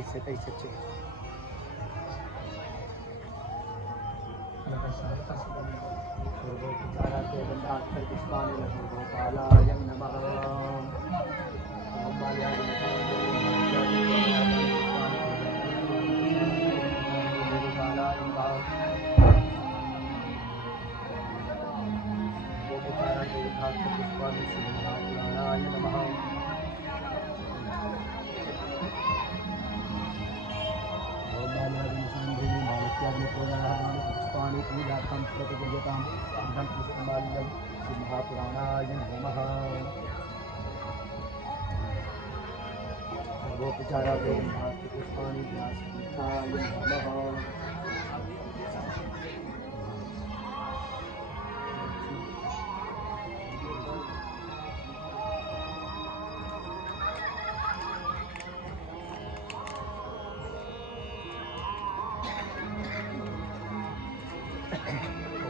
कैसे चाहिए महापुराणाय नमः। सर्वोपचाराय पुष्पाणि व्यासपीठाय नमः।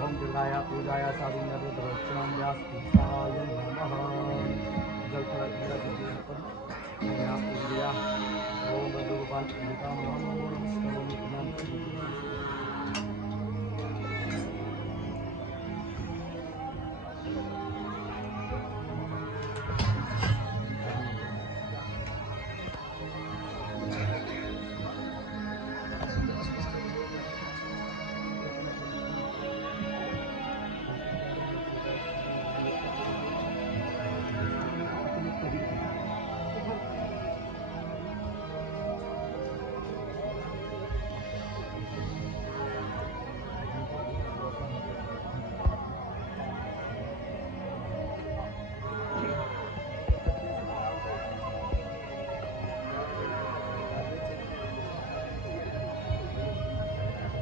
ओम दुर्गाया पूजाया साधुन्यदर्शनं व्यासपीठाय नमः। जल पर पूजा ओम रूपान पूजा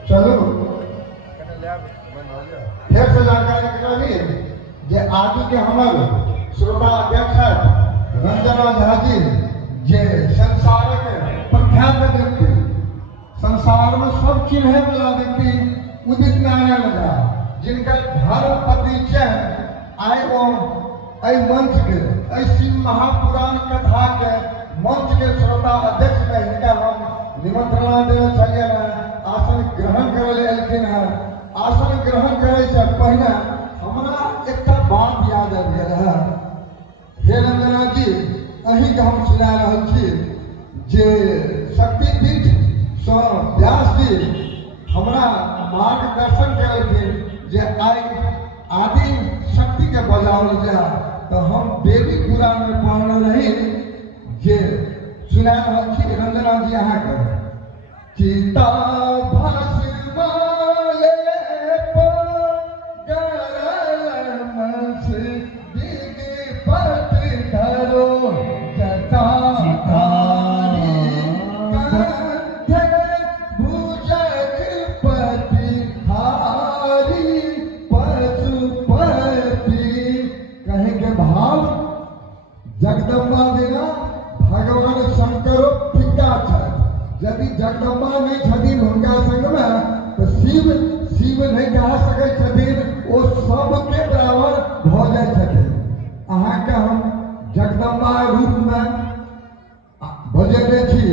चलो फिर से जानकारी करानी जे आदि के हमर श्रोता अध्यक्ष रंजना झा जी जे संसार के प्रख्यात व्यक्ति, संसार में सब चिन्हे वाला व्यक्ति उदित नारायण झा, जिनका धर्म परिचय आय मंच के ऐसी महापुराण कथा के मंच के श्रोता अध्यक्ष में इनका हम निमंत्रणा देने चलिए आसन ग्रहण करे लेकिन आसन ग्रहण करे से पहले हमरा एक बात याद आ गया है। हे रंजना जी, अहीं के हम सुना रहे छी जे शक्तिपीठ सँ व्यास जी हमरा मार्गदर्शन करेलखिन जे आई आदि शक्ति के बजाओल जाए, तो हम देवी पुराण में पढ़ने रही जे सुना रहे छी रंजना जी अहाँ के चिता भस्माले गरमस दिगपत धरो जटा भुजगपति हारी पशुपति। कहेंगे भाव जगदम्बा बिना भगवान शंकर फिक्का है। यदि जगदम्बा नहीं छथिन हुनका संग में तो शिव नहीं कह सकै छथिन, ओ सबके बराबर भ जाय छथिन। अहाँ के हम जगदम्बा रूप में बजेने छी,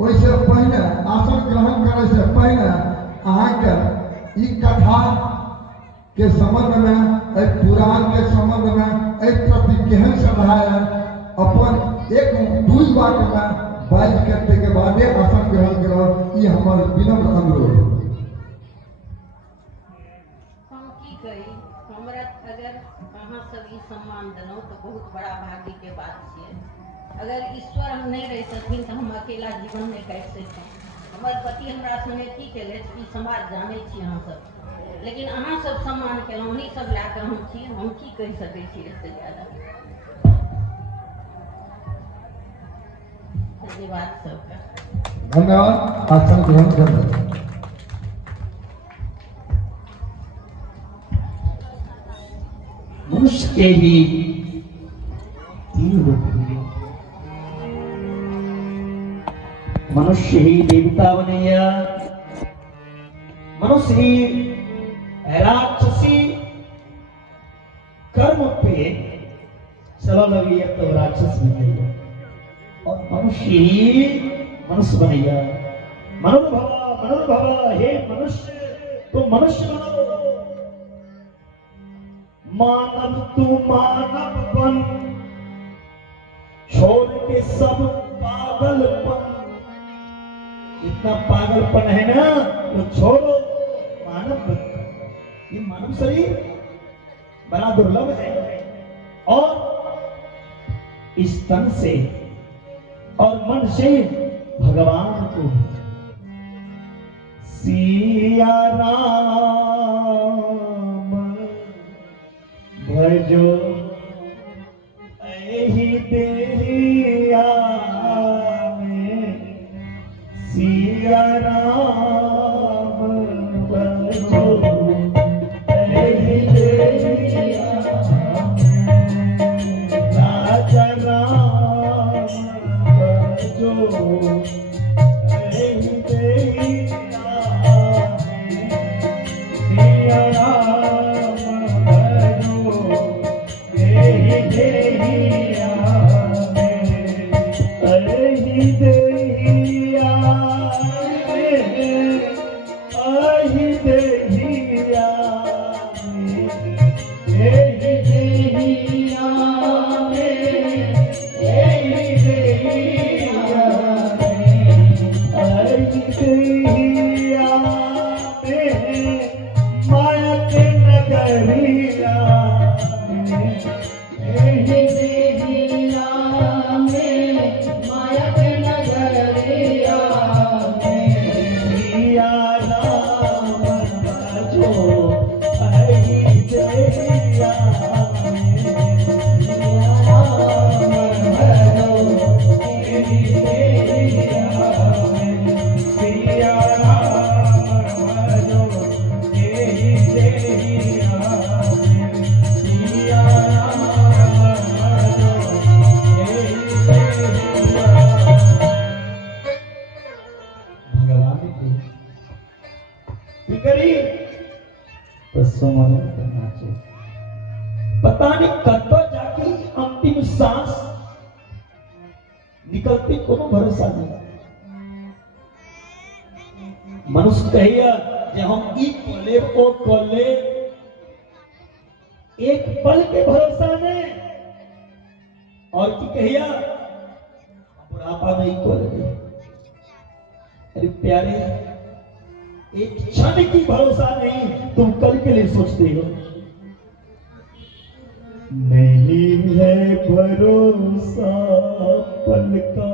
ओइसे पहले आसन ग्रहण करे से पहले अहाँ के ई कथा के संबंध में, पुराण के संबंध में प्रति केहन सलाह है अपन एक दू बात में बात करते के बाद आसन ग्रहण करो, ये हमारे विनम्र अनुरोध। हम की कही, हमरा अगर अहाँ सब ई सम्मान देलहुँ तो बहुत बड़ा भाग्य के बात है। अगर ईश्वर हम नहीं रह सकथिन तो हम अकेला जीवन नहीं काटि सकते। हमर पति हमरा संगे की केले ई समाज जाने छी अहाँ सब, लेकिन अहाँ सब सम्मान केलहुँ, उन्हीं सब ला कर हम छी, हम की कहि सकै छी इससे ज्यादा। धन्यवाद सबका। धन्यवाद। आसन ग्रहण कर लो। मनुष्य के ही तीन रूप हैं। मनुष्य ही देवता बनेगा, मनुष्य ही राक्षसी कर्म पे चला लगी तो राक्षस बनेगा, और मनुष्य ही मनुष्य बनैया। मनुर्भव हे मनुष्य, तो मनुष्य बनो। मानव तू मानव बन, छोड़ के सब पागलपन। इतना पागलपन है ना तो छोड़ो, मानव बन। ये मानव शरीर बड़ा दुर्लभ है और इस तन से और मन से भगवान को सिया राम भजो एहि देहिया में, सिया राम भजो एहि देहिया में, राजा राम भजो एहि देहिया में, सिया राम भजो एहि देहिया में, एहि देहिया में, एहि देहिया में, एहि देहिया में, एहि देहिया में, एहि देहिया में, माया के नगरिया में, एहि देहिया में, माया के नगरिया में, सिया राम भजो एहि देहिया में, सिया राम भजो एहि देहिया में, सिया राम भजो एहि देहिया में, सिया राम भजो एहि देहिया। भगवान की फिकरी तो सुमन करना चाहिए। पता नहीं कब जाके अंतिम सांस निकलती, कोनो भरोसा नहीं। मनुष्य कहिया जे हम ई कोले ओ कोले, एक पल के भरोसा ने, और की कहिया बुढ़ापा नहीं कोले। अरे प्यारे, एक क्षण की भरोसा नहीं, तुम कल के लिए सोचते हो। नहीं है भरोसा पल का,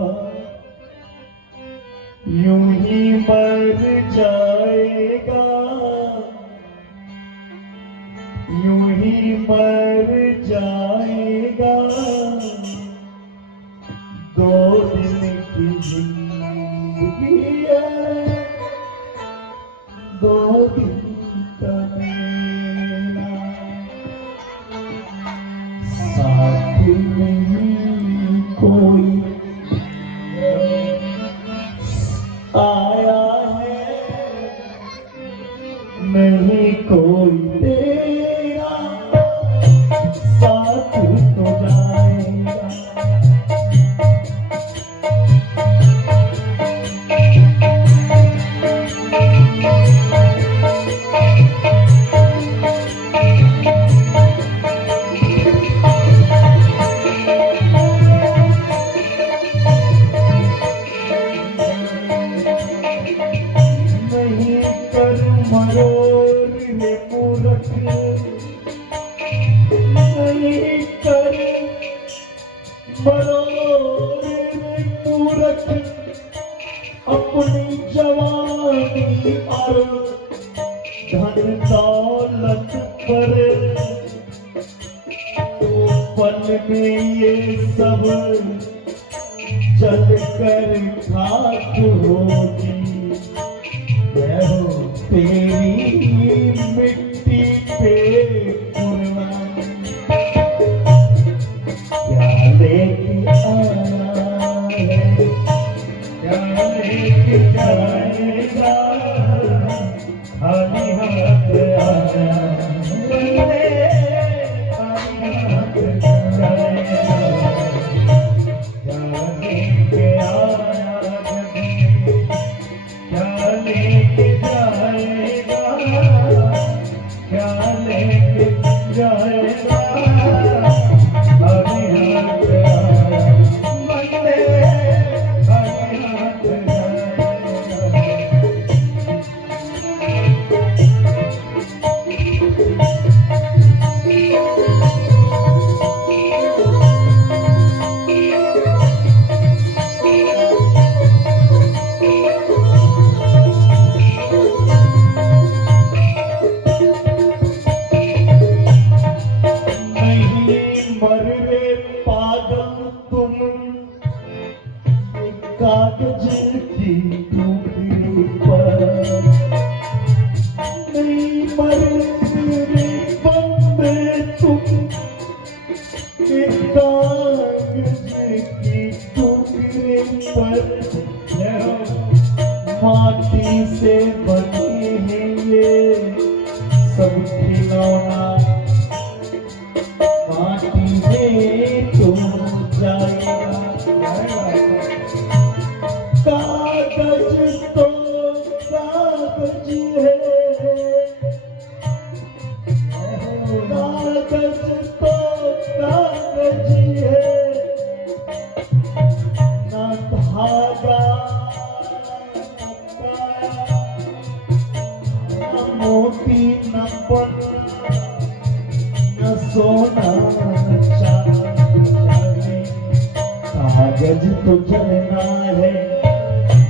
यूं ही मर जाएगा, यूं ही मर जाएगा। 2 दिन की जिंदगी है, 2 दिन का मेरा साथ नहीं कोई आया है, नहीं कोई तेरा साथ तो जाएगा। नहीं कर मरोड़ में मूरख, नहीं कर मरोड़ में मूरख, अपनी जवानी और धन दौलत पर, तो पल में ये सब चल कर खाक होगी। मैं हूँ तेरी मिट्टी पे कुर्बान, क्या लेके आया है, क्या लेके जाएगा, खाली हाथ आया बंदे, खाली हाथ जाएगा। क्या लेके आया मर रे पागल तुम एक कागज की टुकड़ी पर, नहीं मर रे बंदे तुम एक कागज की टुकड़ी पर। माटी से बने हैं ये सब खिलौना, माटी में तुम जाएगा। कागज तो कागज है, कागज तो कागज है, ना धागा मोती न पन्ना न सोना न चांदी। कागज तो जलना है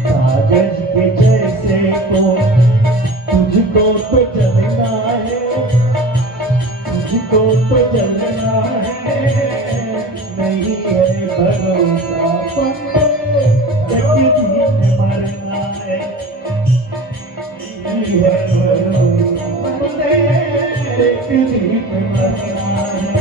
कागज के जैसे तो, तुझको तो जलना है, तुझको तो जलना है। नहीं है भरोसा बंदे एक दिन मरना है, नहीं है भरोसा बंदे एक दिन मरना है।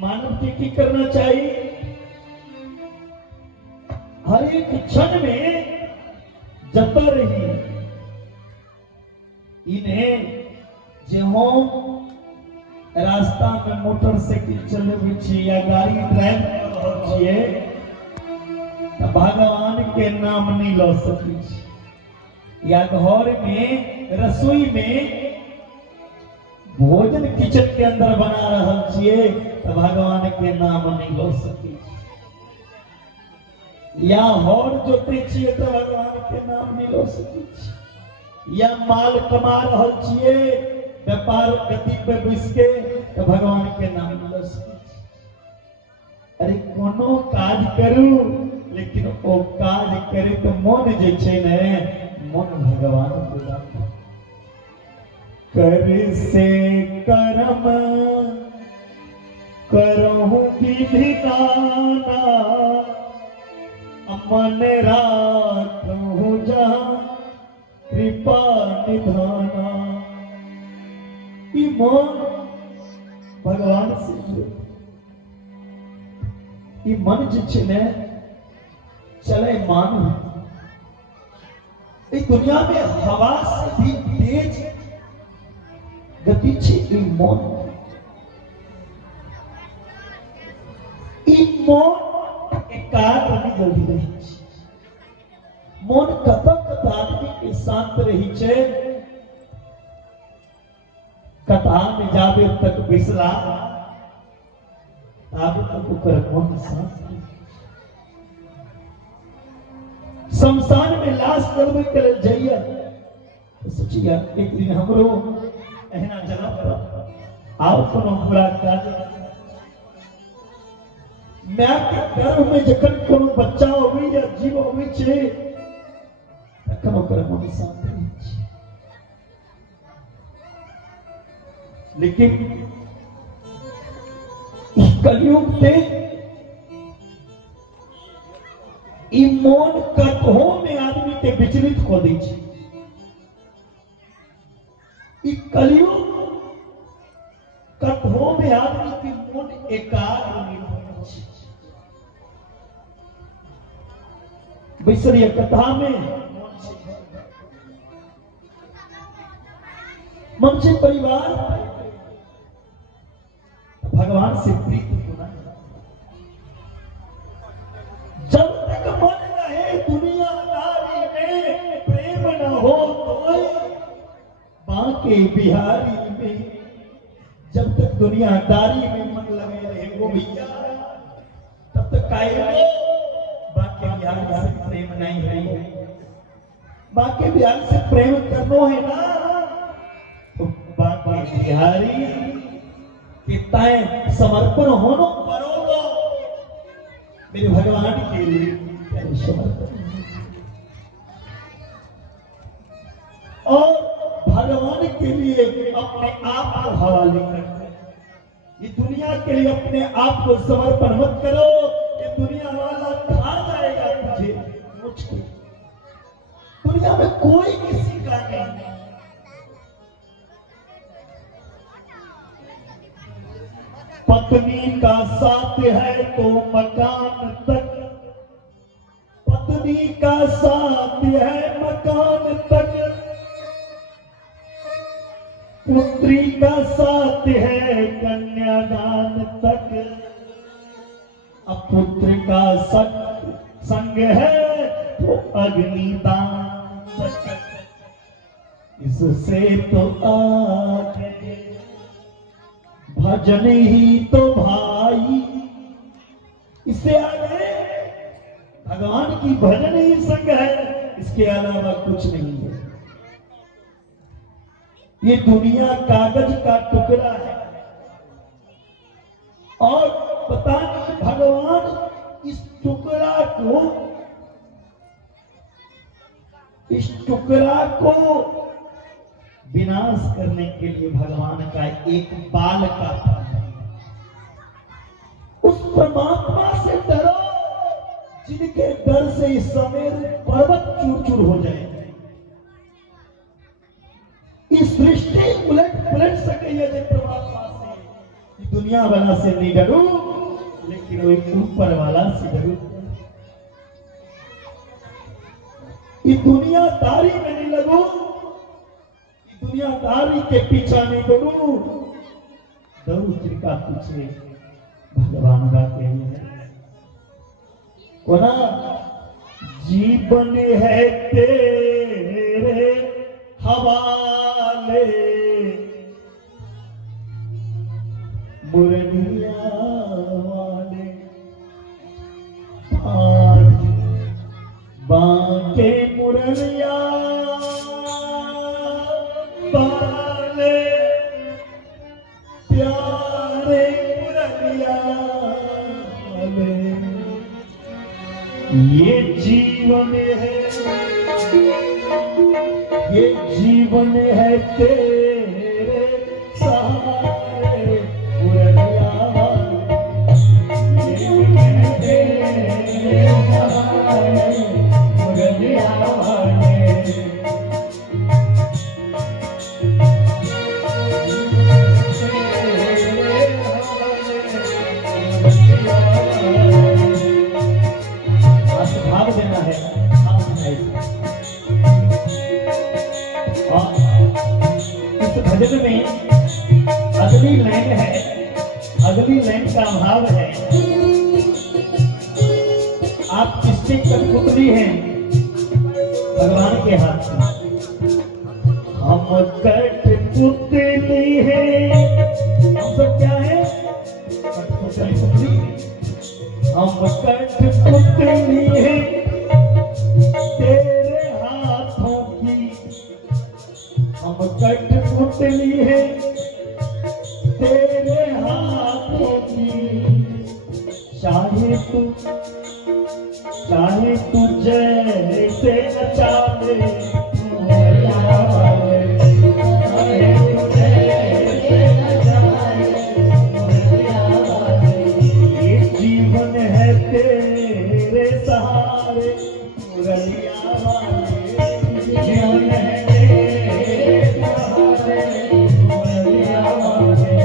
मानव के की करना चाहिए, हर एक क्षण में जता रही इन्हें जे हम रास्ता में मोटरसाइकिल चलबे छी या गाड़ी ड्राइव कर रहल छियै त भगवान के नाम नहीं लो सकै छी, या घर में रसोई में भोजन किचन के अंदर बना रहल छियै तो भगवान के नाम नहीं लो सकै छी, या हर जोते छियै तो भगवान के नाम नहीं लो सकै छी, या माल कमा रहल छियै व्यापार गति पे बैस के तो भगवान के नाम नहीं लो सकै छी। अरे कोनो काज करू लेकिन ओ काज करे तो मन जे छै ने मन भगवान पूरा कर से कर्म करहूं विधि नाना, मन राखहूं जहाँ कृपा निधाना। ई मन भगवान से जुड़े, ई मन जे छै ने चले मानू इस दुनिया में हवा से भी तेज गति छै मन। मन एकाग्र नहीं जल्दी रही, मन कतक आदमी के शांत रही छै, कथा में जाबे तक बिसला ताबे तक ओकर मन शांत। शमशान में लाश जलबे के लेल जाइए तो सोचिए एक दिन हमरो एहना जगह पर आओ कोनो हमरा काज। माय के गर्भ में जखन कोनो बच्चा होवे या जीव होवे छै तखन ओकर मन शांत रहै छै, लेकिन कलयुग से ई मन कतहो में आदमी के विचलित कऽ दै छै। ई कलयुग कतहो में आदमी के मन एकाग्र नहीं होय छै। बैसरिया कथा में मन से परिवार भगवान से प्रीति होना। जब तक मन रहे दुनियादारी में प्रेम न हो तो बांके बिहारी में, जब तक दुनियादारी में मन लगे रहे वो भैया तब तक काहे बाकी बिहार से प्रेम नहीं है, बाकी बिहार से प्रेम करनो है ना तो बाकी बिहारी के ताए समर्पण होनो परोगो मेरे भगवान के लिए समर्पण। और भगवान के लिए अपने आप को हवाले करते हैं। ये दुनिया के लिए अपने आप को समर्पण मत करो, ये दुनिया वाला खा जाएगा तुझे मुझको। दुनिया में कोई किसी का नहीं। पत्नी का साथ है तो मकान तक, पत्नी का साथ है मकान तक, पुत्री का साथ है कन्यादान तक, अब पुत्र का संग है तो अग्निदान तक। इससे तो आगे भजन ही तो भाई, इससे आगे भगवान की भजन ही संग है, इसके अलावा कुछ नहीं है। ये दुनिया कागज का टुकड़ा है और पता नहीं भगवान इस टुकड़ा को विनाश करने के लिए भगवान का एक बाल काटा है। उस परमात्मा से डरो जिनके डर से इस समय पर्वत चूर चूर हो जाए। इस सृष्टि उलट पलट सके यदि परमात्मा से, दुनिया वाला से नहीं डरो लेकिन वो एक ऊपर वाला से डरो। ये दुनियादारी में नहीं लगो, ये दुनियादारी के पीछा नहीं दौड़ू, दौड़ू जिनका पीछे भगवान का कहना है। कोना जीवन है तेरे हवाले, मुरलिया वाले बांके मुरलिया वाले, प्यारे मुरलिया वाले, ये जीवन है, ये जीवन है तेरे सहारे मुरलिया वाले, ये जीवन है तेरे सहारे मुरलिया वाले। भाव देना है, भाव देना है। इस भजन में अगली लाइन है, अगली लाइन का भाव है। आप किसकी कठपुतली हैं? भगवान के हाथ में। हम कठपुतली हैं, हम सब क्या है? कठपुतली। हम कठपुतली हैं तेरे हाथों की, हम कठपुतली हैं तेरे हाथों की, चाहे तू जैसे नचा ले मुरलिया वाले, चाहे तू जैसे नचा ले मुरलिया वाले, ये जीवन है तेरे सहारे मुरलिया वाले, जीवन है तेरे सहारे मुरलिया वाले।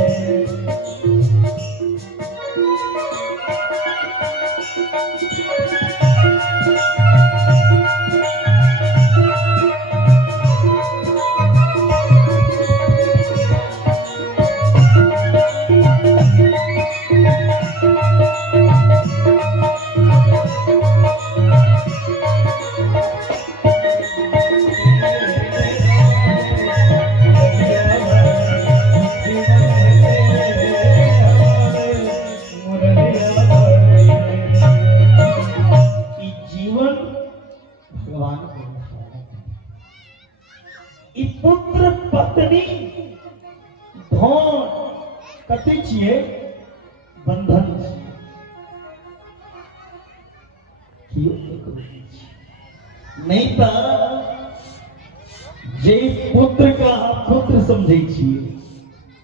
कथी छिए बंधन छिए कियो ककरो नहीं छिए। नहीं तो जे पुत्र का हम पुत्र समझे छिए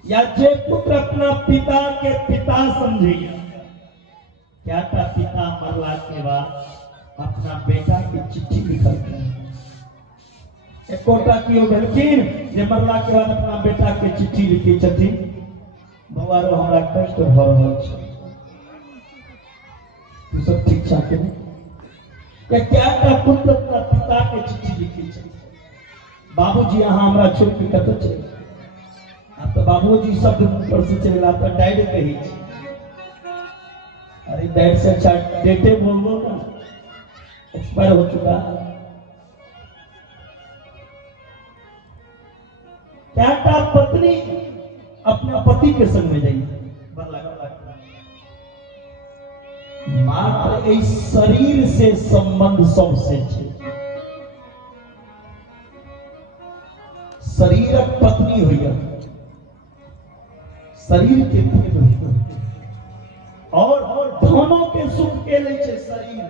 या जे पुत्र अपना पिता के पिता समझैया क्या टा पिता मरला के बाद अपना बेटा की चिट्ठी लिखलखिन एकोटा कियो भेलखिन जे मरला के बाद अपना बेटा के चिट्ठी लिखी छथिन बउआ रो हमरा कष्ट भ रहल छै तू सब ठीक ठाक है या क्या टा पुत्र अपना पिता के चिट्ठी लिखी छथिन बाबूजी अहाँ हमरा छोड़ के कतौ चलि अब तो बाबूजी शब्द पर से चलेला तो डैड कही छी अरे डैड से अच्छा डेटे बोल दो ना एक्सपायर हो चुका क्या टा पत्नी अपने पति के संग में जाइए मात्र इस शरीर से संबंध सबसे छे शरीरक पत्नी होइया शरीर के पुत्र होइया और धनों के सुख के ले छे शरीर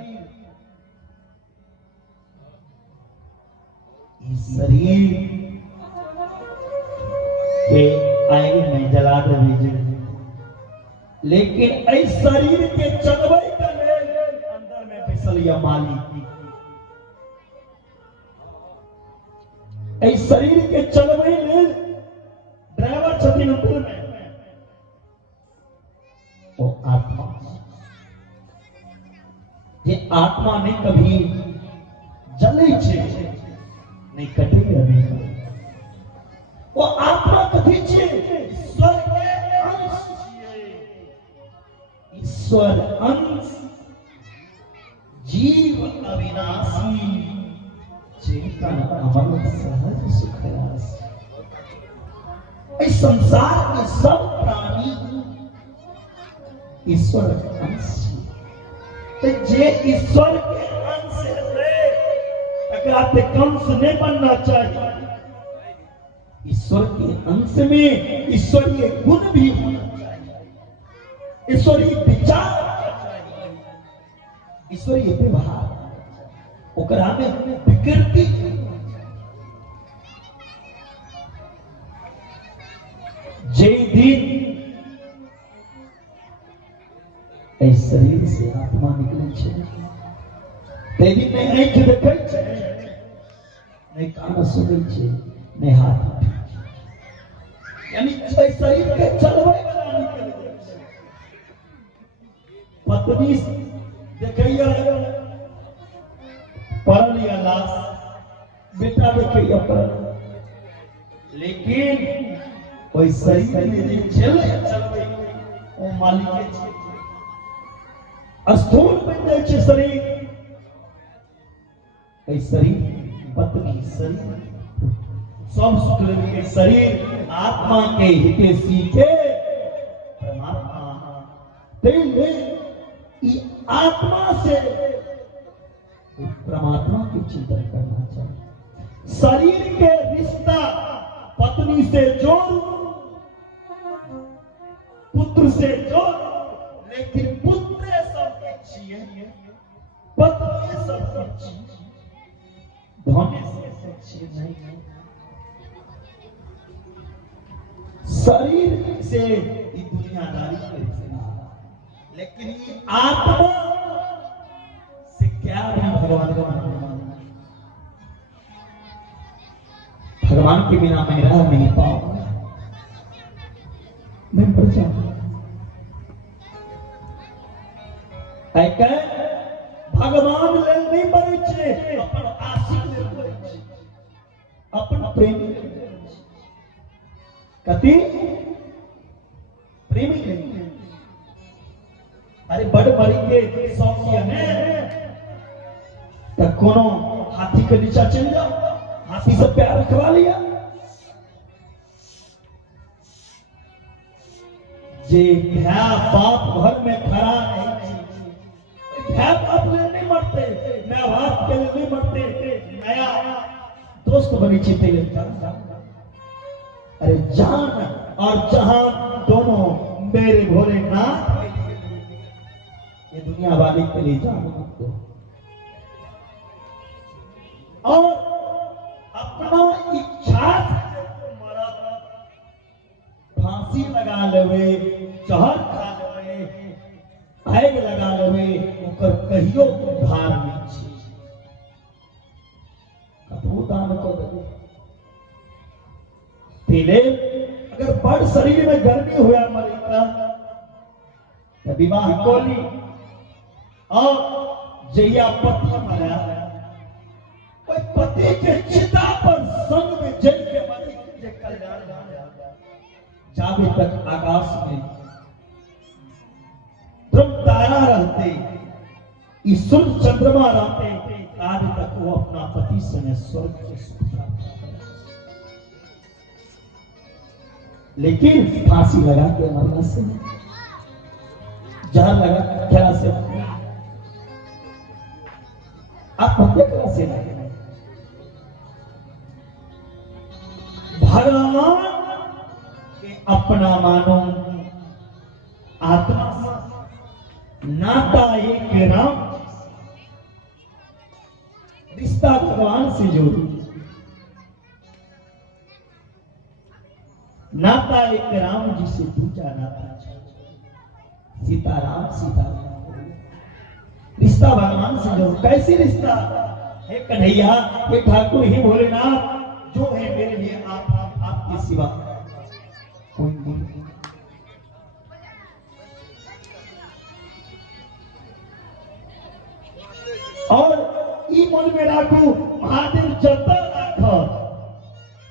इस शरीर के आग में जला दे लेकिन इस शरीर के चलबै के लेल अंदर में बैसलिया मालिक इस शरीर के चलबै लेल ड्राइवर छथिन अंदर में वो आत्मा ये आत्मा ने कभी जले छे नहीं कटे नहीं वो आत्मा कथी छे ईश्वर के अंश छिए ईश्वर अंश जीव अविनाशी चेतन अमर सहज सुख रास इस संसार के सब प्राणी ईश्वर अंश ते जे ईश्वर के अंश है अकरा ते कंस नहीं बनना चाहिए ईश्वर के अंश में ईश्वरीय गुण भी होना चाहिए ईश्वरीय विचार होना चाहिए ईश्वरीय व्यवहार ओकरा में विकृति जे दिन इस शरीर से आत्मा निकले छे ते दिन नहीं आंख देखै छे नहीं कान सुनै छे नहीं हाथ उठै छे यानी इस शरीर के चलबै वाला निकल जाय छे पत्नी देखैया पढ़ लिया लाश बेटा देखैया पढ़ लेकिन कोई शरीर में जे चलबै ओ मालिक छे स्थूल बन जाए छे शरीर ए शरीर पत्नी शरीर सब सुख के शरीर आत्मा के हितेशी के परमात्मा तेले ई आत्मा से परमात्मा के चिंतन करना चाहिए शरीर के रिश्ता पत्नी से जोड़ पुत्र से जोड़ लेकिन पुत्र पत्नी सब धोने से नहीं शरीर से ये दुनियादारी लेकिन ये आत्मा से क्या भगवान भगवान के बिना मैं रह नहीं पाऊंगा मैं मर जाऊंगा भगवान लेल नहीं मरे छे अपन आशिक लेल मरे छे अपन प्रेमी कथी प्रेमी लेल अरे बड़ मरी के शौकिया ने त कोनो हाथी के नीचा चल जाओ हाथी से प्यार रखवा लिया जे भया बाप घर में खड़ा नहीं भया बाप ले नहीं मरते मैं बाप के लिए नहीं मरते नया दोस्त बनी चीते अरे जान और जहान दोनों मेरे भोलेनाथ ये दुनिया वाले के लिए जान मत दो और अपना इच्छा से जो मरद फांसी लगा लेवे, जहर खा लेवे, आग लगा लेवे, ओकर कहियो उद्धार नहीं छी। कतौ दान को दे पहले अगर बड़ शरीर में गर्मी हुआ मरेगा तो विवाह कोली और जैया पति मरा कोई पति के चिता पर संग में जल के मरी जे कल्याण जावे तक आकाश में ध्रुव तारा रहते, ईश्वर चंद्रमा रहते, आज तक वो अपना पति संग स्वर्ग के सुख प्राप्त करते, लेकिन फांसी लगा के मरना से जहर लगा क्या से आत्महत्या करा से नहीं। भगवान के अपना मानो, आत्मा नाता एक राम, रिश्ता भगवान से जोड़ो, नाता एक राम जी से पूछा नाता सीताराम सीताराम, रिश्ता भगवान से जोड़ो। कैसे रिश्ता है कन्हैया, ये ठाकुर ही भोलेनाथ जो है मेरे लिए आपके सिवा कोई नहीं। और ई मन में राखू महादेव जता राख,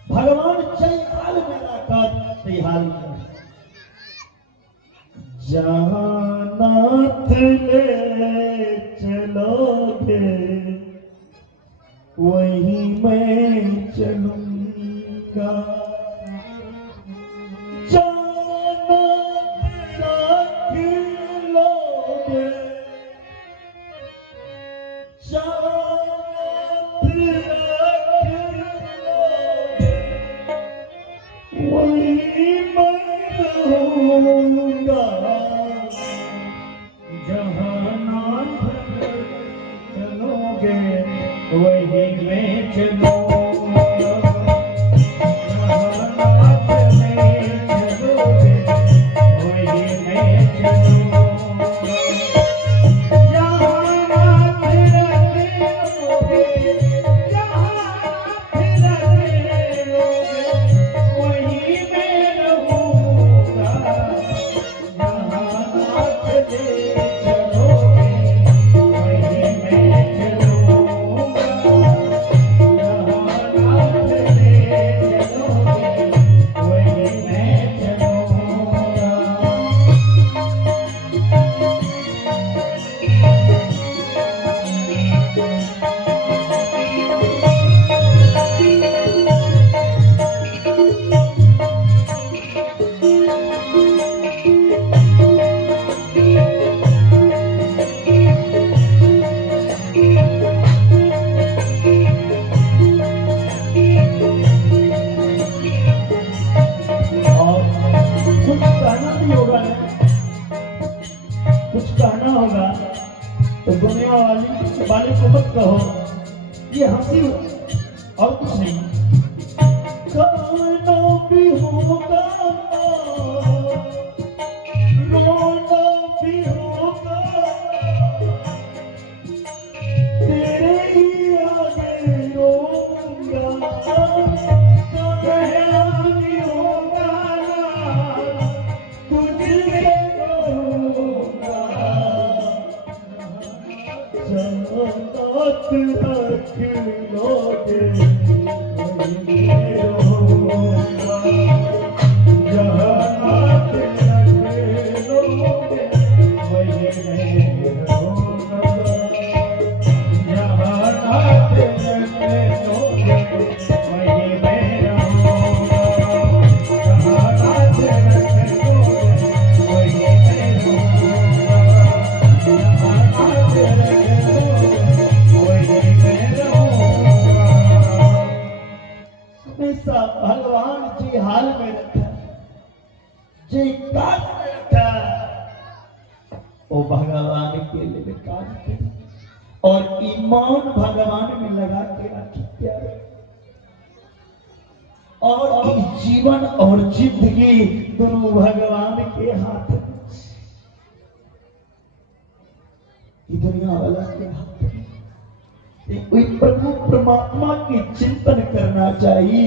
भगवान जय हाल में राखत ते हाल में जानत ले चलोगे वहीं मैं चलूंगा, जानत रख लोगे, जानत रख लोगे वहीं मैं रहूंगा, जहाँ नाथ चलोगे वहीं मैं चलूंगा, जहाँ नाथ में चलोगे वहीं मैं चलूंगा, जहाँ नाथ रख लोगे, जहाँ नाथ रख लोगे वहीं मैं रहूंगा, जहाँ नाथ ले चलोगे वहीं मैं चलूंगा, जहाँ नाथ ले चलोगे वहीं मैं चलूंगा। और कुछ कहना भी होगा ना, कुछ कहना होगा तो दुनिया वाले को मत कहो, ये हंसी और कुछ नहीं। कहना भी होगा, रोना भी होगा, तेरे ही आगे रोऊंगा, कहना भी होगा, तुझसे कहूंगा, जहाँ नाथ रख लोगे वहीं मैं रहूंगा, जहाँ नाथ रख लोगे वहीं मैं रहूंगा, जहाँ नाथ रख लोगे वहीं मैं रहूंगा, जहाँ नाथ रख लोगे वहीं मैं रहूंगा, जहाँ नाथ रख लोगे वहीं मैं रहूंगा। वो भगवान के लिए कार्य करे और ईमान भगवान में लगा के रखी प्यारे। और इस जीवन और जिंदगी दोनों भगवान के हाथ में, दुनिया वाला के हाथ में। कोई प्रभु परमात्मा की चिंतन करना चाहिए,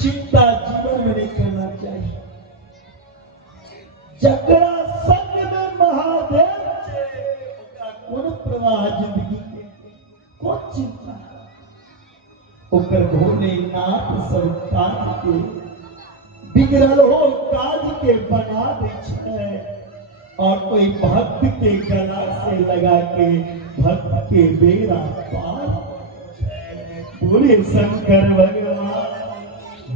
चिंता जीवन में नहीं करना चाहिए। जकरा संग में महादेव का कौन प्रवाह जिंदगी के, कौन चिंता ओकर भोलेनाथ सब काज के बिगड़ल हो काज के बना दे छै। और कोई भक्त के गला से लगा के भक्त के बेड़ा पार। बोले शंकर भगवान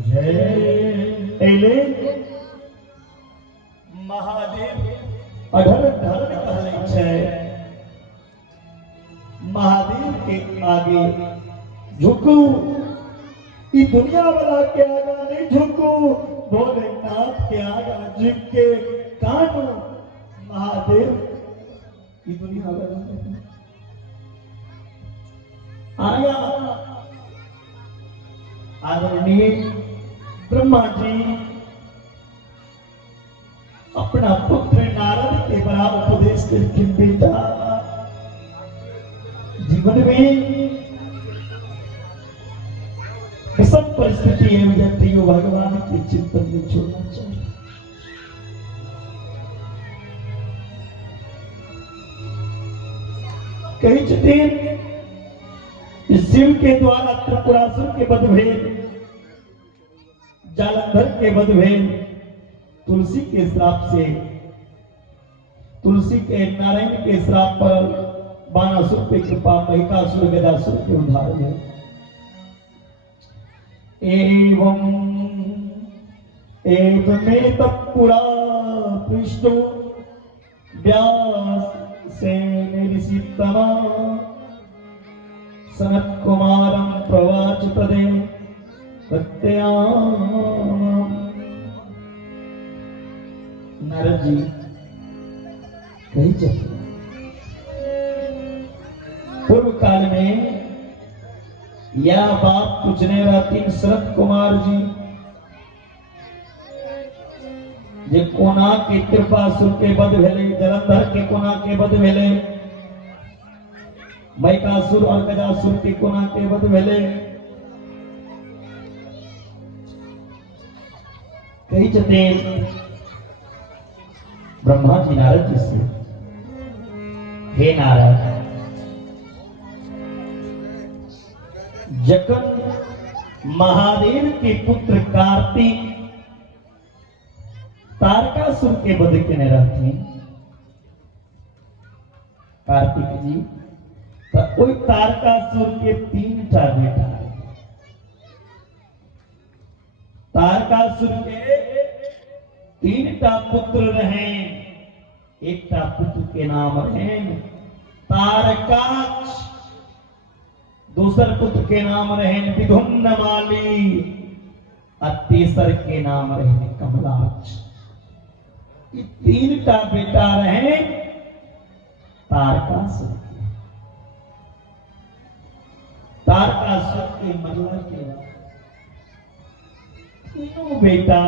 जय। एले महादेव अधर धर कहले छै, महादेव के आगे झुकू, ई दुनिया वाला के आगा नहीं झुकू, भोलेनाथ के आगा झुक के कानू। महादेव ई दुनिया वाला नहीं आया। आदरणीय ब्रह्मा जी अपना पुत्र नारद के बड़ा उपदेश करके बेटा जीवन में विषम परिस्थिति है जाती है, भगवान के चिंतन में छोड़ना चाहिए। कई दिन शिव के द्वारा त्रिपुरासुर के वध भेल, जालंधर के वध भेल, तुलसी के श्राप से, तुलसी के नारायण के श्राप पर बाणासुर पे कृपा, महिषासुर गदासुर के उद्धार हुए। एवं पुरा पृष्ठो व्यास से ऋषितमा सनत कुमारं प्रवाच तदे प्रत्याम। नारद जी कही चले पूर्व काल में यह बात पूछने रहती सनत कुमार जी जे कोना के त्रिपुरासुर के वध भेले, जलंधर के कोना के वध भेले, महिषासुर और गदासुर के कोना के वध भेले। कही जते ब्रह्मा जी नारद जी से, हे नारद, जखन महादेव के पुत्र कार्तिक तारकासुर के वध केने रहथिन, कार्तिक जी, तो ओई तारकासुर के 3टा बेटा, तारकासुर के 3टा पुत्र रहे। एकटा पुत्र के नाम रहे तारकाक्ष, दूसर पुत्र के नाम रहे विधुन्नमाली और तीसर के नाम रहे कमलाक्ष। ये 3टा बेटा रहे तारकासुर के। तारकासुर के मरने के बाद तीनों बेटा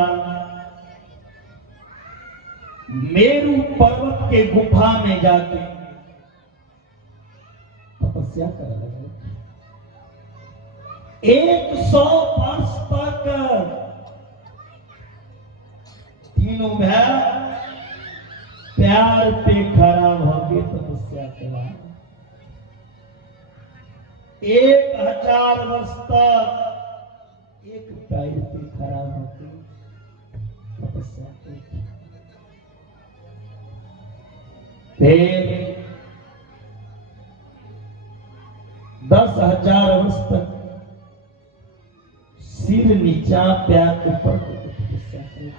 मेरु पर्वत के गुफा में जाके तपस्या कर लगे। 100 वर्ष तक तीनों भाई प्यार पे खड़ा होके तपस्या करा। 1000 वर्ष तक एक पैर पे खड़ा होके तपस्या की। फिर 10,000 वर्ष तक सिर नीचा पैर ऊपर तपस्या की।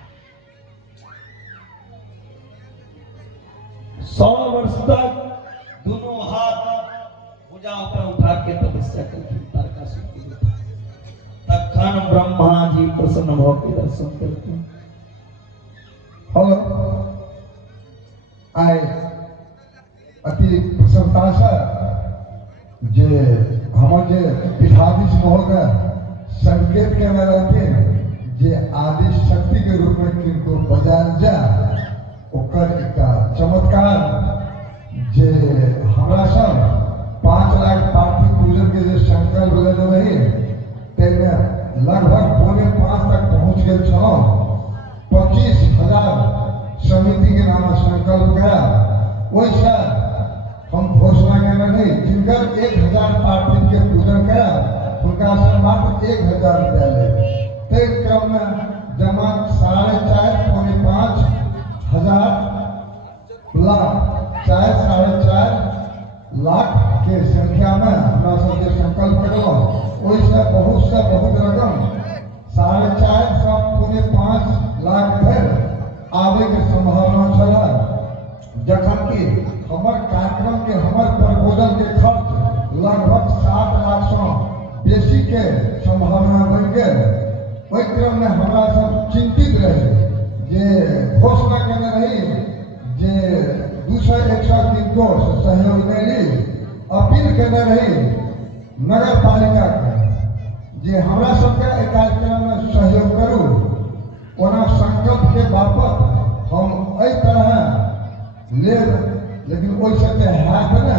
100 वर्ष तक दोनों हाथ भुजा ऊपर उठा के तपस्या करके तारकासुर की तखन ब्रह्मा जी प्रसन्न होकर दर्शन करते हैं। और आए अति प्रसन्नता से जे हमर जे पीठाधीश महोदय संकेत केने रहथिन जे आदि शक्ति के रूप में किनको बजायल जाए ओकर एकटा चमत्कार जे हमरा सब 5 लाख पार्थिव पूजन के जे संकल्प लेने रही तेमे लगभग 4.5 तक पहुंच गए छलौं। 25,000 समिति के नाम संकल्प करा वैसा हम घोषणा करना नहीं जिनकर 1,000 पार्थिव के पूजन करा उनका से मात्र 1,000 रुपया ले ते क्रम में जमा 4.5 हजार लाख 4.5 लाख के संख्या में हमरा सब जे संकल्प करलो ओइसे बहुत रकम 4.5 लाख धरि आवे के संभावना छला जखन कि हमर कार्यक्रम के हमर प्रबोधन के खर्च लगभग 7 लाख से बेसी के संभावना बढ़ गेल। ओहि क्रम में हमरा सब चिंतित रही जे घोषणा करने रही जे 200-100 किनको सहयोग नहीं अपील करने रही नगर पालिका के जे हमरा सबके एहि कार्यक्रम में सहयोग करू ओना संकल्प के बाबत हम एहि तरह लेब लेकिन ओइसे ते हैत न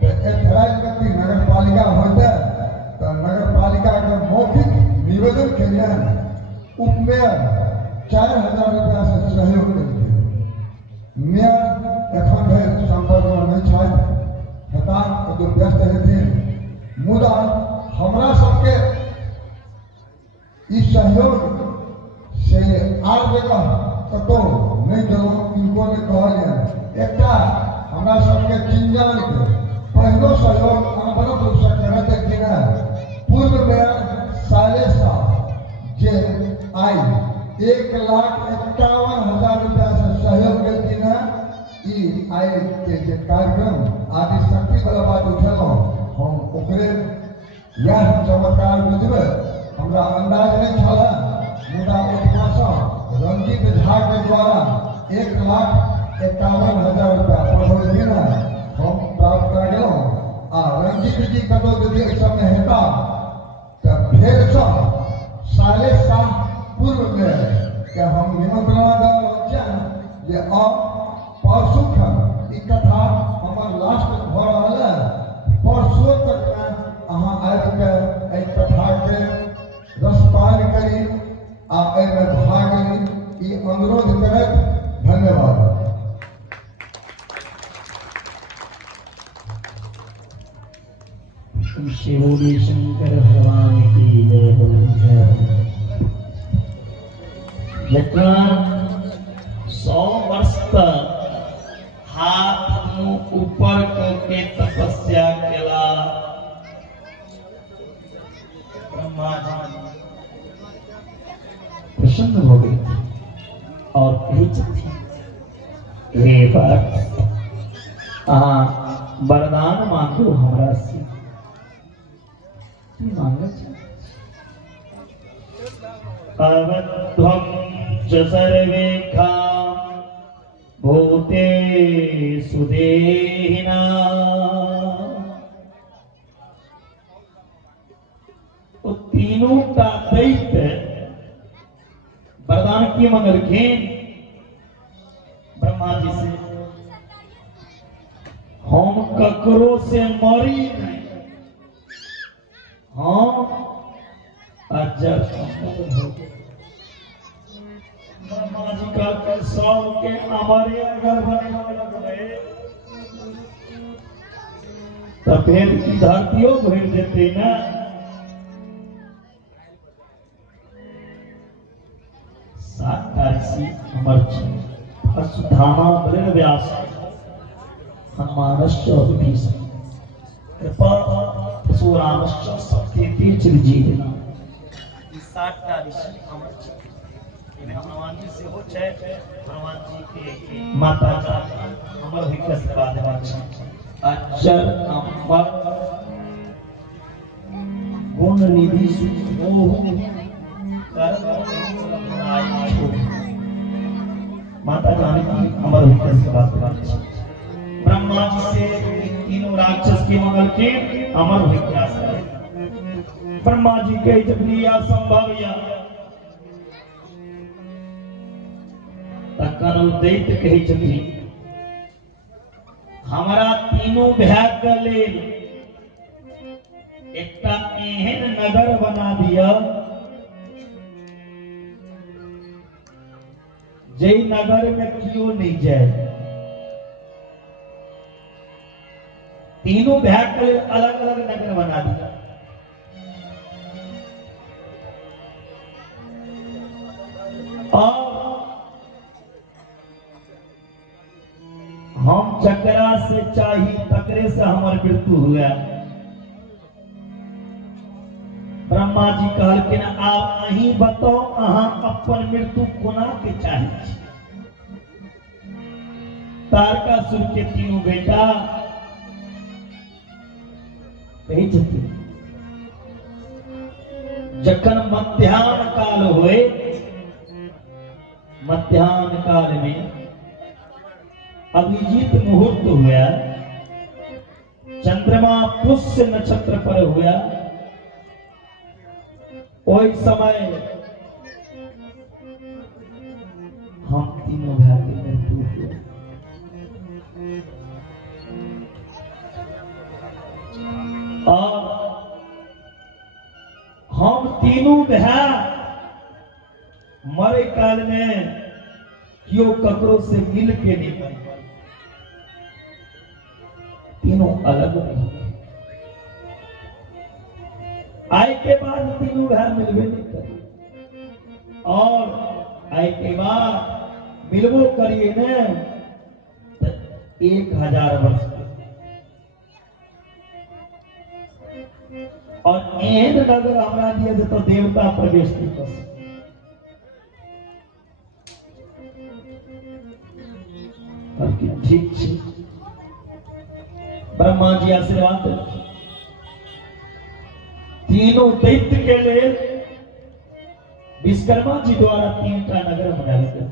तो एथराइज व्यक्ति नगर पालिका होते तो नगर पालिका के मौखिक निवेदन के लिए उपमेयर 4,000 रुपया से सहयोग करते मेयर एखन धरि संपर्क में नहीं छथि हेता तो व्यस्त हेथिन मुदा हमरा सबके इस सहयोग से आर जगह कतौ नहीं गेलौं किनको ने कहलियनि एकटा हमरा सबके चिंजन के पहलो सहयोग अनवरत रूप से करत देखिन पूर्व मेयर सालेश जे आई 1,51,000 रुपया से सहयोग देलखिन ई आई के जे कार्यक्रम आदि शक्ति वाला बात उठेलौं हम ओकरे यह चमत्कार बुझबै हमरा अंदाज नहीं छला मुदा ओतबा रंजीत झा के द्वारा 1,51,000 रुपया पढ़ोलखिन हम प्राप्त कर गेलौं आ रंजीत जी कतौ यदि एहि समय हेता तो फेर से सालेश साल पूर्व में के हम निमंत्रण दऽ रहल छियनि जे अब परसुक ई कथा हमर लास्ट भऽ रहल है परसों तक में अहाँ आबि के एहि कथा के रसपान करी आ एहिमे भाग ली ई अनुरोध करैत धन्यवाद। शिवोली शंकर भगवान की जय हो। जकरा 100 वर्ष तक हाथ मुंह ऊपर करके तपस्या केला ब्रह्मा जी प्रसन्न हो गई और हे बात वरदान मांगो हमरा से अवध्वं च सर्वेखा भूतेषु देहिना तो तीनों का दैत्य वरदान की मांग रखे ब्रह्मा जी से हम ककरो से मरी नहीं हम अजर ब्रह्मा जी का सब के हमारे अगर बने तो फिर की धरतियों भर देते ना ऋषि अमर अश्वत्थामा व्यास हनुमानश्च विभीषण कृपा परशुरामश्च सत्येति चिरजीविना ई 7 टा ऋषि अमर छी एमे हनुमान जी से हो छै हनुमान जी के माता का अमर विकास बादवा छै अक्षर अमर गुण निधि सुमोह माता जानकी अमर विकास बादवा छै ब्रह्मा ब्रह्मा जी से तीनों राक्षस के मंगल के अमर हुए प्रयास करे। ब्रह्मा जी के जबनी असंभव या तकर दैत्य कहे छथिन हमारा तीनों भाग के लेल एकटा एहन नगर बना दिया जे नगर में क्यों नहीं जाए। तीनों भाग के लिए अलग अलग नगर बना दिया। और हम जकरा से चाही तकरे से हमार मृत्यु हुआ। ब्रह्मा जी कहलखिन आप अहीं बताओ अहाँ अपन मृत्यु कोना के चाही। तारकासुर के तीनों बेटा कही छथिन जखन मध्याह्न काल हुए, मध्याह्न काल में अभिजीत मुहूर्त हुआ, चंद्रमा पुष्य नक्षत्र पर हुआ। कोई समय हम तीनों भाई की मृत्यु हुई। और हम तीनों भाई मरे काल में क्यों ककरो से मिल के नहीं मरे, तीनों अलग नहीं। आय के बाद तीनों भाई मिलवे नहीं करे और आय के बाद मिलवो करिए न 1000 वर्ष के। और एहन नगर हमरा दिया तो देवता प्रवेश नहीं कर सकते। ठीक है ब्रह्मा जी आशीर्वाद देलखिन। तीनों दैत्य के लिए विश्वकर्मा जी द्वारा 3टा नगर बनाए गए।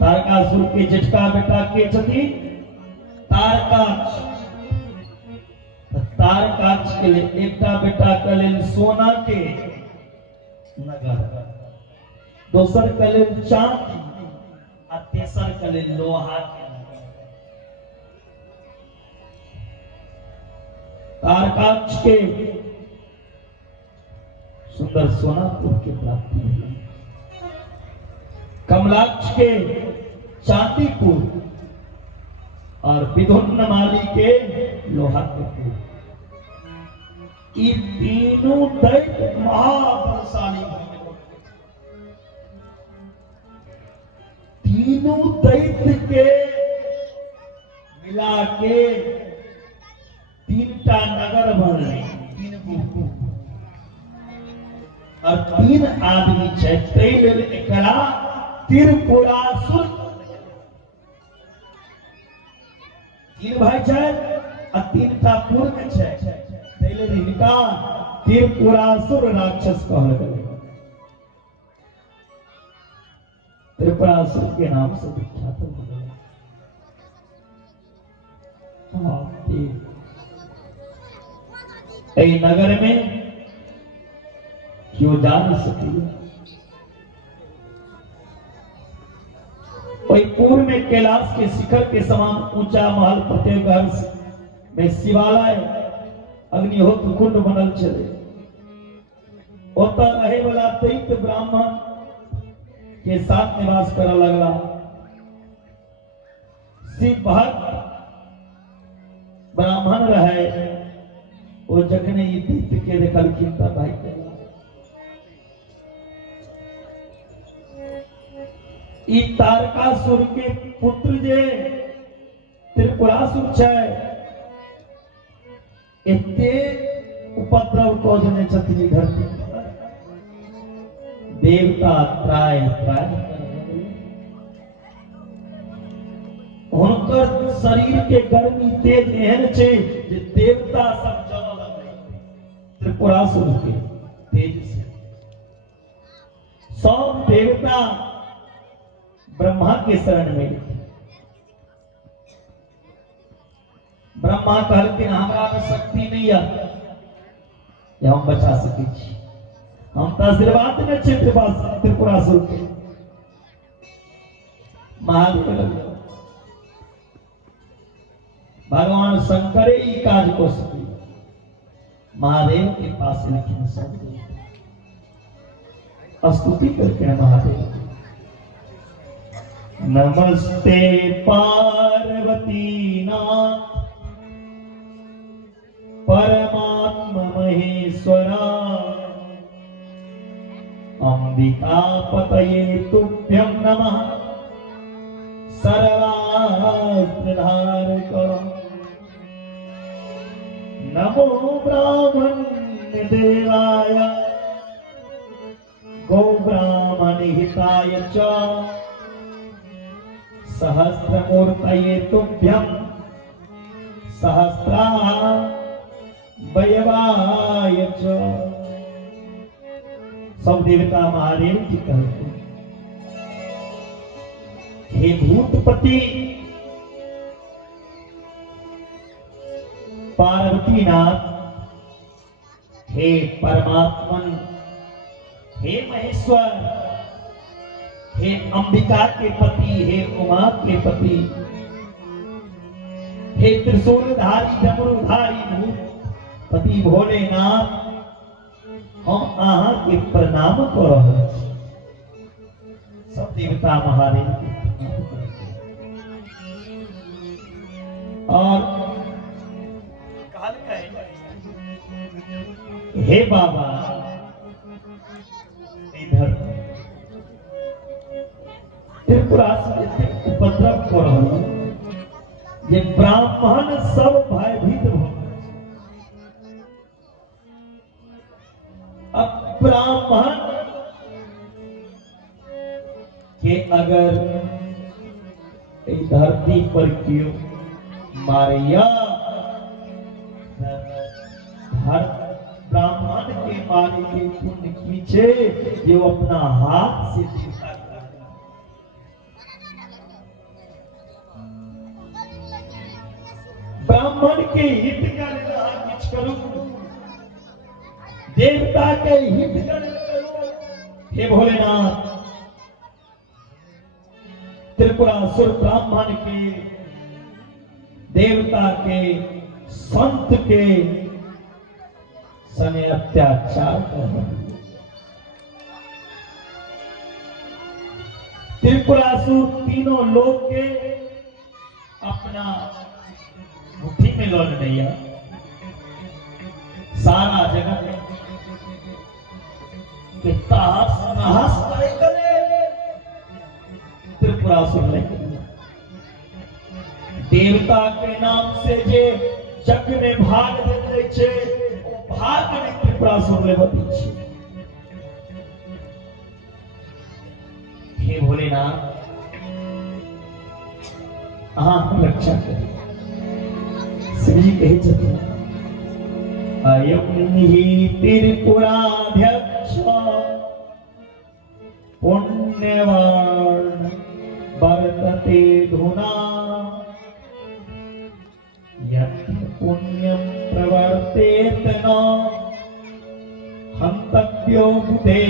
तारकासुर के जेठका बेटा के छथिन तारकाक्ष। तारकाक्ष के लिए एकटा बेटा के लिए सोना के नगर, दोसर के लिए चांदी आ तेसर के लिए लोहा के नगर। तारकाक्ष के सुंदर सोनापुर की प्राप्ति हुई, कमलाक्ष के चांदीपुर और विधुन्नमाली के लोहापुर। ये तीनों दैत्य महाबलशाली, तीनों दैत्य के मिला के 3टा नगर बन रहे, 3 गुट और 3 आदमी छै। तै लेल एकरा त्रिपुरासुर 3 भाई छै आ 3टा पूर्व छै। तै लेल हिनका त्रिपुरासुर राक्षस कहल गेलै। त्रिपुरासुर के नाम से विख्यात हो गए। नगर में क्यों जा नहीं सकी। वही पूर्व में कैलाश के शिखर के समान ऊंचा महल, प्रत्येक घर में शिवालय, अग्निहोत्र कुंड बनल चले। ओतऽ रहे वाला दैत्य ब्राह्मण के साथ निवास कर लगला। शिव भक्त ब्राह्मण रहे, वो जखने ये दैत्य के देखलखिन तब भाई ई तारकासुर के पुत्र जे त्रिपुरासुर छै, एते उपद्रव को जने छथिन धरती पर। देवता त्राय हुनकर शरीर के गर्मी तेज एहन छै जे देवता सब जलल लगलै त्रिपुरासुर के तेज से। सब देवता ब्रह्मा के शरण में ब्रह्मा कहलखिन हमरा में शक्ति नहीं है जे हम बचा सकै छी, हम तो आशीर्वाद में छी त्रिपुरासुर के। महादेव भगवान शंकरे ही काज को सके, महादेव के पास लेकिन सब स्तुति करके महादेव नमस्ते पार्वती नाथ परमात्मा महेश्वरा अंबिका पतये तुभ्यं नमः सर्वास्त्रधारक नमो ब्राह्मण्य देवाय गो ब्राह्मण हिताय च सहस्रमूर्तये तुभ्यं सहस्रावयवाय च। सब देवता महादेव जी कहते हे भूतपति पार्वतीनाथ, हे परमात्मन, हे महेश्वर, हे अंबिका के पति, हे उमा के पति, हे त्रिशूलधारी डमरूधारी भूतपति भोलेनाथ, हम अहाँ के प्रणाम कर रहल छी। सब देवता महादेव के प्रणाम करते और हे बाबा इधर त्रिपुरासुर उपद्रव कर रहा, ये ब्राह्मण सब भयभीत हो। अब ब्राह्मण के अगर धरती पर क्यों मारिया, हर ब्राह्मण के मारे के पुण्य खींचे जो अपना हाथ से छुटा। ब्राह्मण के हित कर कुछ करो, देवता के हित कर करो। हे भोलेनाथ, त्रिपुरासुर ब्राह्मण के, देवता के, संत के सने अत्याचार कर रहे। त्रिपुरासुर तीनों लोग के अपना मुट्ठी में लौट लिया, सारा जगत के ताहस नहस करे त्रिपुरासुर लेके देवता के नाम से जे जग में भाग देते छे, वो भाग में त्रिपुरासुर लेवती छे। हे भोलेनाथ, आप रक्षा करें। श्री कहे छथिन अयम हि त्रिपुराध्यक्ष पुण्यवान वर्तते धुना यत् पुण्यं प्रवर्तेत न हन्तव्यो बुधे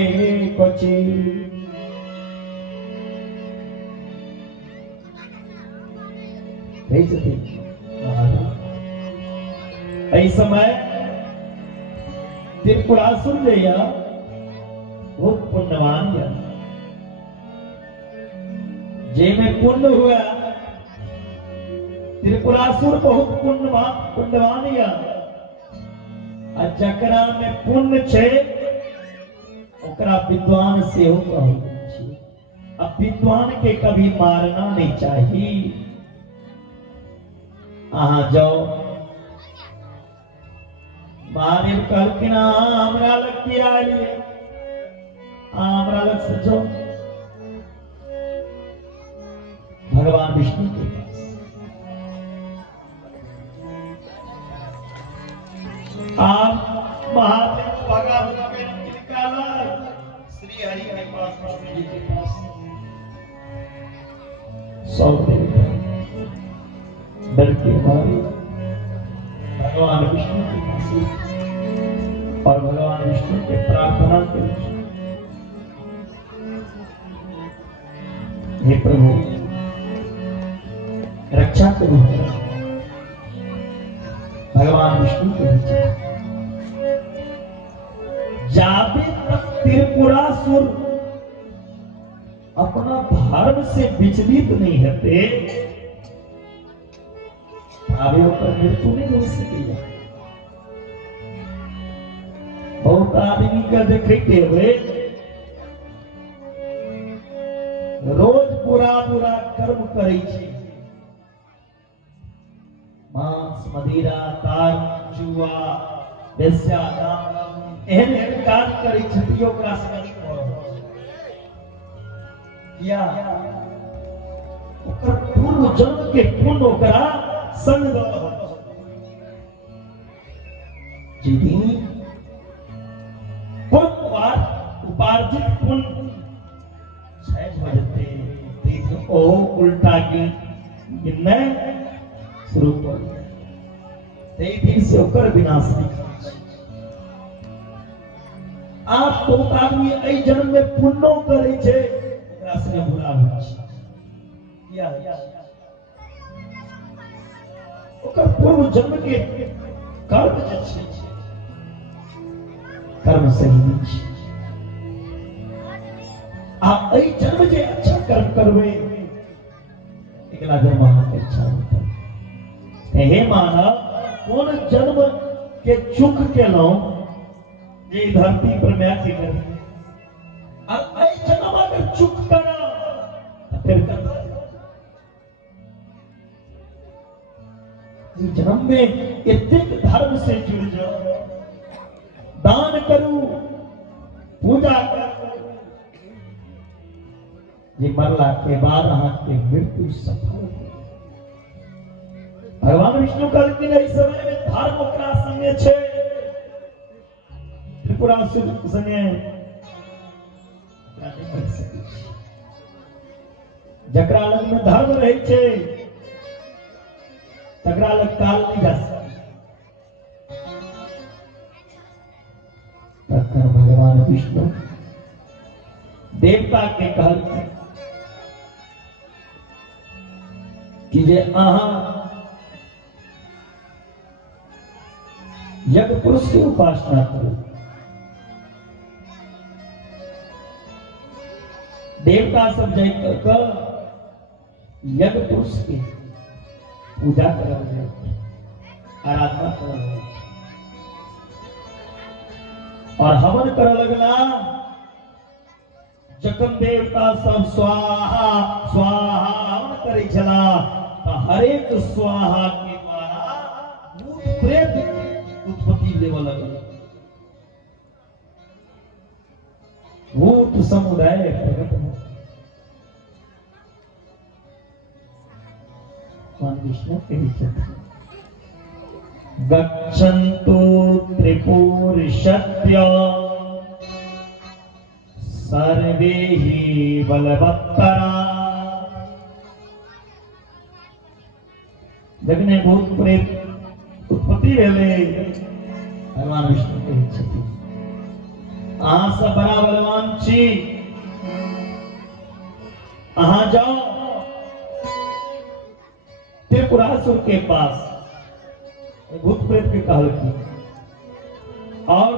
क्वचित्। इस समय त्रिपुरासुर जया बहुत पुण्यवान है, जे में पुण्य हुआ त्रिपुरासुर बहुत पुण्यवान है। जकरा में पुण्य छे ओकरा विद्वान से हो कहै छी। अब विद्वान के कभी मारना नहीं चाहिए। अहाँ जाओ, महादेव कहलखिन हमरा लग की आइलिए, हमरा लग से जाओ भगवान विष्णु के पास। आप महादेव भगवान के निकाला श्री हरि के पास, विष्णु जी के पास सौ देवता डर के मारे भगवान विष्णु के पास और भगवान विष्णु के प्रार्थना के हे प्रभु रक्षा करो। भगवान विष्णु के रक्षा जाबे तक त्रिपुरासुर अपना धर्म से विचलित नहीं होते आवे ऊपर मृत्यु नहीं हो सकी। बहुत आदमी का देखते हुए रोज बुरा बुरा कर्म करे छी, मांस मदिरा तार जुआ वेश्यागाम एहन एहन काज करे छथि ओकरा से या ओकर पूर्व जन्म के पुण्य ओकरा संग दऽ जिदी उपार्जित पुण्य क्षय हो जाते देख ओ उल्टा गिनने शुरू कर दिया दिन से ओकर विनाश नहीं। आप तो आदमी एहि जन्म में पुण्यो करे छे ओकरा से बुरा होइ छै किया ओकर पूर्व जन्म के कर्म जे छै कर्म सही नहीं छै। आप एहि जन्म जे अच्छा कर्म करबे अगला जन्म अहाँके अच्छा होतै। हे मानव कोन जन्म के चूक केलहुं जे धरती पर मैं की करी अब एहि जन्म अगर चूक करा फिर जन्म में एतेक धर्म से जुड़ जाओ, दान करू पूजा करू, ये मरला के बाद अहाँके मृत्यु सफल। भगवान विष्णु कहलखिन एहि समय में धर्म ओकरा संगे छै, त्रिपुरासुर संगे जकरा लग में धर्म रहे छै तकरा लग काल नहीं जा सकता। तकर भगवान विष्णु देवता के कहलखिन कि जे अहाँ यज्ञ पुरुष की उपासना करू। देवता सब जाकर यज्ञ पुरुष की पूजा करल, आराधना करल और हवन कर लगला। जखन देवता सब स्वाहा स्वाहा हवन करे छला तो हरेक स्वाहा के द्वारा भूत प्रेत उत्पत्ति लेवल लगल। भूत समुदाय प्रकट हो। विष्णु के गच्छन्तु त्रिपुरुषस्य सर्वे ही बलवत्तरा। जखने भूत प्रेत उत्पत्ति भेलै भगवान विष्णु के छथि अहाँ सब बड़ा बलवान छी, अहाँ जाओ त्रिपुरासुर के पास। भूत प्रेत के कहलखिन और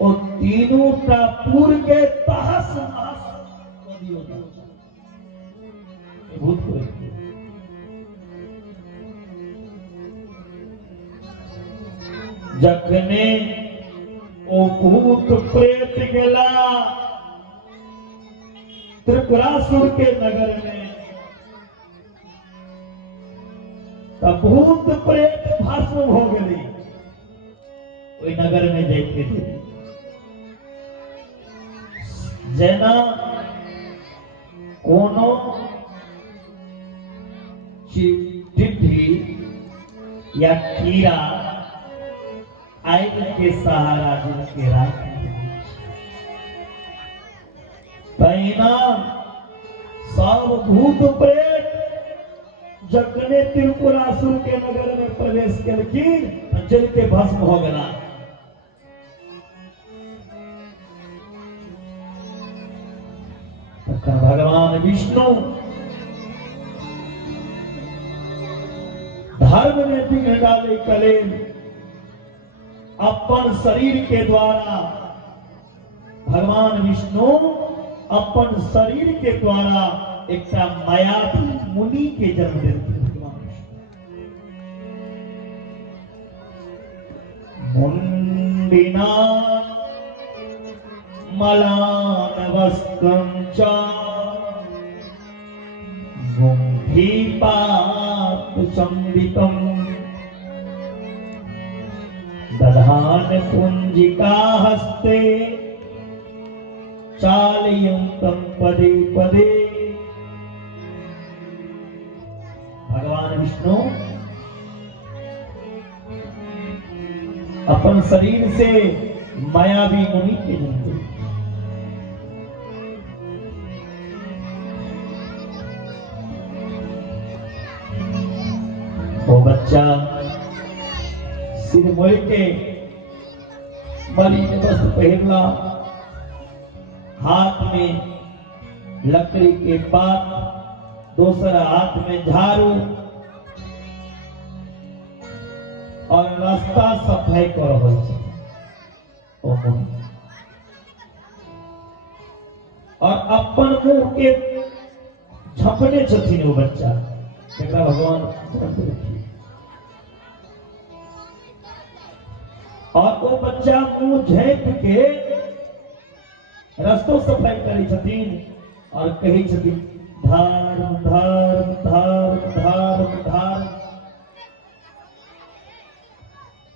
वो तीनों टापुर के तहस नहस कर दियो। भूत प्रेत जखने ओ भूत प्रेत गेला त्रिपुरासुर के नगर में तब भूत प्रेत भस्म हो गई। ओई नगर में जाते थे जेना कोनो टिड्ढी या कीड़ा आग के सहारा जिनके राख तैना सब भूत प्रेत जखने त्रिपुरासुर के नगर में प्रवेश केलखिन तो जल के भस्म हो गया। भगवान विष्णु धर्म में विघ्न डाले कलेन अपन शरीर के द्वारा, भगवान विष्णु अपन शरीर के द्वारा एक मायावी मुनि के जन्म देते। मुंडिना मलान वस्त्रं च गुंभीपात संवितम दधान कुंजिका हस्ते चालयन्तं पदे पदे। भगवान विष्णु अपन शरीर से मायावी मुनि के जन्म दिए। वो बच्चा सिर मोड़ के मलिन वस्त्र पहनला, हाथ में लकड़ी के पात, दूसरा हाथ में झाड़ू और रास्ता सफाई कर रहल छै। और अपन मुंह के झपने छथिन वो बच्चा, जेकरा भगवान तुरंत रखिए। और वो बच्चा मुंह झाँप के रस्तो सफाई करे छथिन और कहे छथिन धर्म धर्म धर्म धर्म धर्म।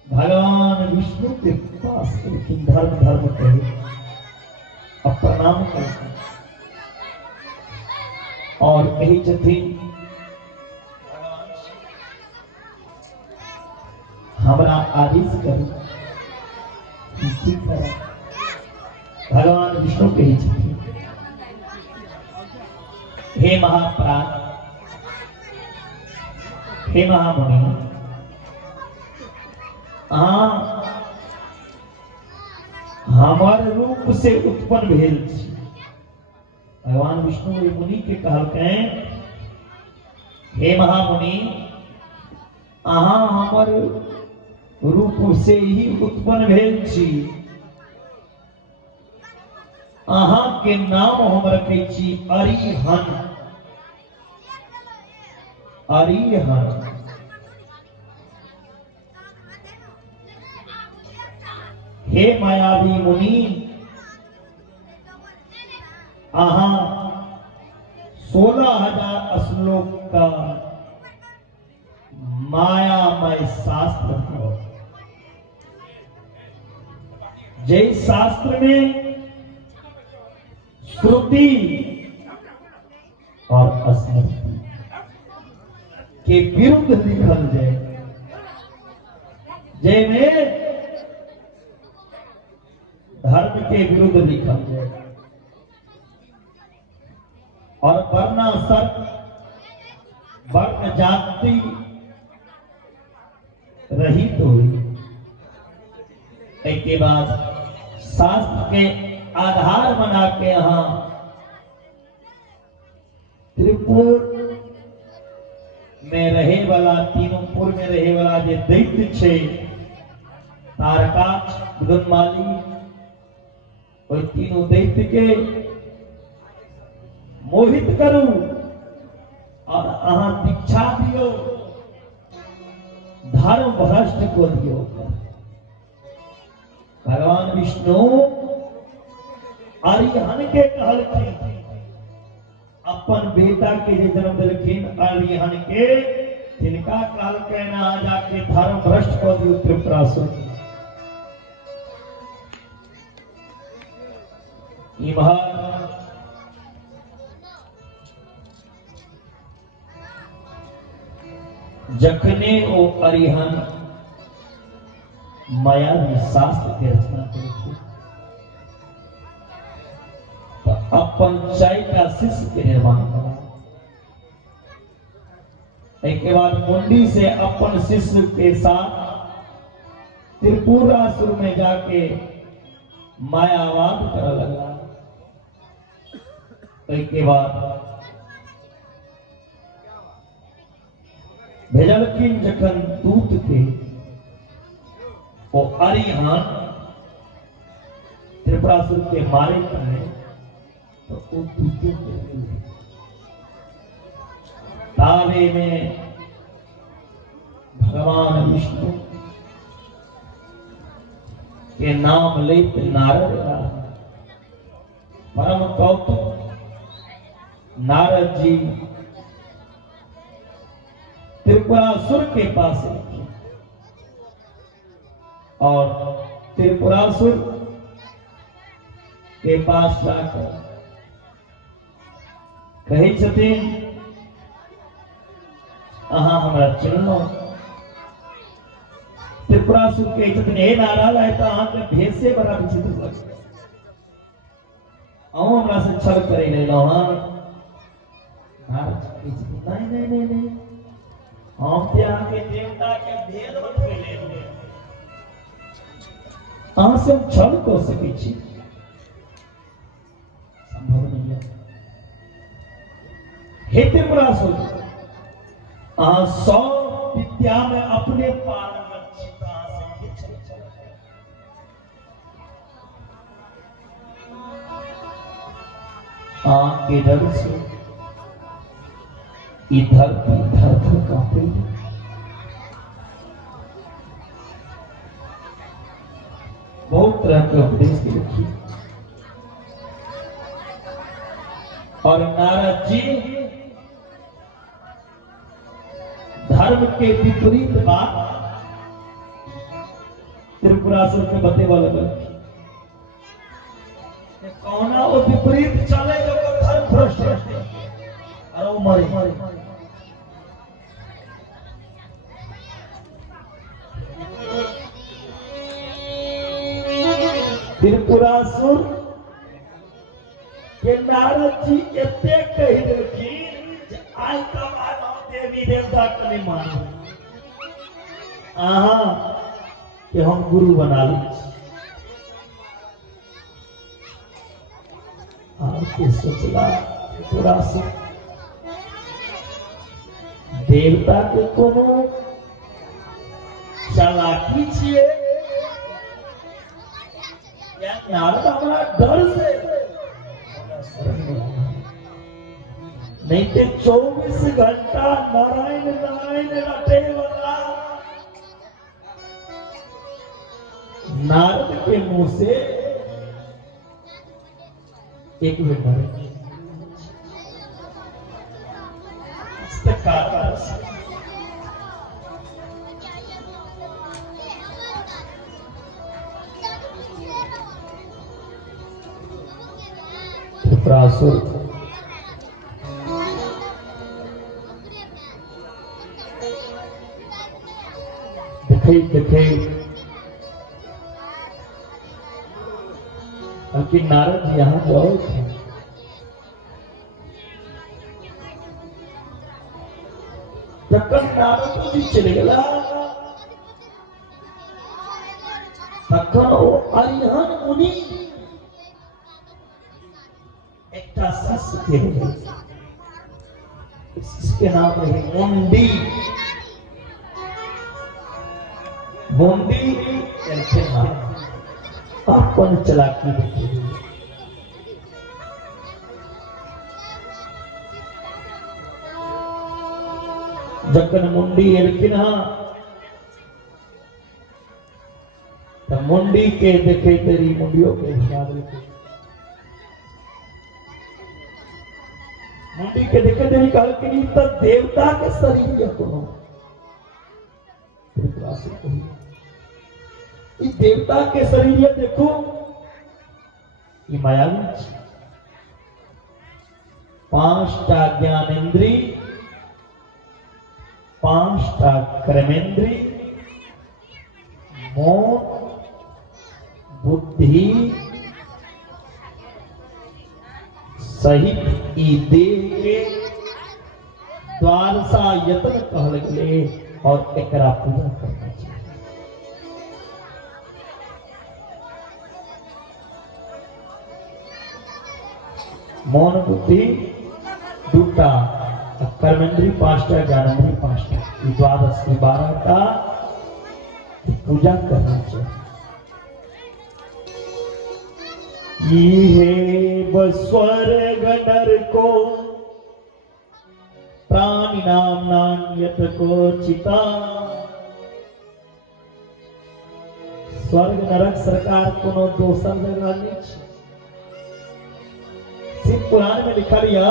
भगवान विष्णु के पास लेकिन धर्म धर्म कहे अब प्रणाम करते और कही छथिन हमरा आदेश करू ठीक करा। भगवान विष्णु कही छथिन हे महाप्राण, हे महामुनि, हमार रूप से उत्पन्न भेल छी। भगवान विष्णु मुनि के कहलकै हे महामुनि, अहाँ हमर रूप से ही उत्पन्न भेल छी। अहाँ के नाम हम रखे छी अरिहन। अरिहन हे मायावी मुनि, अहाँ 16,000 श्लोक का मायामय शास्त्र हो। जय शास्त्र में श्रुति और स्मृति के विरुद्ध लिखल जाए, जय में धर्म के विरुद्ध लिखल जाए और वर्ण सर्प वर्ण जाति रहित हुई। इसके बाद शास्त्र के आधार बना के यहाँ त्रिपुर में रहे वाला, तीनोंपुर में रहे वाला जे दैत्य छे तारकाक्ष, गगनमाली, और तीनों दैत्य के मोहित करू और अहाँ दीक्षा दियो, धर्म भ्रष्ट को दियो। भगवान विष्णु अरिहन के कहलखिन, अपन बेटा के जे जन्म दिलखिन अरिहन के, तिनका कहलखिन आ जाके धर्म भ्रष्ट को दियो त्रिपुरासुर। जखने ओ अरिहन मायावी शास्त्र के रचना करें तो अपन 4 शिष्य के निर्माण करा। एक के बाद मुंडी से अपन शिष्य के साथ त्रिपुरासुर में जाके मायावाद कर लगा। एक के बाद भेजलखिन जखन दूत के वो अरिहन त्रिपुरासुर के मारे है तो वो दूतों के तावे में भगवान विष्णु के नाम लेते नारद परम कौतुक नारद जी त्रिपुरासुर के पास और त्रिपुरासुर के पास जाकर कहे छथिन अहाँ हमरा चिन्हलो। त्रिपुरासुर के छथिन हे नारद आए तो अहाँ के भेष से बड़ा विचित्र लगे। अहूँ हमरा से छल करे ले लो। हाँ नारद नहीं नहीं नहीं नहीं हम ત્યાં के देवता के भेद बन के ले ले अहाँ से हम छल कर सकै छी संभव नहीं है। हे त्रिपुरासुर अहाँ 100 विद्या में अपने पारंगत से के डर से इधर धरती कांपे। बहुत तरह के उपदेश की लिखी और नारद जी धर्म के विपरीत बात त्रिपुरासुर के बतेवा लगा। कौना वो विपरीत चले जो धर्म भ्रष्ट है और वो मरे। त्रिपुरासुर के नारद जी एते कह देलखिन आज का बाद हम देवी देवता के नहीं मानू अहाँ के हम गुरु बना ली। आपके सोचला त्रिपुरासुर देवता के कोनो चालाकी छिए या नारद हमारा डर से नहीं तो 24 घंटा नारायण नारायण रटे वाला नारद के मुंह से एक मिनट मरे त्रिपुरासुर देखे कि नारद जी यहाँ जाओ तखन नारद जी चले गला तखन वो अरिहन मुनि एक शिष्य के इसके नाम है मुंडी। मुंडी अपन चलाकी देखिए जखन मुंडी एलखिन तो मुंडी के देखे तेरी मुंडियों के हिसाब मुंडी के देखे तेरी कहलखिन तो देवता के शरीर या कोनो इस देवता के शरीर ये देखो ये मायावी 5टा ज्ञानेन्द्रिय 5टा कर्मेंद्रिय मौन बुद्धि सहित ई देह के मानसा यत्न कहल गए और एकरा पूजा करना चाहिए। मौन बुद्धि दूटा, कर्मेंद्री 5टा, ज्ञानेंद्री 5टा, द्वादश 12 का पूजा करना चाहिए। ये स्वर्ग नर को प्राणी नाम नान्यत को चिता। स्वर्ग नरक सरकार कोनो दोसर जगह नहीं है। शिव पुराण में लिखा लिया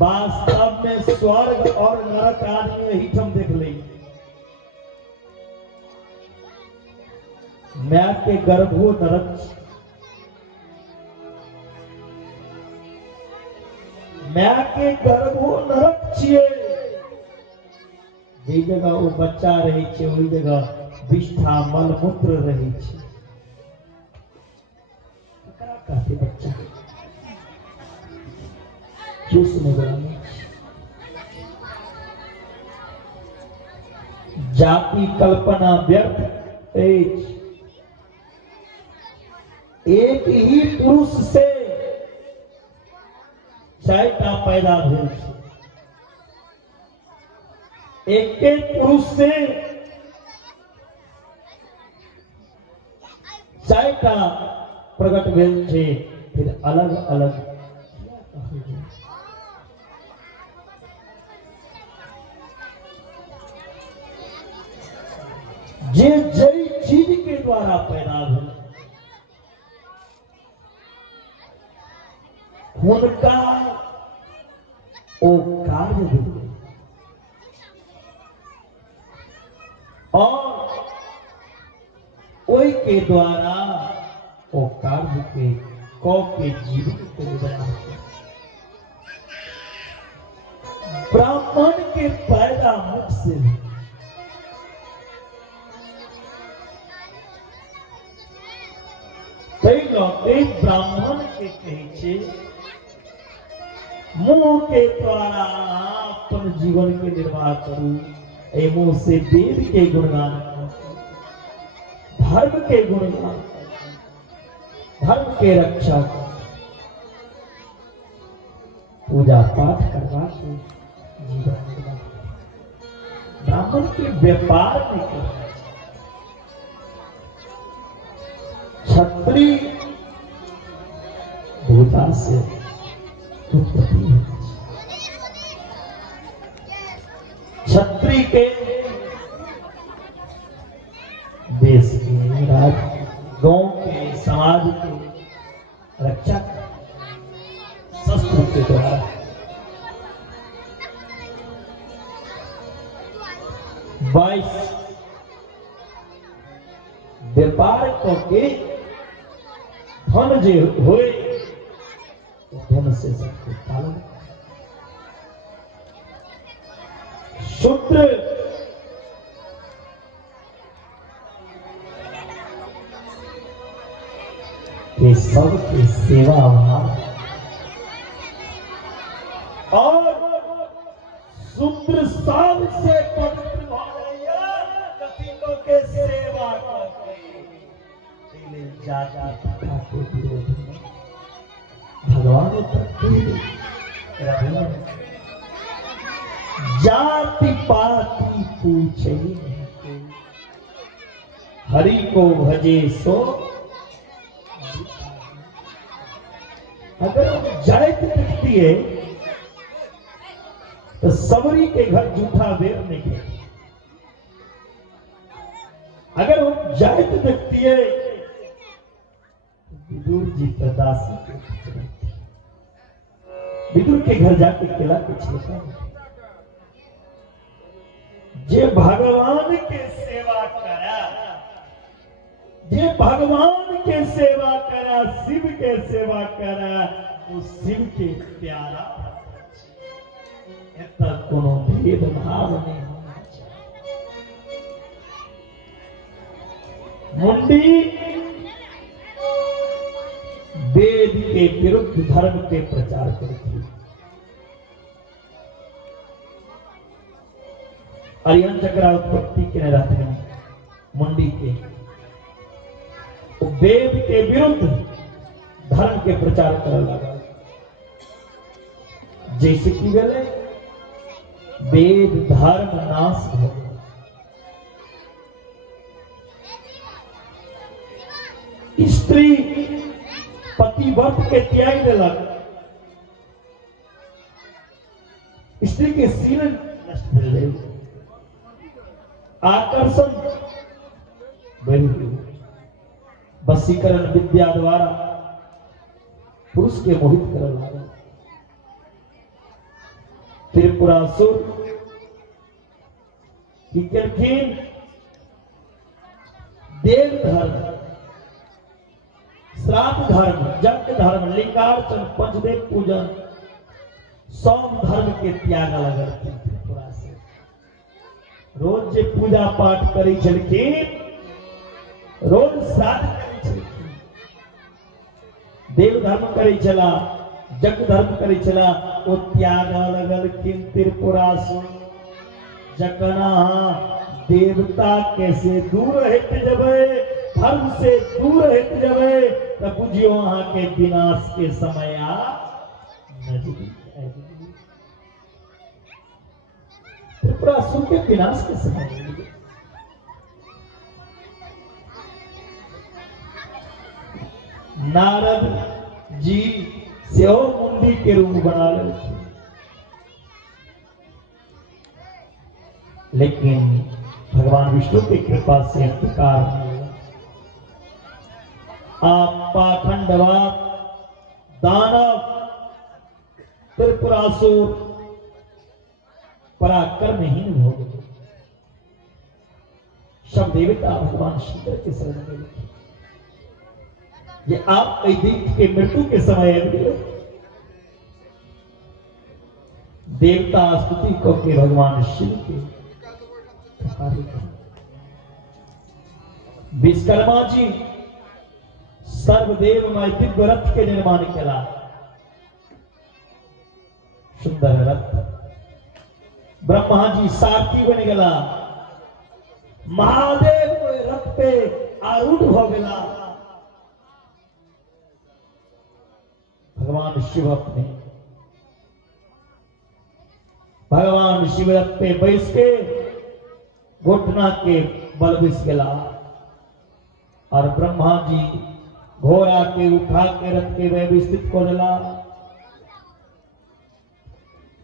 वास्तव में स्वर्ग और नरक आदमी यही हम देख लेंगे। मैं के गर्भो नरक, मैं के गर्भो नरक छिए। जे जगह वो बच्चा रहे छे वही जगह विष्ठा मल मूत्र रहे छे। ककरा कहते बच्चा चूस निगरानी। जाति कल्पना व्यर्थ। एक ही पुरुष से 4टा पैदा भेल छै। एके पुरुष से 4टा प्रकट भेल छै। फिर अलग अलग जे जई चीज के द्वारा पैदा भेल हुनका ओ कार्य देते और ओई के द्वारा ओ कार्य के जीवन के निर्माण। ब्राह्मण के पैदा मुख से एक ब्राह्मण के कहे छे मुंह के द्वारा अपन जीवन के निर्वाह करू। ए मुंह से वेद के गुणगान करू, धर्म के गुणगान करू, धर्म के रक्षा करू, पूजा पाठ करवा के जीवन निर्वाह। ब्राह्मण के व्यापार नहीं करना। क्षत्रिय भूता से उत्पत्ति है। क्षत्रिय के देश के, राज्य, गांव के, समाज के रक्षा शस्त्र के द्वारा। बाईस व्यापार करके धन जे होए धन से सबको पालन। शूद्र के सबके सेवा भाव और शूद्र सब से पवित्र भावैया कथिनों के सेवा करके जाता पिता के विरोध में भगवान जाति पाति पूछे नहीं। हरि को भजे सो। अगर हम जाति दिखती है तो सबरी के घर जूठा बेर नहीं है। अगर हम जाति दिखती है विदुर जी प्रदासी के, विदुर के घर जाके केला के छिलका जे भगवान के सेवा करा, जे भगवान के सेवा करा, शिव के सेवा करा, वो शिव के प्यारा। इतना कोनो भेदभाव नहीं होना चाहिए। मुंडी वेद के विरुद्ध धर्म के प्रचार करती। अरियन चक्रा उत्पत्ति के रहते हैं मुंडी के वेद के विरुद्ध धर्म के प्रचार कर लगा। जैसे कि गले वेद धर्म नाश हो गया। स्त्री पतिव्रत के त्याग दिलक, स्त्री के सील नष्ट भेल रहे, आकर्षण बढ़ गई, वशीकरण विद्या द्वारा पुरुष के मोहित कर लगा। त्रिपुरासुर की करखीन देव धर्म, श्राद्ध धर्म, यज्ञ धर्म, लिंगार्चन, पंचदेव पूजन, सोम धर्म के त्याग लगा। त्रिपुरा से रोज जे पूजा पाठ करी छलखिन, रोज श्राद्ध करी छलखिन, देव धर्म करी छला, यज्ञ धर्म करी छला, ओ त्याग लगल। किन त्रिपुरासुर जकना देवता कैसे दूर हट जबे, धर्म से दूर हट जबे, तब बुझियो अहाँ के विनाश के समय आ नजदीक है। त्रिपुरासुर के विनाश के समय नारद जी से मुंडी के रूप बना ले, लेकिन भगवान विष्णु की कृपा से अंधकार नहीं हुआ। आप पाखंडवाद, दानव, त्रिपुरासुर पराक्रमहीन हो गए। सब देवता भगवान शंकर के शरण में गए। ये आप दैत्य के मृत्यु के समय देवता स्तुति को के भगवान शिव के विश्वकर्मा जी सर्वदेवमय दिव्य रथ के निर्माण कला। सुंदर रथ ब्रह्मा जी सारथी बन गला, महादेव को रथ पे आरूढ़ हो गया। भगवान शिव अपने भगवान शिव रथ पे बैस के घुटना के बल बिस गला, और ब्रह्मा जी घोड़ा के उठा के रथ के व्यवस्थित को दिला।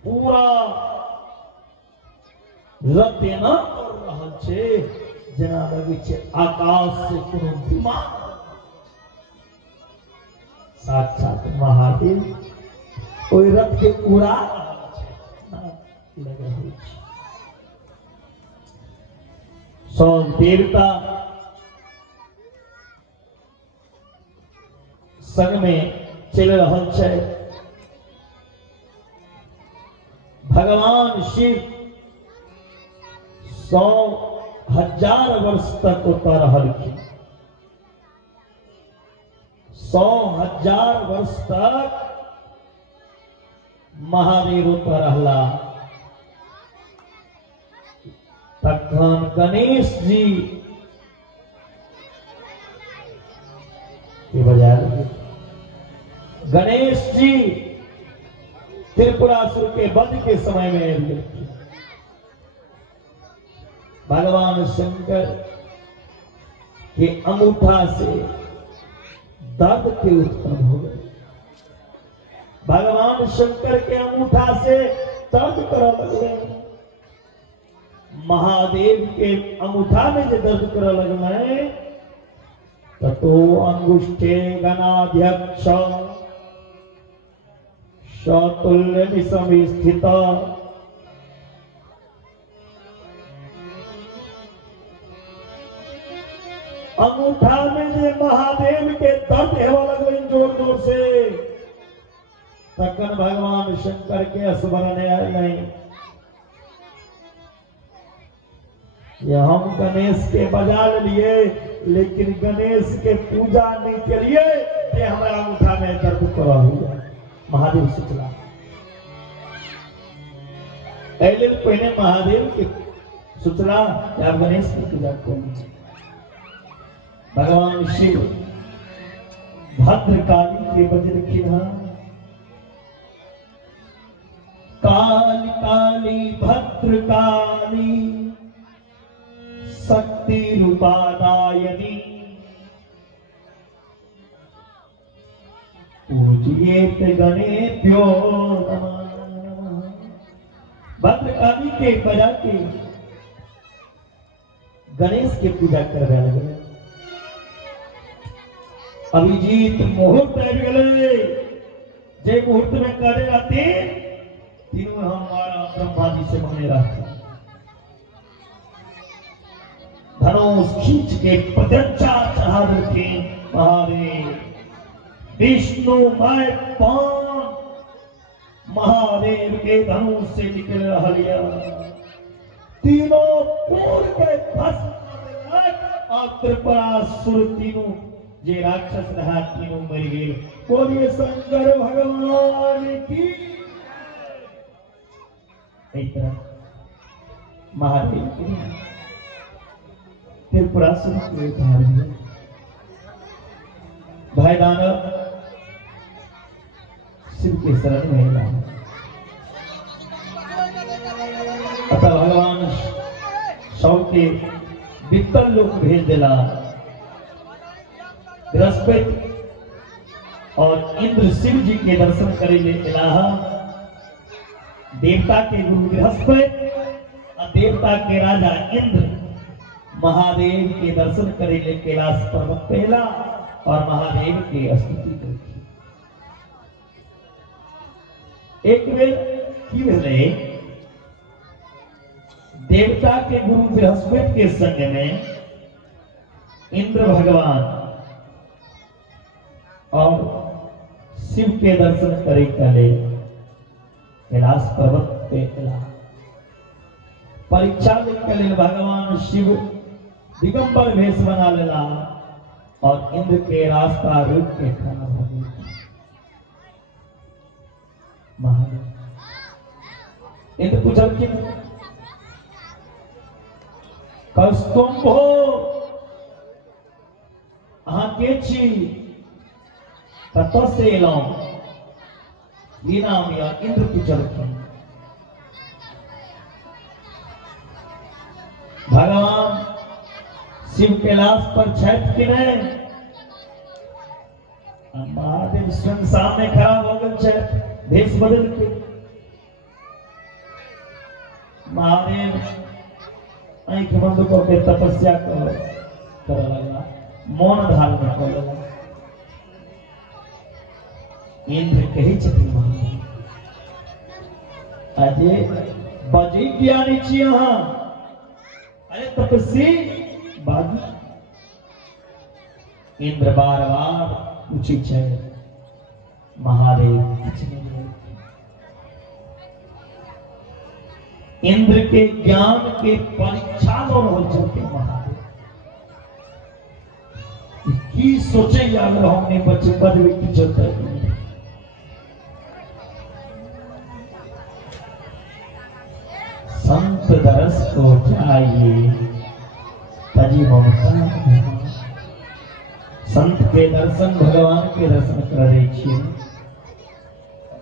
पूरा रथ एना कर रहल छे जेना लगे छे आकाश से कोनो विमान। साक्षात महादेव ओई रथ के उड़ा लगे हुए छे। सब देवता संग में चल रहल छे। भगवान शिव 100,000 वर्ष तक उतर रहलखिन। 100,000 वर्ष तक महादेव उतर रहला। तखन गणेश जी के बजाय गणेश जी त्रिपुरासुर के वध के समय में भगवान शंकर के अंगूठा से दर्द के उत्पन्न हो गए। भगवान शंकर के अंगूठा से दर्द कर लगे। महादेव के अंगूठा में जो दर्द कर लगने ततो अंगुष्ठे गणाध्यक्ष शतुल्य निसंस्थित। अंगूठा में जो महादेव के दर्द हेवा लगल जोर जोर से, तखन भगवान शंकर के स्मरण नहीं। ये हम गणेश के बजा लिए, लेकिन गणेश के पूजा नहीं करिए ये हमारा अंगूठा में दर्द करा हुआ। महादेव सोचला पहले महादेव के सूचना कि आप गणेश की पूजा करें। भगवान शिव भद्रकाली के वज्र किन्हा काली काली भद्रकाली शक्ति रूपादायनी पूजिएत गणेभ्यो नमः। भद्रकाली के बजा के गणेश के पूजा कर रहे हैं। अभिजीत मुहूर्त आ गए, जे मुहूर्त में करे रहते तीनों हमारा ब्रह्मा जी से मांगे रहते। धनुष खींच के प्रत्यक्षा चढ़ा देते महादेव। विष्णु मय पान महादेव के धनुष से निकल रहा, तीनों पूर्व के भस्म और त्रिपुरासुर तीनों जे राक्षस रहा तीनों मर गए। बोलिए शंकर भगवान की। महादेव के त्रिपुरासुर के उद्धार भाई दानव शिव के शरण में मिला। अतः भगवान शव के वित्तल लोक भेज दिला। बृहस्पति और इंद्र शिव जी के दर्शन करे ले इलाहा। देवता के गुरु बृहस्पति और देवता के राजा इंद्र महादेव के दर्शन करे ले कैलाश पर्वत पहला और महादेव के स्तुति करती। एक बेर की भेले देवता के गुरु बृहस्पति के संग में इंद्र भगवान और शिव के दर्शन करे कले कैलाश पर्वत पे चला। परीक्षा ले भगवान शिव दिगंबर वेश बना लेला और इंद्र के रास्ता रूप के खड़ा हो गया। इंद्र पूछल कि कस्तुंभ अहाँ के छी तपस्या एलौं नाम या इंद्र पूछल भगवान शिव कैलाश पर छठ के नहीं महादेव स्वयं सामने खड़ा हो गए भेष बदल के। महादेव आंख बंद करके तपस्या कर लगा, मौन धारण कर लगा। इंद्र कही छथिन महादेव अजे बजे ज्ञानी छी अहाँ। अरे तपस्वी बाजी इंद्र बार बार पूछी छे महादेव कुछ नहीं। इंद्र के ज्ञान के परीक्षा लो हो चलते महादेव की सोचे अगर हमने बच्चे पद की चलता संत दरस को चाहिए तजी ममता। संत के दर्शन भगवान के दर्शन कर रही छी।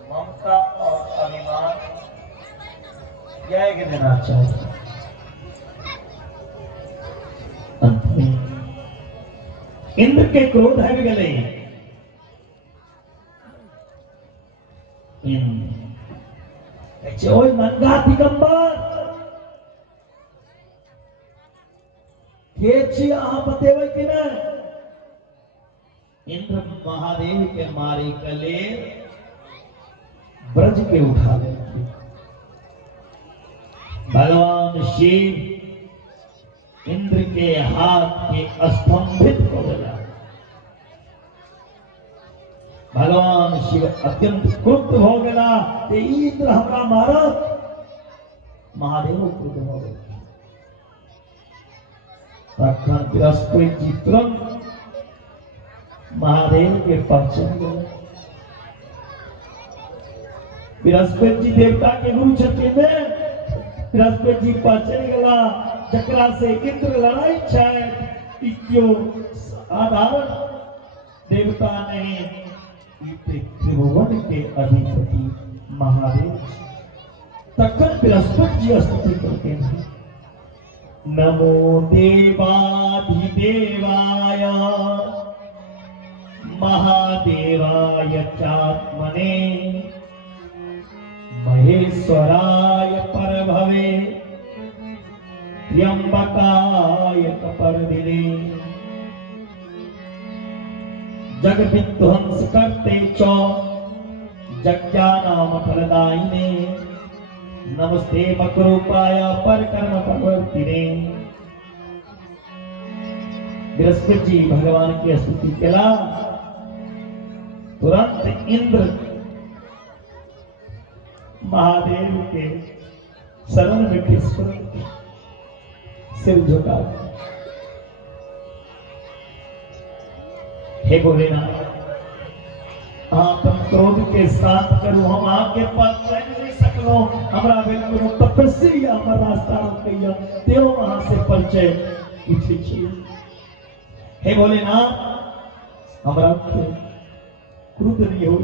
ममता और अभिमान त्याग देना चाहिए। अंत में इंद्र के क्रोध है गले। ओए नंगा दिगंबर के छी अहाँ बतेबै कि नहीं। इंद्र महादेव के मारे कले ब्रज के उठा ले। भगवान शिव इंद्र के हाथ के स्तंभित हो गया। भगवान शिव अत्यंत क्रुद्ध हो गया कि इंद्र हमरा मारत। महादेव क्रुद्ध हो गए। तखन बृहस्पति जी तुरंत महादेव के पहचान गए। बृहस्पति जी देवता के गुरु छथिन। बृहस्पति जी पहुंचे गला जकरा से इंद्र लड़ाई छे कि क्यों साधारण देवता नहीं त्रिभुवन के अधिपति महादेव तखन बृहस्पति जी स्तुति करते हैं नमो देवाधिदेवाय महादेवाय चात्मने महेश्वराय परभवे त्र्यंबकाय कपर्दिने जग विध्वंस करते च जज्ञानाम फलदायिने नमस्ते मकरूपाय परकर्म प्रवर्तिने। बृहस्पति जी भगवान की स्तुति केला तुरंत इंद्र महादेव के शरण में खिसक सिर झुका हे भोलेनाथ हाँ तुम क्रोध के साथ करो हम आपके पास रह नहीं सकलो हमरा बिल्कुल तपस्या हमर रास्ता रोकैया तेरो वहां से परिचय पूछे छिए हे भोलेनाथ हमरा क्रोध नहीं हो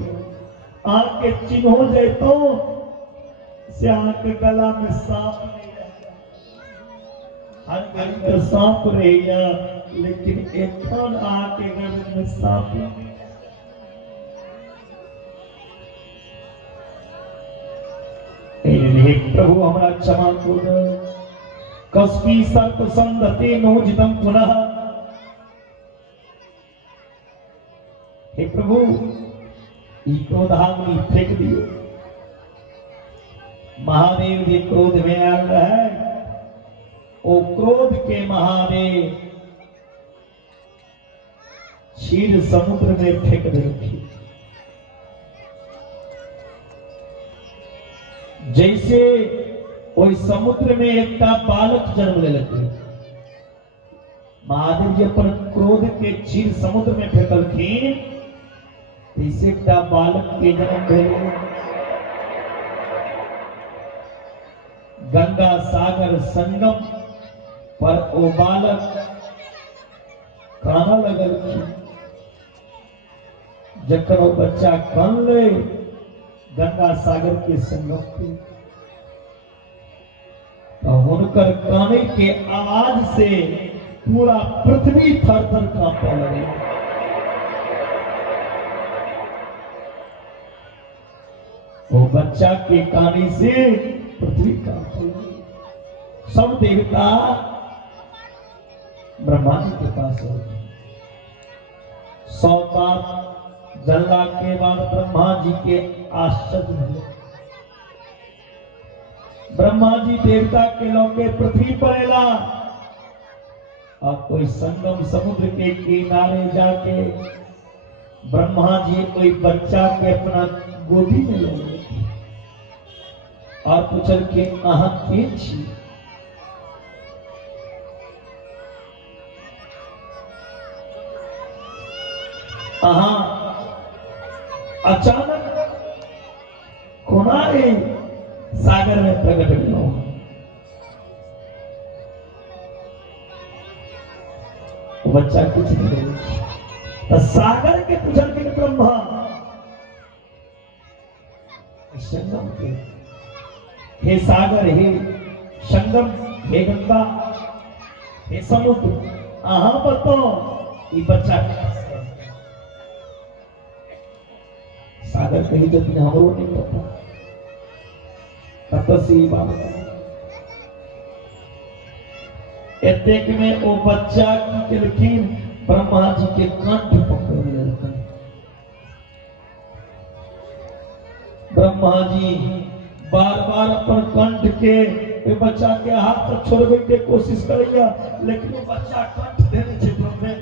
आंख के चिन्ह हो जाए तो से आंख के गला में सांप नहीं रहता हर घड़ी तो सांप रहेगा लेकिन एक आंख के गले में सांप नहीं। हे प्रभु हमारा क्षमा करो कस्मी सर्प संदते नोजितम पुनः हे प्रभु क्रोधाग्नि फेंक दियो महादेव जी क्रोध में आ रहा है ओ क्रोध के महादेव क्षीर समुद्र में फेंक दे रखी जैसे ओई समुद्र में एक बालक जन्म ले लगे महादेव जी अपन क्रोध के क्षीर समुद्र में फेंकलखिन इसे एक बालक के जन्म भेल गंगा सागर संगम पर ओ बालक काना लगल जकर वो बच्चा कान ले गंगा सागर के संगम पे तो हुनकर काने के आवाज से पूरा पृथ्वी थर थर कांपने लगे वो बच्चा के काने से पृथ्वी कांपने लगी सब देवता ब्रह्मा जी के पास हो 100 बात जलवा के बाद ब्रह्मा जी के आश्चर्य हुए ब्रह्मा जी देवता के लौके पृथ्वी पर एला और कोई संगम समुद्र के किनारे जाके ब्रह्मा जी कोई बच्चा के अपना गोदी में ले और पूछल के अहाँ के छी अहाँ अचानक कोनारे सागर में प्रकट हुआ बच्चा कुछ नहीं तो सागर के पूछल के ब्रह्मा संगम के हे सागर हे संगम हे गंगा हे समुद्र अहाँ बताओ ये बच्चा सागर कहीं तो हमरो नहीं पता तपस्वी बाबा एतेक में वो बच्चा की केलखिन ब्रह्मा जी के कंठ पकड़ लेलखिन ब्रह्मा जी बार-बार अपन कंठ के बच्चा के हाथ से छोड़वे के कोशिश करैया लेकिन वो बच्चा कंठ देने छे ब्रह्मे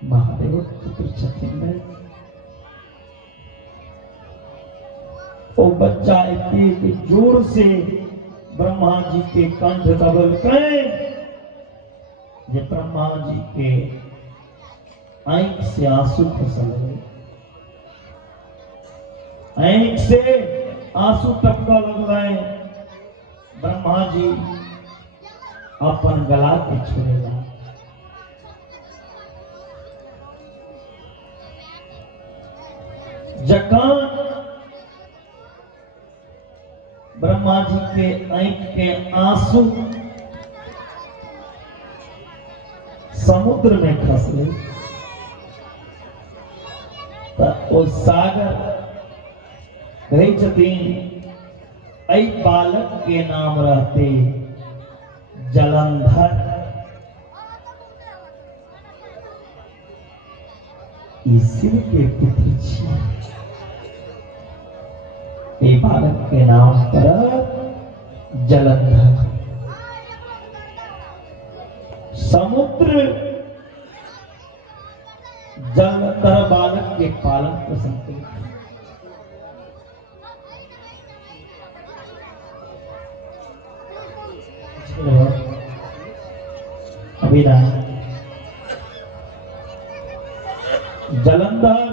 महादेव पुत्र छथिन में वो बच्चा इतनी जोर से ब्रह्मा जी के कंठ दबल के जे ब्रह्मा जी के आंख से आंसू खसल गए आंख से आंसू टपका लगला ब्रह्मा जी अपन गला के छोड़ेला। जखन ब्रह्मा जी के आंख के आंसू समुद्र में खसले तो सागर कहे छथिन ऐ बालक के नाम रहते जलंधर। शिव के पुत्र छी। ए बालक के नाम पर जलंधर। समुद्र जलंधर बालक के पालन पोषण करते। अभी ना जलंधर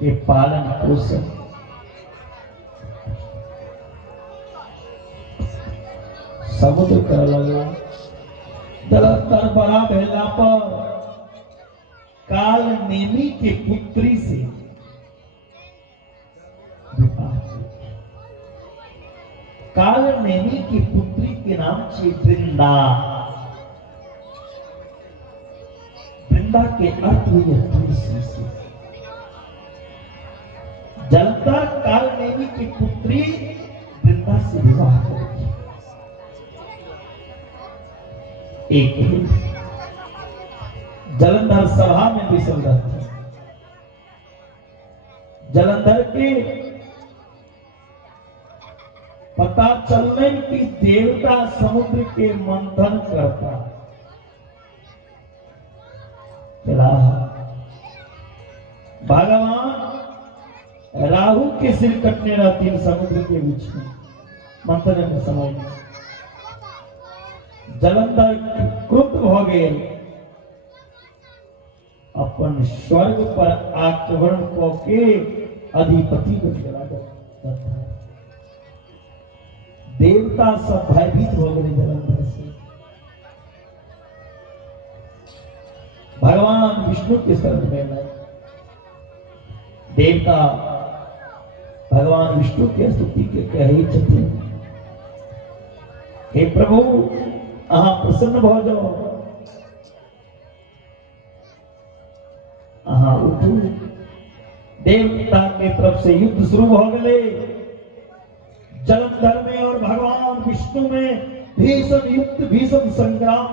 के पालन पोषण समुद्र कर लगा। जलंधर बड़ा भेला पर काल नेमी के पुत्री से विवाह किया। काल नेमी की पुत्री के नाम से वृंदा। वृंदा के अर्थ हुए तुलसी से। जलंधर काल नेमी की पुत्री वृंदा से विवाह करेगी। एक दिन जलंधर सभा में विषम रहते। जलंधर के पता चलने की देवता समुद्र के मंथन करता भगवान राहु के सिर कटने रहती समुद्र के बीच में मंथन में समय में। जलंधर क्रुद्ध हो गए। अपन स्वर्ग पर आक्रमण करके अधिपति को जला देता। देवता सब भयभीत हो गए जलंधर से। भगवान विष्णु के शरण में गए। देवता भगवान विष्णु के स्तुति के कहे छथिन, हे प्रभु अहाँ प्रसन्न भ जाओ, अहाँ उठू। देवता के तरफ से युद्ध शुरू हो गए। जलंधर में और भगवान विष्णु में भीषण युद्ध, भीषण संग्राम।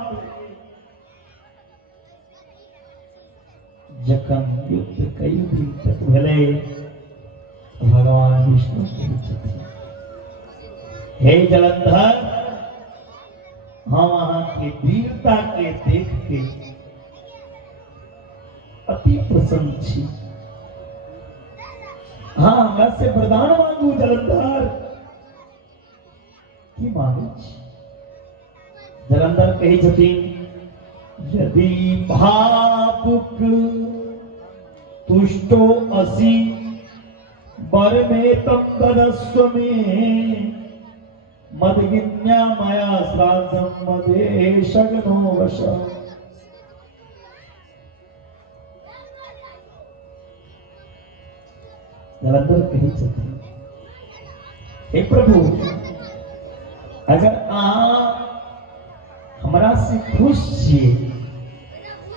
जखन युद्ध कई दिन तक भले भगवान विष्णु के हे जलंधर, हम वहां की वीरता के देख के अति प्रसन्न छी। हाँ हमरा से वरदान मांगू जलंधर। की मांगू छी? जलंधर कही छथिन, यदि भावुक तुष्टो असि बर में तम तदस्व में मदगिन्या माया श्राद्धम मदे शगनो वश। जलंधर कही छथिन, हे प्रभु अगर अहाँ हमरा से खुश छिए,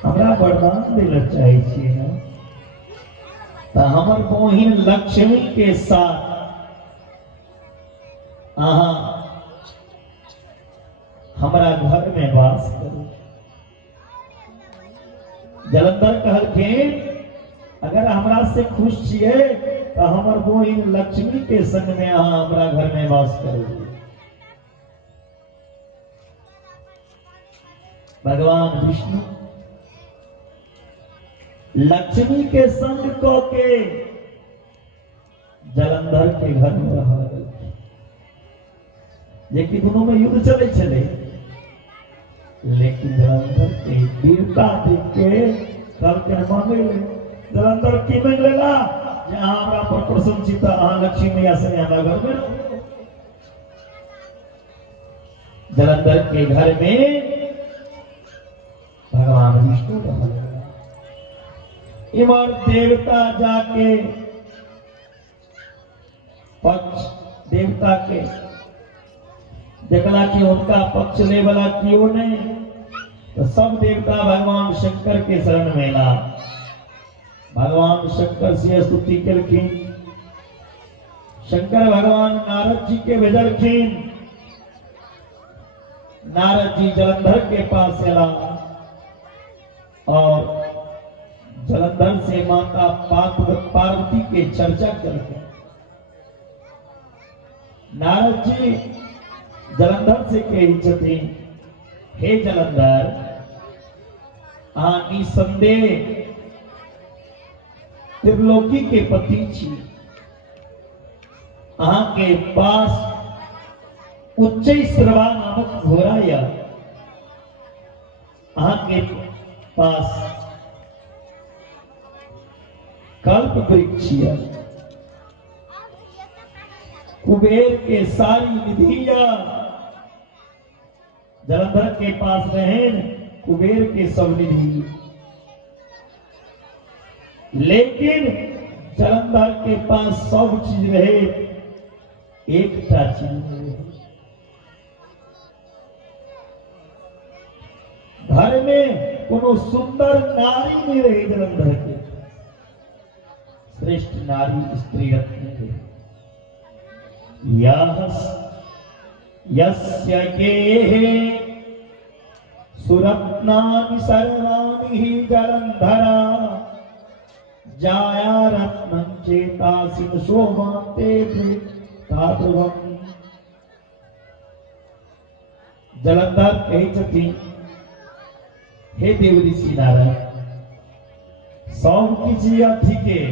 हमरा वरदान देना चाहे छिए ना, तो हमर बहिन लक्ष्मी के साथ अहाँ हमरा घर में वास करू। जलंधर कहलखिन, अगर हमरा से खुश छिए तो हमर बहिन लक्ष्मी के संग में अहाँ हमरा घर में वास करू। भगवान विष्णु लक्ष्मी के संग को के जलंधर के घर में रह गए। लेकिन दोनों में युद्ध चले चले, लेकिन जलंधर के वीरता देख के मांगे। जलंधर की मांग लेला, हमरा पर प्रशंसित लक्ष्मी मैया से घर में रहो। जलंधर के घर में भगवान विष्णु रहा। इमर देवता जाके पक्ष देवता के देखला कि उनका पक्ष ले वाला क्यों नहीं, तो सब देवता भगवान शंकर के शरण में ला। भगवान शंकर से स्तुति करखिन। शंकर भगवान नारद जी के भेजलखिन। नारद जी जलंधर के पास चला और जलंधर से माता पार्वती के चर्चा करके नारद जी जलंधर से कही छथिन, हे जलंधर, निसंदेह त्रिलोकी के पति छी। अहाँ के पास उच्च श्रवा नामक घोड़ा या अहाँ के पास कल्प वृक्ष या कुबेर के सारी निधिया जलंधर के पास रहे कुबेर के सब निधि, लेकिन जलंधर के पास सब चीज रहे, एक चीज रहे। घर में कोनो सुंदर नारी नहीं रही। जलंधर के श्रेष्ठ नारी स्त्री रत्न रही। यस्य गेहे सुरत्नानि सर्वाणि हि जलंधरा जाया रत्नं चेतासिन सोमाते ताद्रवम्। जलंधर कही छथिन, हे देव ऋषि नारायण, सब किसी ठीक है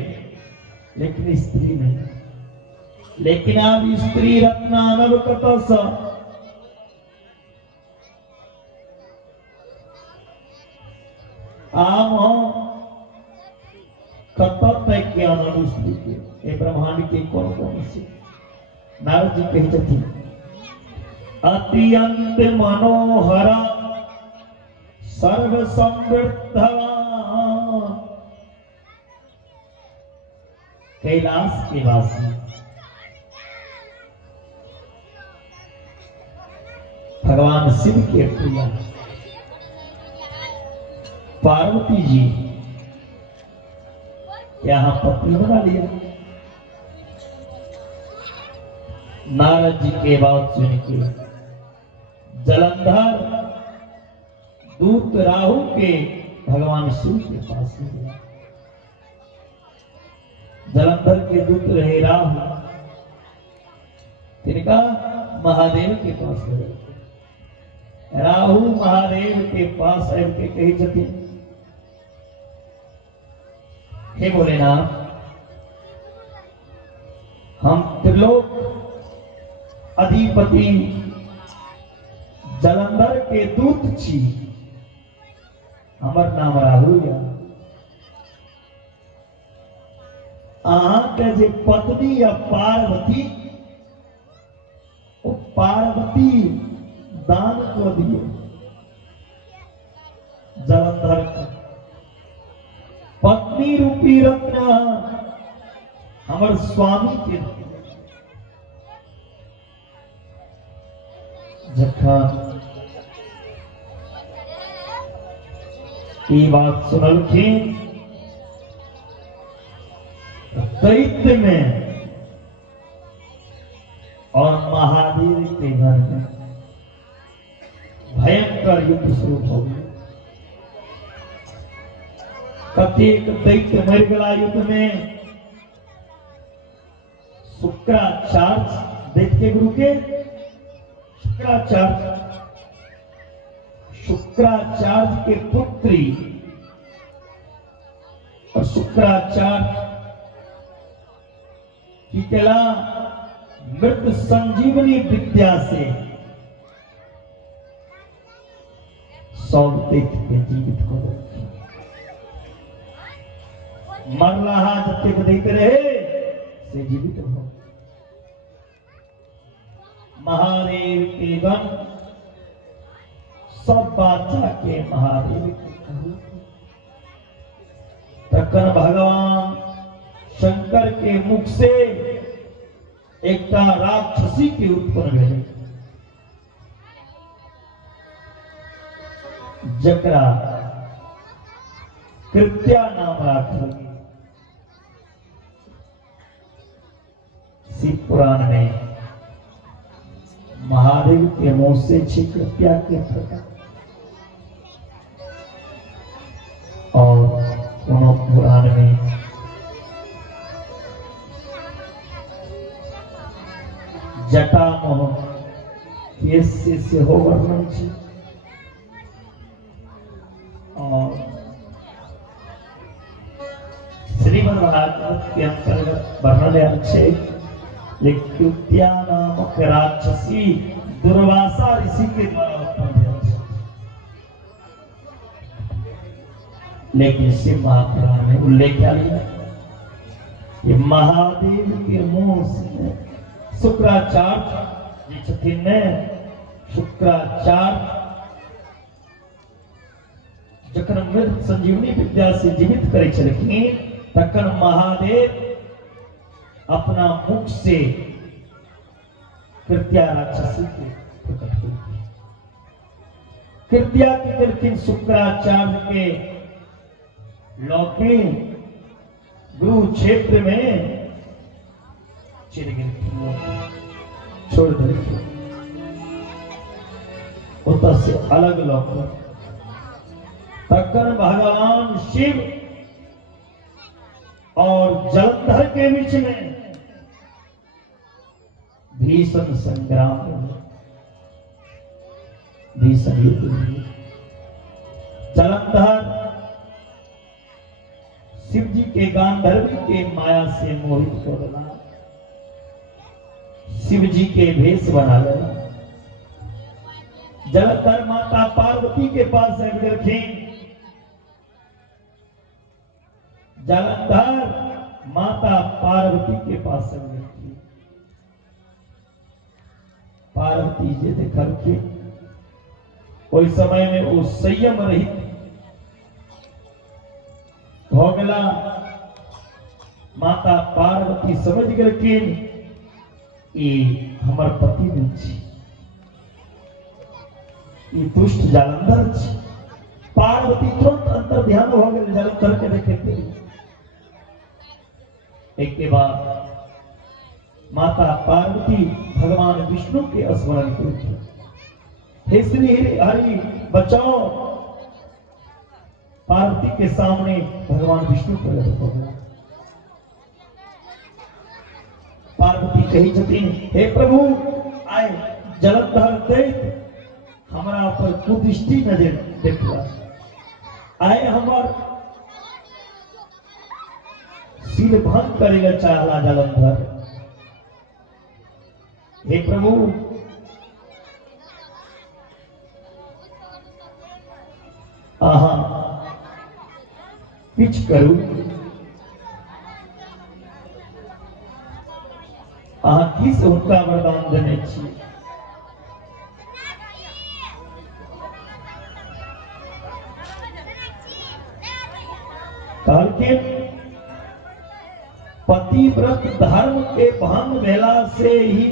लेकिन स्त्री नहीं। लेकिन आप स्त्री रत्नानव कतस आम कतत ज्ञान स्त्री के ब्रह्मांड के कौन कौन से। नारद जी कही थी, अत्यंत मनोहरा सर्व समृद्धवान। कैलाश के वासी भगवान शिव के प्रिया पार्वती जी यहां पत्नी बना लिया। नारद जी के बात सुन के जलंधर दूत राहु के भगवान शिव के पास गया। जलंधर के दूत रहे राहु, तिनका महादेव के पास गए। राहु महादेव के पास आकर के कही जाती, हे भोलेनाथ, हम त्रिलोक अधिपति जलंधर के दूत छी। हमर नाम राहु या अहाँ के जे पत्नी या पार्वती, वो पार्वती दान को दिए जलंधर का। पत्नी रूपी रत्न हमर स्वामी के जखन ये बात सुनलखिन, दैत्य में और महादेव के घर में भयंकर युद्ध शुरू हो गया। कतेक दैत्य मर गया युद्ध में। शुक्राचार्य दैत्य के गुरु के शुक्राचार्य के पुत्री और शुक्राचार्य की कला मृत संजीवनी विद्या से सब दैत्य के जीवित को मर रहा जब दैत्य रहे, से जीवित हो। महादेव के गण सब बात जाके महादेव के कहू। तखन भगवान शंकर के मुख से एक राक्षसी के उत्पन्न भेले, जकरा कृत्या नाम राखल। शिव पुराण में महादेव के मुंह से छी कृत्या के प्रकार, और पुराण में जटामोह से हो वर्णन छी। और श्रीमद् भागवत के अंतर्गत वर्णन है, कृत्या नामक राक्षसी दुर्वासा ऋषि के द्वारा उत्पन्न है। लेकिन शिव महापुराण में उल्लेख किया गया कि महादेव के मुंह से शुक्राचार्य जी छथिन ने शुक्राचार्य जखन मृत संजीवनी विद्या से जीवित करे छलखिन, तखन महादेव अपना मुख से कृत्या राक्षसी के प्रकट हुए। कृत्या के करके शुक्राचार्य के लौकी गुरु क्षेत्र में चले गए, छोड़ दिए, उतर से अलग लौकी। तखन भगवान शिव और जलंधर के बीच में भीषण संग्राम हुआ, भीषण युद्ध हुआ। जलंधर शिव जी के गांधर्वी के माया से मोहित हो गया, शिव जी के भेष बना गया। जलंधर माता पार्वती के पास रखी, जलंधर माता पार्वती के पास रखी। पार्वती जी देखल के ओइ समय में वो संयम रहित हो गला। माता पार्वती समझ गलखिन ई हमर पति नहीं छी, ई दुष्ट जालंधर छी। पार्वती तुरंत अंतर ध्यान हो गए जालंधर के देखे। एक के बाद माता पार्वती भगवान विष्णु के स्मरण की, हे श्री हरि बचाओ। पार्वती के सामने भगवान विष्णु प्रकट हो गया। पार्वती कही छथिन, हे प्रभु आए जलंधर दैत हमारा पर कुदृष्टि नजर देखला, आए हमार शील भंग करेगा चाहला जलंधर। हे प्रभु आहा किछ करू, आहा किस हुनका वरदान देने छी। कहलके पतिव्रत धर्म के भंग भेला से ही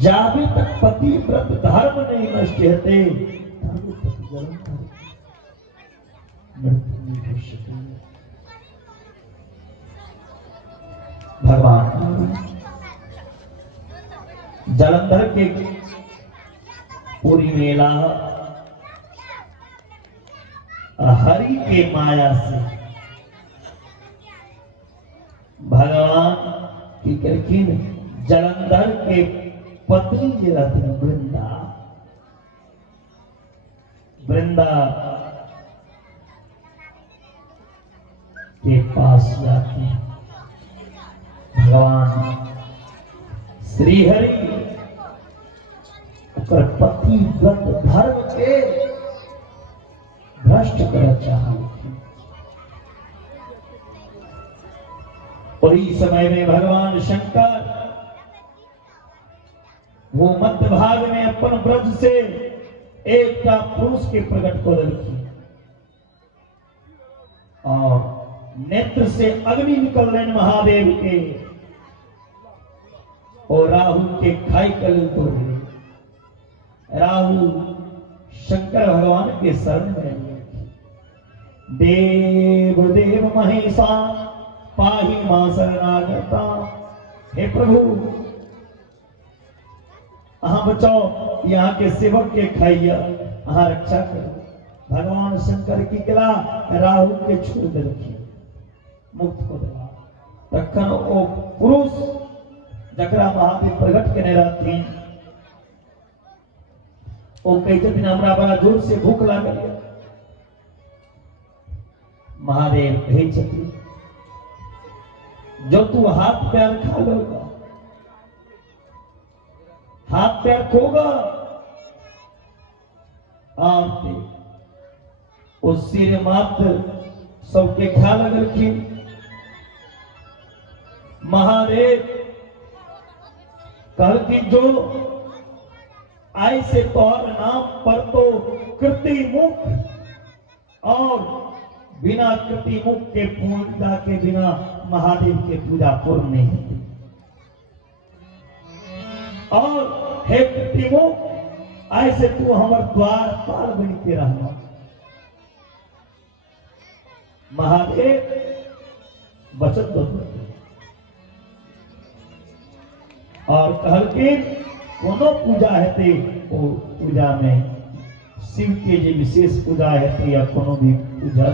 जावे तक पतिव्रत धर्म नहीं नष्ट होते, भगवान जलंधर के पूरी मेला हरि के माया से भगवान की करकिन जलंधर के पत्नी जी रहती वृंदा, वृंदा के पास जाती भगवान श्री हरि पति व्रत धर्म के नष्ट कर चाहा। वही समय में भगवान शंकर वो मध्य भाग में अपन ब्रज से एक पुरुष के प्रकट को रखी और नेत्र से अग्नि निकल रहे महादेव के और राहु के खाई कल तो राहु शंकर भगवान के शरण में देव देव महेशा पाही मां शरणागता। हे प्रभु अहाँ बचाओ, यहाँ के सेवक के खाइया, अहाँ रक्षा करो। भगवान शंकर की कला राहु के छोड़ दे रखी, मुक्त को दिला तखन ओ पुरुष जकरा महादेव प्रकट करने रहती ओ कहते दिन हमरा बड़ा जोर से भूख लागल। महादेव कहे छथिन जो तू हाथ पैर खा लोगा, हाथ पैर खोगा आपके उस सिर मात्र सबके खा लगलखिन। महादेव कहलखिन जो आई से तोहर नाम पर तो कृति मुख और बिना कृति मुख के पूजा के बिना महादेव के पूजा पूर्ण नहीं होती। और हे कृति मुख ऐसे तू हमार द्वार पार बन के रहना। महादेव बचत दो और कहलखिन कोनो पूजा हेते वो पूजा में शिव के जो विशेष पूजा हेते या कोनो भी पूजा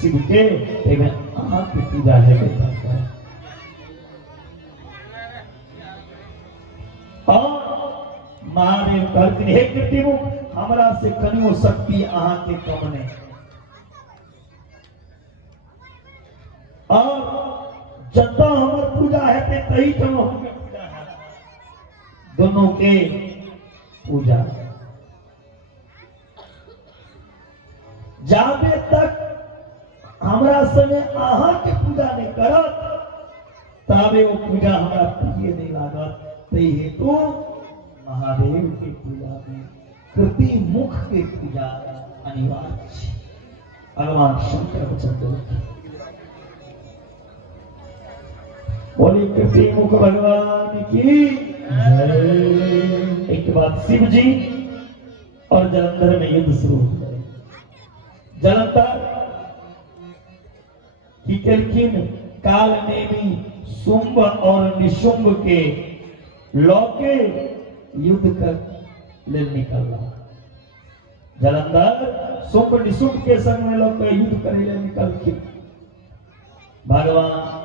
शिव के एवं अहाँ की पूजा हेते। और महादेव कहलखिन हे कृति मुख हमरा से कनियो शक्ति अहाँ के कम नहीं और जता हमर पूजा हेते तही तो हम दोनों के पूजा जाबे तक हमरा समय अहाँ के पूजा नहीं करत ताबे वो पूजा हमरा प्रिय नहीं लागत। तई हेतु महादेव के पूजा में कृति मुख के पूजा अनिवार्य है। भगवान शंकर वचन बोली कृति मुख भगवान की। एक बात शिव जी और जलंधर में युद्ध शुरू हो गए। जलंधर की कलखिन काल में भी शुंभ और निशुंभ के लौके युद्ध कर ले निकल रहा। जलंधर शुंभ निशुंभ के संग में लौके युद्ध करे ले निकल के भगवान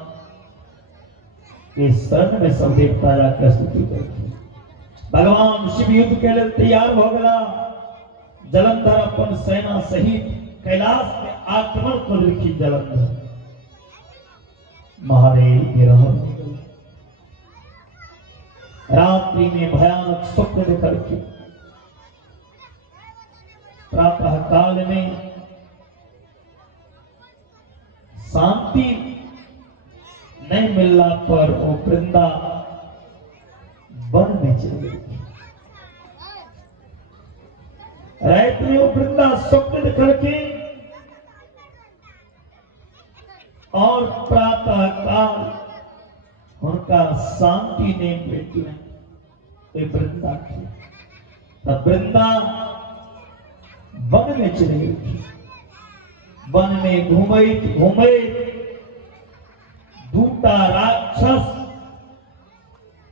इस शरण में सब देवता जाकर स्तुति करते। भगवान शिव युद्ध के लिए तैयार हो गया। जलंधर अपन सेना सहित कैलाश में आक्रमण कर रखी। जलंधर महादेव रात्रि में भयानक स्वप्न देखकर के प्रातः काल में शांति नहीं मिलना पर वो वृंदा वन में चली गई। रात्रि वो वृंदा स्वप्न करके और प्रातः काल उनका शांति ने बेटी वृंदा की तब वृंदा वन में चली गई। वन में घूमे दूटा राक्षस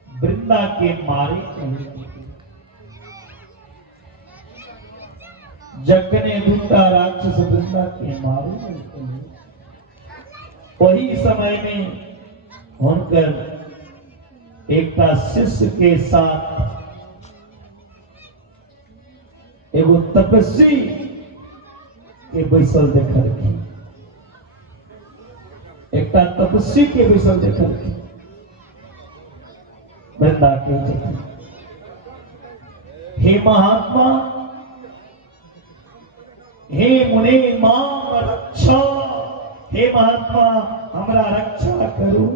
वृंदा के मारे जगने दूटा राक्षस वृंदा के मारे। वही समय में उनकर एक शिष्य के साथ एगो तपस्वी के बैसल देखल की एक तपस्वी के बैसल देखल की वृंदा के हे महात्मा हे मुने माम रक्षा, हे महात्मा हमरा रक्षा करू,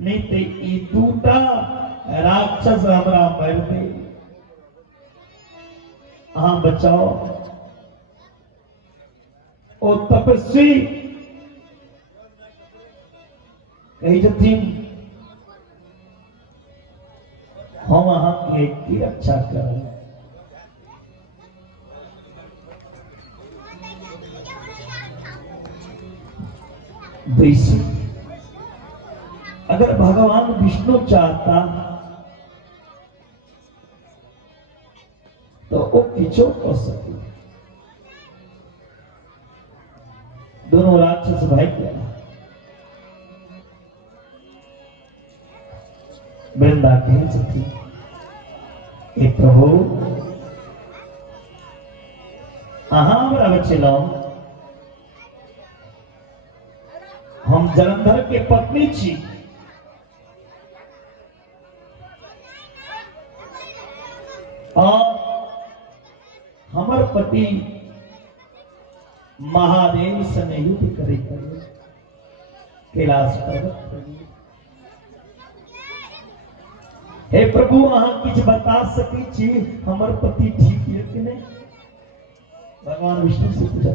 नहीं ते ई दूटा राक्षस हमरा मार दे। हाँ बचाओ। ओ तपस्वी कही जतीन हम अहाँ की रक्षा कर। अगर भगवान विष्णु चाहता तो वो किचो कर सके। दोनों राक्षस भाई क्या वृंदा कह सकती, ए प्रभु हमरा बच्चे लाओ, हम जलंधर के पत्नी छी, और हमर पति महादेव से युद्ध करे कैलाश पर्वत पर। हे प्रभु अहाँ किछ बता सकै छी हमर पति ठीक है कि नहीं? भगवान विष्णु से पूछा।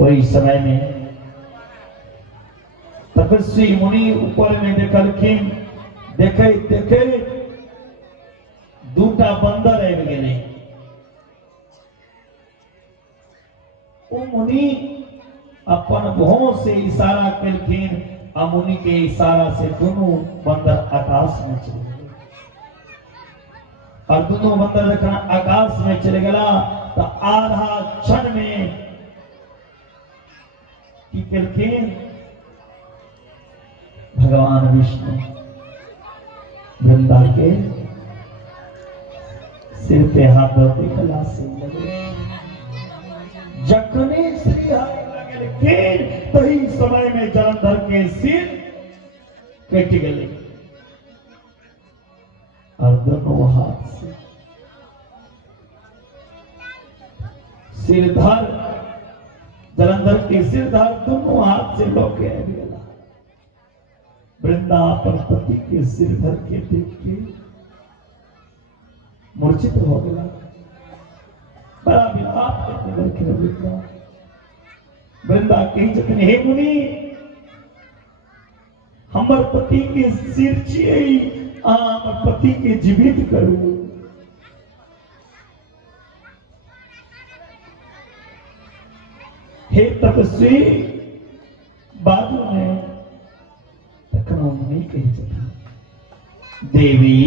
वही समय में तपस्वी मुनि ऊपर में देखलखिन, देखे देखे दूटा बंदर आबि गेलै। ओ मुनि अपन भौं से इशारा केलखिन, आ मुनि के इशारा से दोनों बंदर आकाश में चले गए। और दोनों बंदर जखन आकाश में चले गया तो आधा क्षण में की केलखिन, भगवान विष्णु वृंदा के सिर पे हाथ धरते कला से लगे। जखने श्री हरि लगेलखिन तही समय में जलंधर के सिर कट गए, और दोनों हाथ से सिरधर जलंधर के सिरधर दोनों हाथ से लौके आ गया। वृंदा अपन पति के सिरधर के देख के मूर्छित हो गया। बड़ा विलाप करने लगे वृंदा। वृंदा कही जतन, हे मुनि हमर पति के सिर छियै, हमर पति के जीवित करू। हे तपस्वी बाजू में तखनो मुनि कही जतन, देवी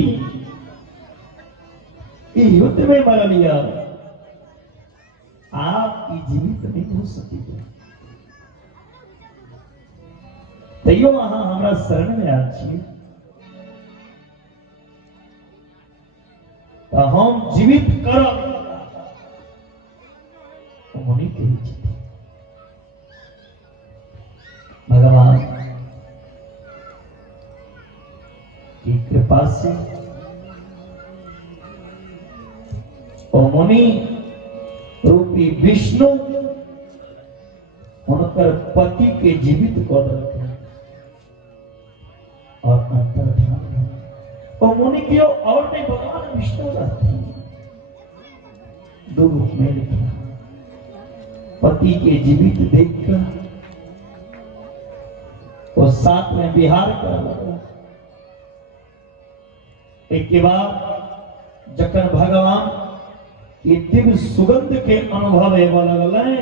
युद्ध में मर लिया, आपकी जीवित नहीं हो सकी। तैयो अहाँ हमरा शरण में आयल छी, तो हम जीवित करब। मुनि कही छथि, भगवान की कृपा से ओ मुनि रूपी विष्णु उनकर पति के जीवित कर रखे और अंतर्धान। ओ मुनि की और नहीं भगवान विष्णु रहते हैं, दो रूप में लिखा। पति के जीवित देखकर वो साथ में विहार कर लगा। एक के बाद जखन भगवान ये दिव्य सुगंध के अनुभव एवं लगल,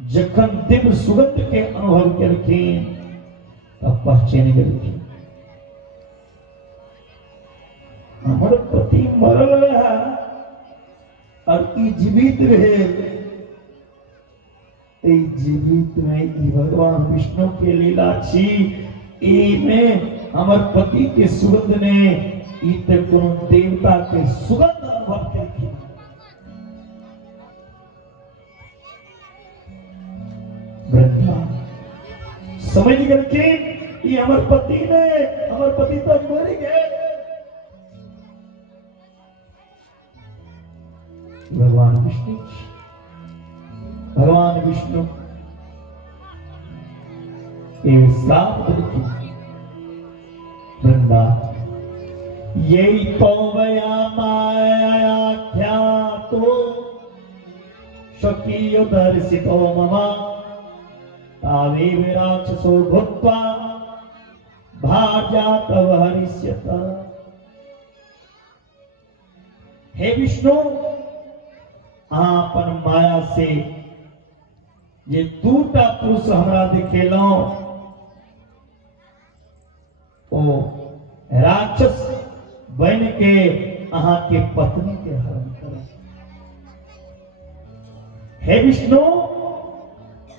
जखन दिव्य सुगंध के अनुभव केलखिन तब पहचान गेलखिन हमर पति मरल है और ई जीवित रहे। जीवित में ई भगवान विष्णु के लीला छी। ई में हमर पति के सुगंध ने ई ते कोनो देवता के सुगंध अनुभव केलखिन। वृंदा समझ करके ये हमारे पति ने, हमारे पति तो मर गए। भगवान विष्णु ये श्राप देते वृंदा, यही तो वया माया ख्यातो स्वकीयो दर्शितो मम तावे विराक्षसो भूत्वा भार्यातव हरिष्यत। हे विष्णु, आपन माया से ये दूटा पुरुष हमरा दिखेलो, ओ राक्षस बन के अहाँ के पत्नी के हरण कर। हे विष्णु,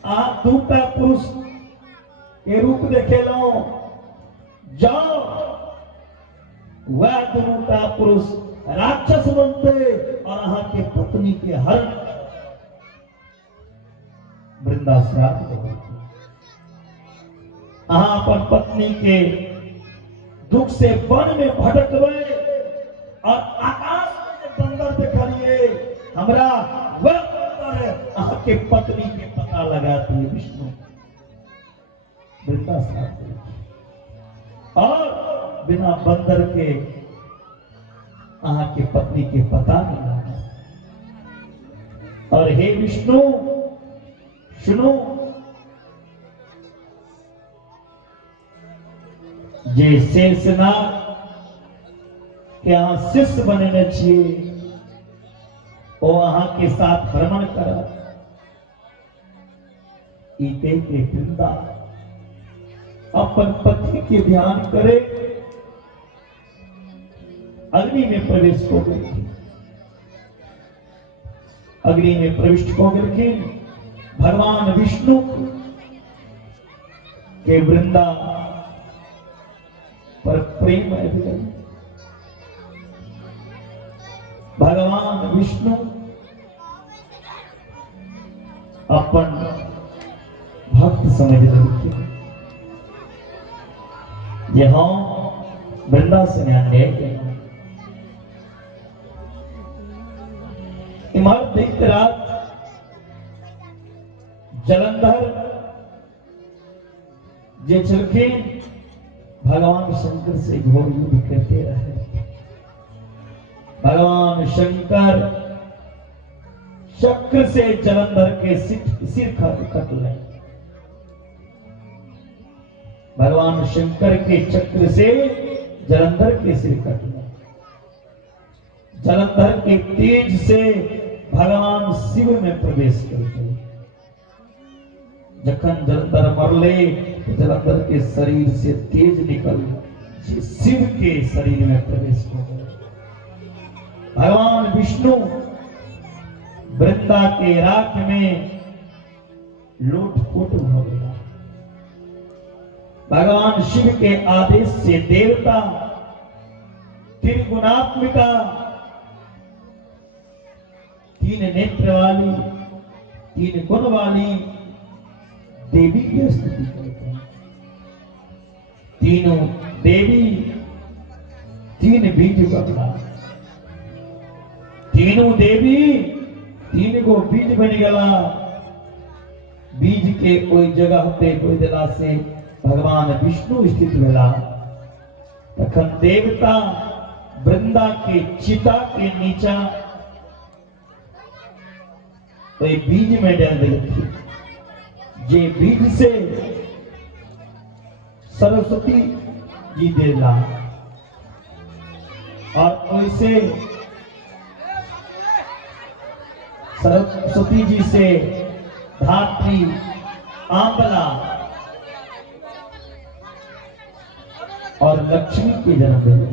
आप दूटा पुरुष ये रूप देखेलो, जाओ वह दूटा पुरुष राक्षस बनते और अहाँ के पत्नी के हरण वृंदा श्राप देते। अहाँ अपन पत्नी के दुख से वन में भटकवे और आकाश में बंदर देखलिए, हमरा वह बंदर अहाँ के पत्नी के पता लगाती है विष्णु। वृंदा श्राप देते और बिना बंदर के अहाँ के पत्नी के पता नहीं लगा। और हे विष्णु सुनो, जे शेषनाग के अहाँ शिष्य बने छिए, वो अहाँ के साथ भ्रमण कर इते के वृंदा अपन पति के ध्यान करे, अग्नि में प्रवेश हो गई। अग्नि में प्रविष्ट हो गए भगवान विष्णु के वृंदा पर प्रेम है। भगवान विष्णु अपन भक्त समझ रहे ये हम वृंदा से अन्याय किया। इमारत एक रात जलंधर जे छलखिन भगवान शंकर से घोर युद्ध करते रहे। भगवान शंकर चक्र से जलंधर के सिर कट ले। भगवान शंकर के चक्र से जलंधर के सिर कट ले। जलंधर के तेज से भगवान शिव में प्रवेश कर गए। जखन जलंधर मरले तो जलंधर के शरीर से तेज निकल शिव के शरीर में प्रवेश हो गए। भगवान विष्णु वृंदा के राख में लूटपुट हो गया। भगवान शिव के आदेश से देवता त्रिगुणात्मिका तीन नेत्र वाली तीन गुण वाली देवी की स्तुति करते हैं। तीनों देवी तीन बीज बदला। तीनों देवी तीन गो बीज बन गला। बीज के कोई जगह पे कोई दिला से भगवान विष्णु स्थित भेला। तखन देवता वृंदा के चिता के नीचा कोई बीज में डाल दिलखिन। जे बीज से सरस्वती जी देला और वैसे सरस्वती जी से धात्री आंबला और लक्ष्मी के जन्म दिले।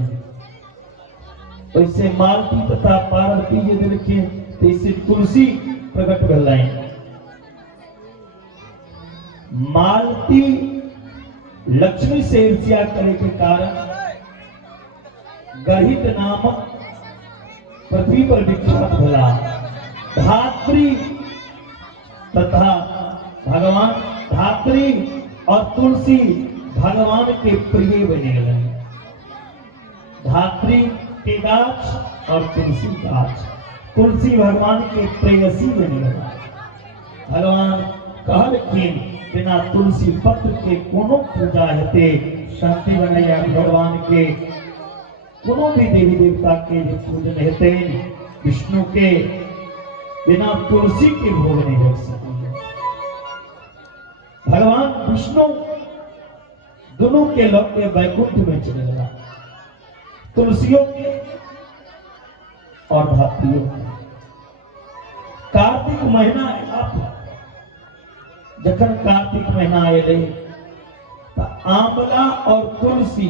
वैसे मालती तथा पार्वती जी दिलखे तैसे तुलसी प्रकट भेल। मालती लक्ष्मी से ईर्ष्या करे के कारण गहित नामक पृथ्वी पर विख्यात होला। धात्री तथा भगवान धात्री और तुलसी भगवान के प्रिय बने लगे। धात्री के गाछ और तुलसी गाछ, तुलसी भगवान के प्रेयसी बने लगा। भगवान कहलखिन बिना तुलसी पत्र के कोनो पूजा हेते शांति बनैया भगवान के कोनो भी देवी देवता के जो पूजन हेते विष्णु के बिना तुलसी के भोग नहीं लग सके। भगवान विष्णु दोनों के लोग के वैकुंठ में चले लगा, तुलसियों के और धात्रियों के। कार्तिक महीना जखन कार्तिक महीना आए तो आंवला और तुलसी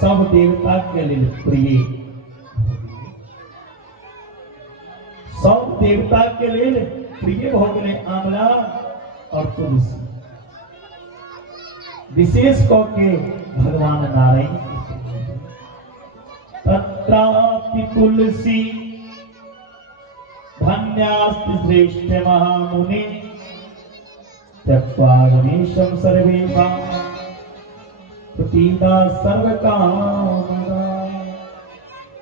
सब देवता के लिए प्रिय, सब देवता के लिए प्रिय हो गए आंवला और तुलसी। विशेष करके भगवान नारायण तत्रापि तुलसी धन्यास्ति श्रेष्ठ महामुनि त्यक्त्वा गणेशं सर्वेषां प्रतीता सर्वकामना।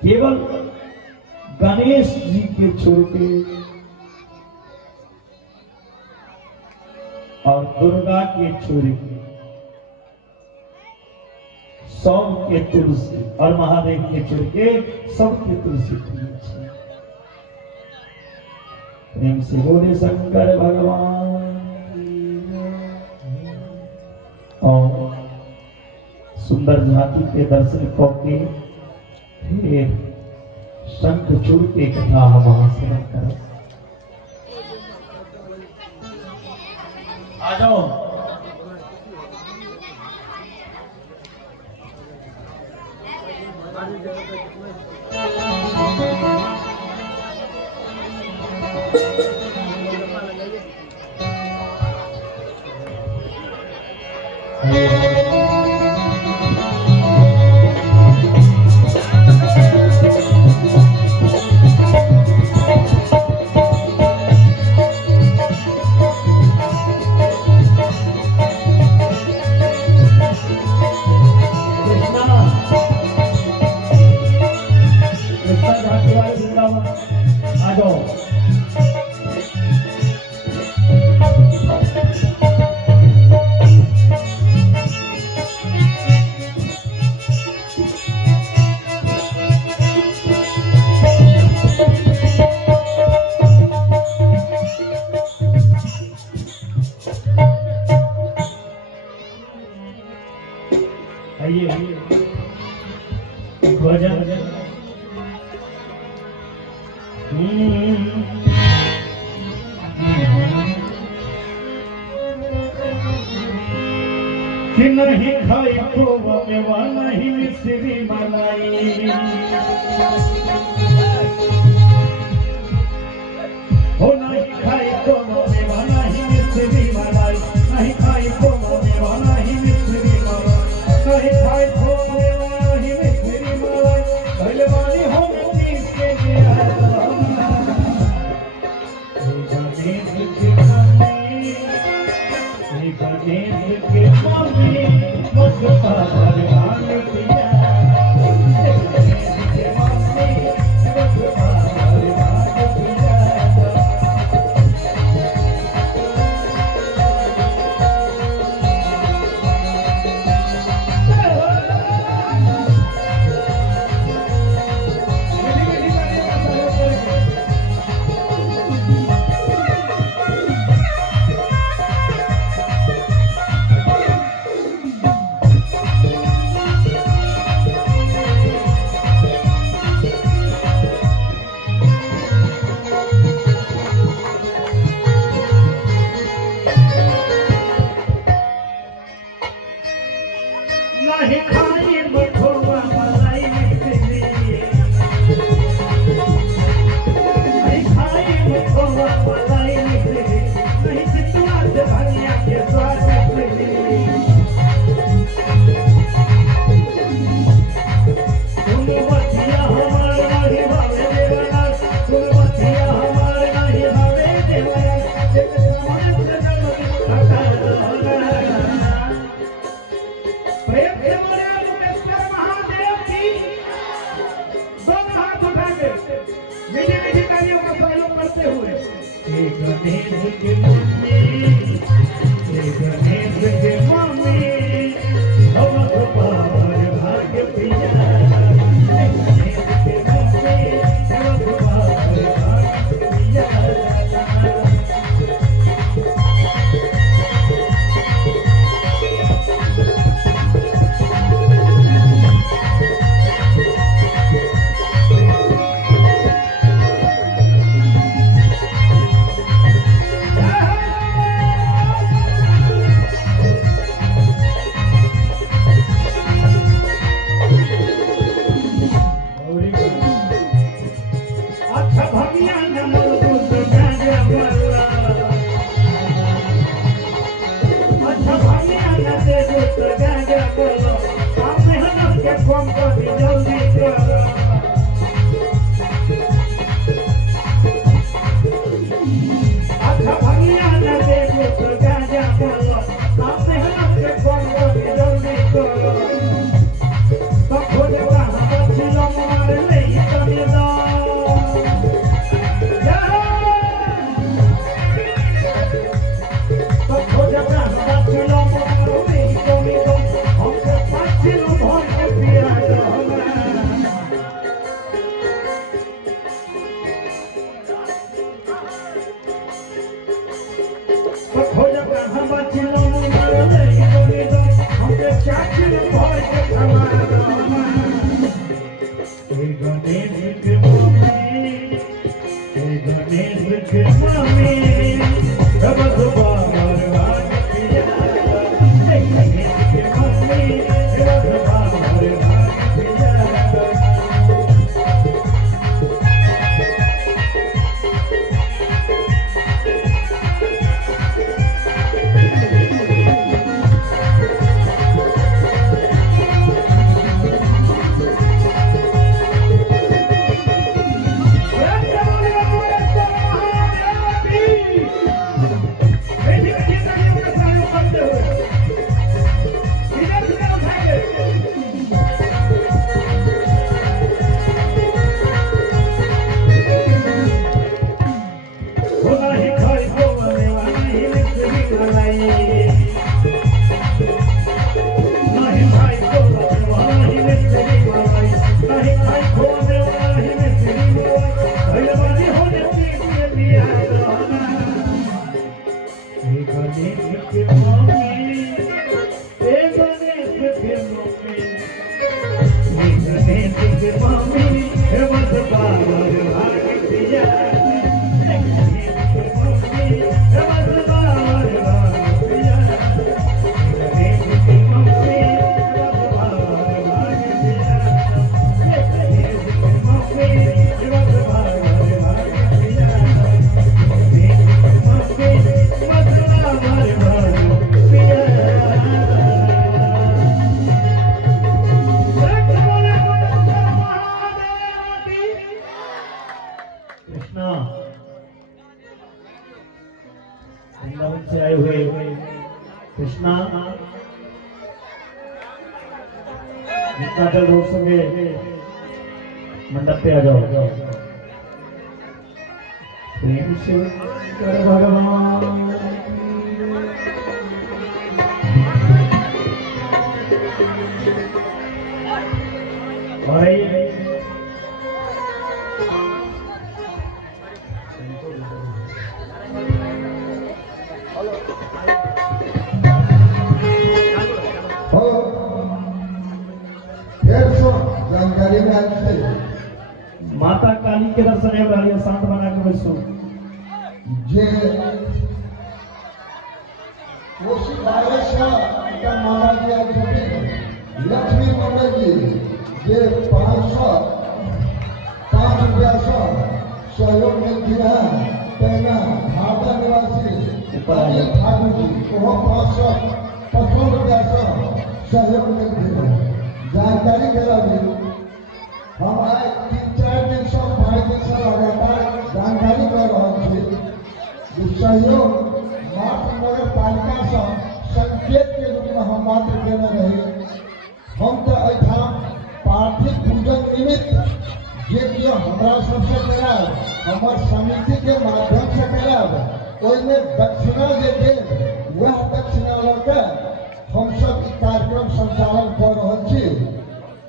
केवल गणेश जी के छोड़ के और दुर्गा के छोड़ के सब के तुलसी और महादेव के छोड़ के सबके तुलसी प्रिय है। प्रेम से बोले शंकर भगवान। और सुंदर झांकी के दर्शन करके फिर शंखचूड़ के कथा हम आश्रम करें। आ जाओ। कि नहीं खाई खोवा मेवा नहीं मिश्री मलाई, हो नहीं खाई खोवा मेवा नहीं मिश्री मलाई, नहीं खाई खोवा मेवा नहीं मिश्री मलाई, नहीं खाई खोवा मेवा नहीं मिश्री मलाई, भलवानी हो तीस के दिया गणेश के स्वामी भगवान पिया गणेश के स्वामी भगवान पिया। नहीं खाई मठोवा मलाई मिश्री, नहीं खाई मठोवा मलाई मिश्री, नहीं चितुआ से भनिया के स्वाद मिश्री। तुम बतिया हमार नहीं भावे देवना, तुम बतिया हमार नहीं भावे देवना, जग समाज जगत हटा देबो तो गाजा बोलो आप मेहनत के कम कर जल्दी करो अच्छा भगिया न देबो तो गाजा बोलो आप मेहनत के कम कर जल्दी करो तो खोजे कहां बचिलो मार ले तने दो तो खोजे कहां बचिलो मार ले तने दो हमके पाछिलो भर के पिया दो तो खोजे कहां बचिलो मार ले तने दो हमके चाचिलो भर के खमा दो गणेश के मम्मी अब बाबर भाग पिया गणेश के मम्मी अब बाबर भाग पिया वृंदावन से आए हुए कृष्णा जितना जल्द हो सके मंडप पे आ जाओ प्रेम से कर भगवान जानकारी में आज से माता काली के दर्शन है रही शांत बना के बैसो जे कोशी बालेश्वर का महाराज जी आज लक्ष्मी मंडल जी जे 505 रुपया सहयोग में दिया पहला भाटा निवासी ठाकुर जी वो 555 रुपया सहयोग में दिया जानकारी करा दी हम आए 3-4 दिन से 5 दिन से लगातार जानकारी कर रहे थे सहयोग मात्र नगर पालिका से संकेत के रूप में हम मात्र देने रहे हम तो अठाम पार्थिव पूजन निमित्त जे हमारा सबसे कराब हमार समिति के माध्यम से कराब ओइमे दक्षिणा जे दे वह दक्षिणा लेकर हम सब कार्यक्रम संचालन कर रहे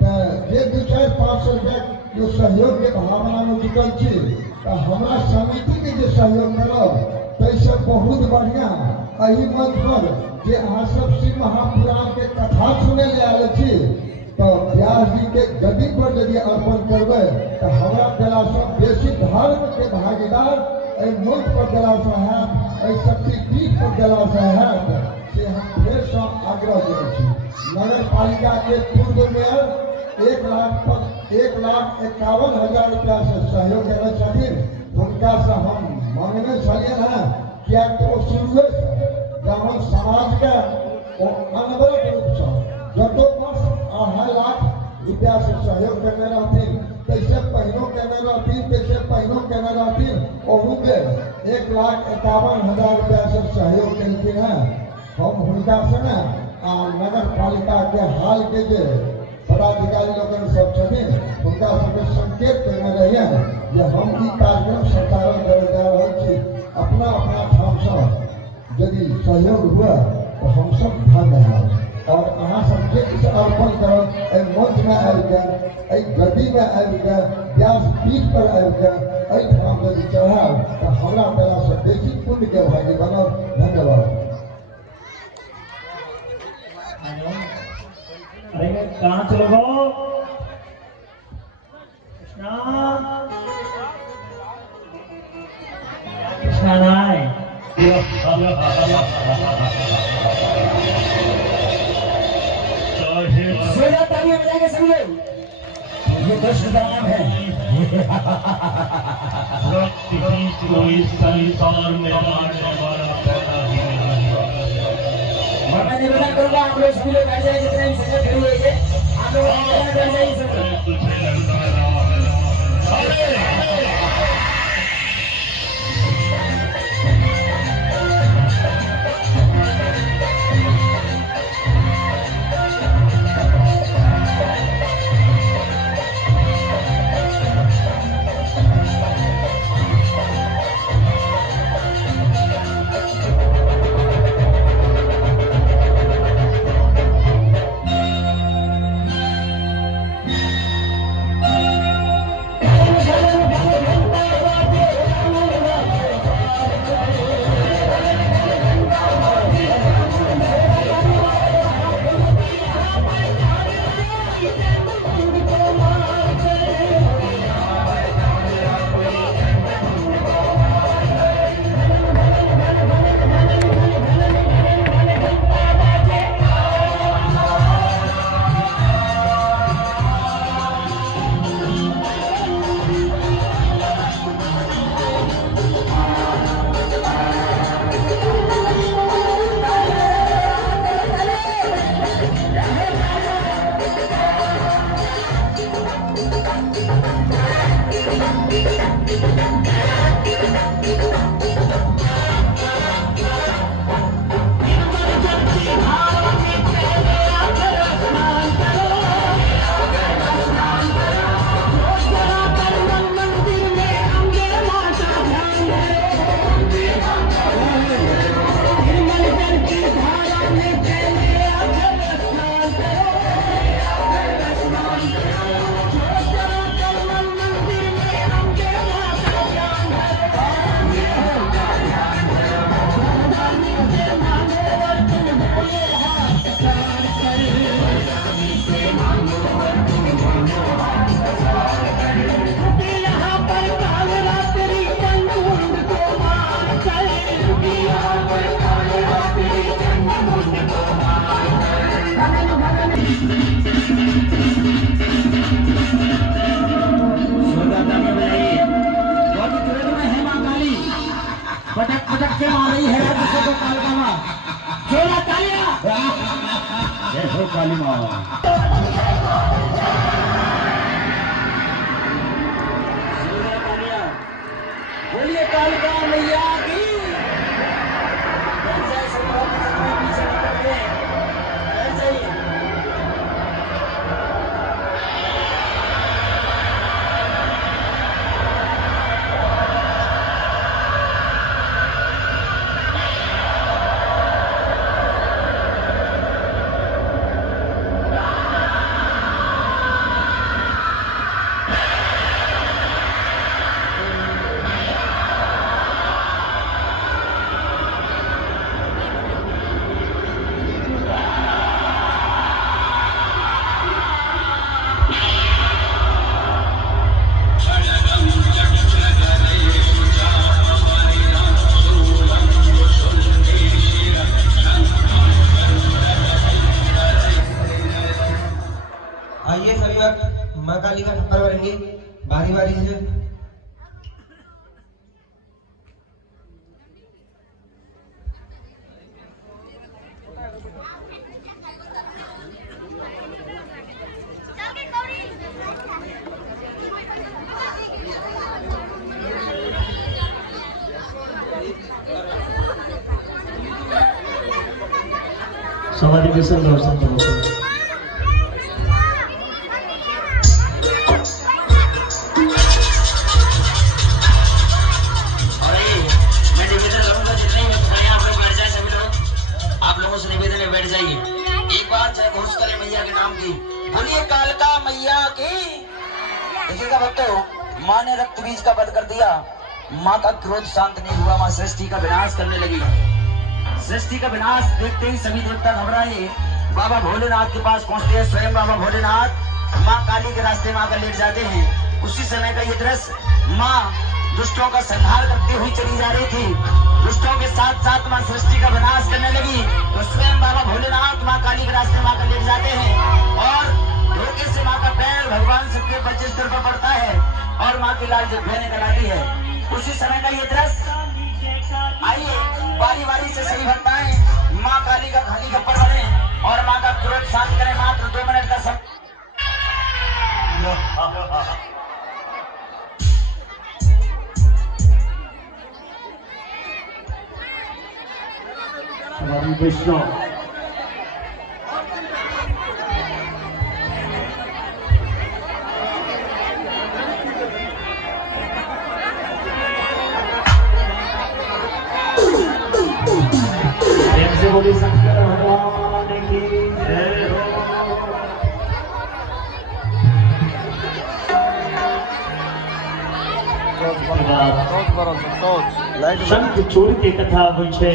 जे 2-4-500 रुपया जो सहयोग के भावना में जुटल तो हमारा समिति के जो सहयोग करब तैसे बहुत बढ़िया अही मंच पर जे अहाँ सब शिव महापुराण के कथा सुने ले आए छी तो व्यास जी के गद्दी पर यदि अर्पण करबे तो हमारा दिला से बेसी धर्म के भागीदार एहि मंच पर दिला से है एहि शक्ति पीठ पर दिला से है से हम फिर से आग्रह करै छी नगर पालिका के पूर्व मेयर 1,51,000 रुपया से सहयोग देने छथिन उनका से हम मांगने छलिए हैं क्या तो शुरू ब्राह्मण समाज के अनवरत रूप से जतो वर्ष 2.5 लाख रुपया से सहयोग करने रहथिन, कैसे पहिनो करने रहथिन, कैसे पहिनो करने रहथिन, ओहू के 1,51,000 रुपया से सहयोग करथिन है। हम हुनका से ना नगर पालिका के हाल के जे पदाधिकारी लोग सब छथिन हुनका सबके संकेत करने रहिए जे हम ई कार्यक्रम सरकार करे जा रहल छी, अपना अपना ठाम से यदि सहयोग हुआ तो हम सब भाग रहे और अहाँ सबके इस अर्पण करब एहि मंच में आबिके एहि गद्दी में आबिके व्यासपीठ पर आबिके एहिठाम यदि चढ़ाब तो हमरा तरह से बेसी पुण्य के भागी बनब। धन्यवाद। अरे कहाँ चलो गो कृष्णा, कृष्णा नाय तालियां बजाएंगे सब लोग। ये कृष्ण का नाम है। कोई संसार में हमारा पैदा ही नहीं। और मैं निवेदन करूंगा आप लोग सभी लोग बैठ जाइए, जितने भी संगत खड़ी हुई है आप लोग बैठ जाइए सब लोग। पटक पटक के मार रही है दूसरे को कालिका माँ, जोरा तालियां। जय हो काली माँ। बोलिए कालिका मैया की। आइए सभी वक्त माँ काली का ठप्पर भरेंगे बारी बारी से। समाधि के सब दर्शन करो। आप लोगों से निवेदन है, बैठ जाइए। एक बार जय घोष करें मैया के नाम की। बोलिए कालका मैया की। देखिएगा भक्तों, माँ ने रक्त बीज का वध कर दिया। माँ का क्रोध शांत नहीं हुआ, माँ सृष्टि का विनाश करने लगी। सृष्टि का विनाश देखते ही सभी देवता घबराए, बाबा भोलेनाथ के पास पहुंचते हैं। स्वयं बाबा भोलेनाथ माँ काली के रास्ते में आकर लेट जाते हैं। उसी समय का ये दृश्य, माँ दुष्टों का संहार करती हुई चली जा रही थी। दुष्टों के साथ साथ माँ सृष्टि का विनाश करने लगी, तो स्वयं बाबा भोलेनाथ माँ काली के रास्ते में आकर लेट जाते हैं और धोखे से माँ का पैर भगवान सबके बज्रस्तर पर पड़ता है और माँ की लाल जब बहने लगाती है। उसी समय का ये दृश्य, आइए बारी बारी से सभी भक्ताएं माँ काली का खाली गप्पर बने और माँ का क्रोध शांत करें। मात्र 2 मिनट का समय। हमारी विष्णु प्रेम से बोली शंकर भगवान की जय हो। शंख चोर के कथा होइ छै।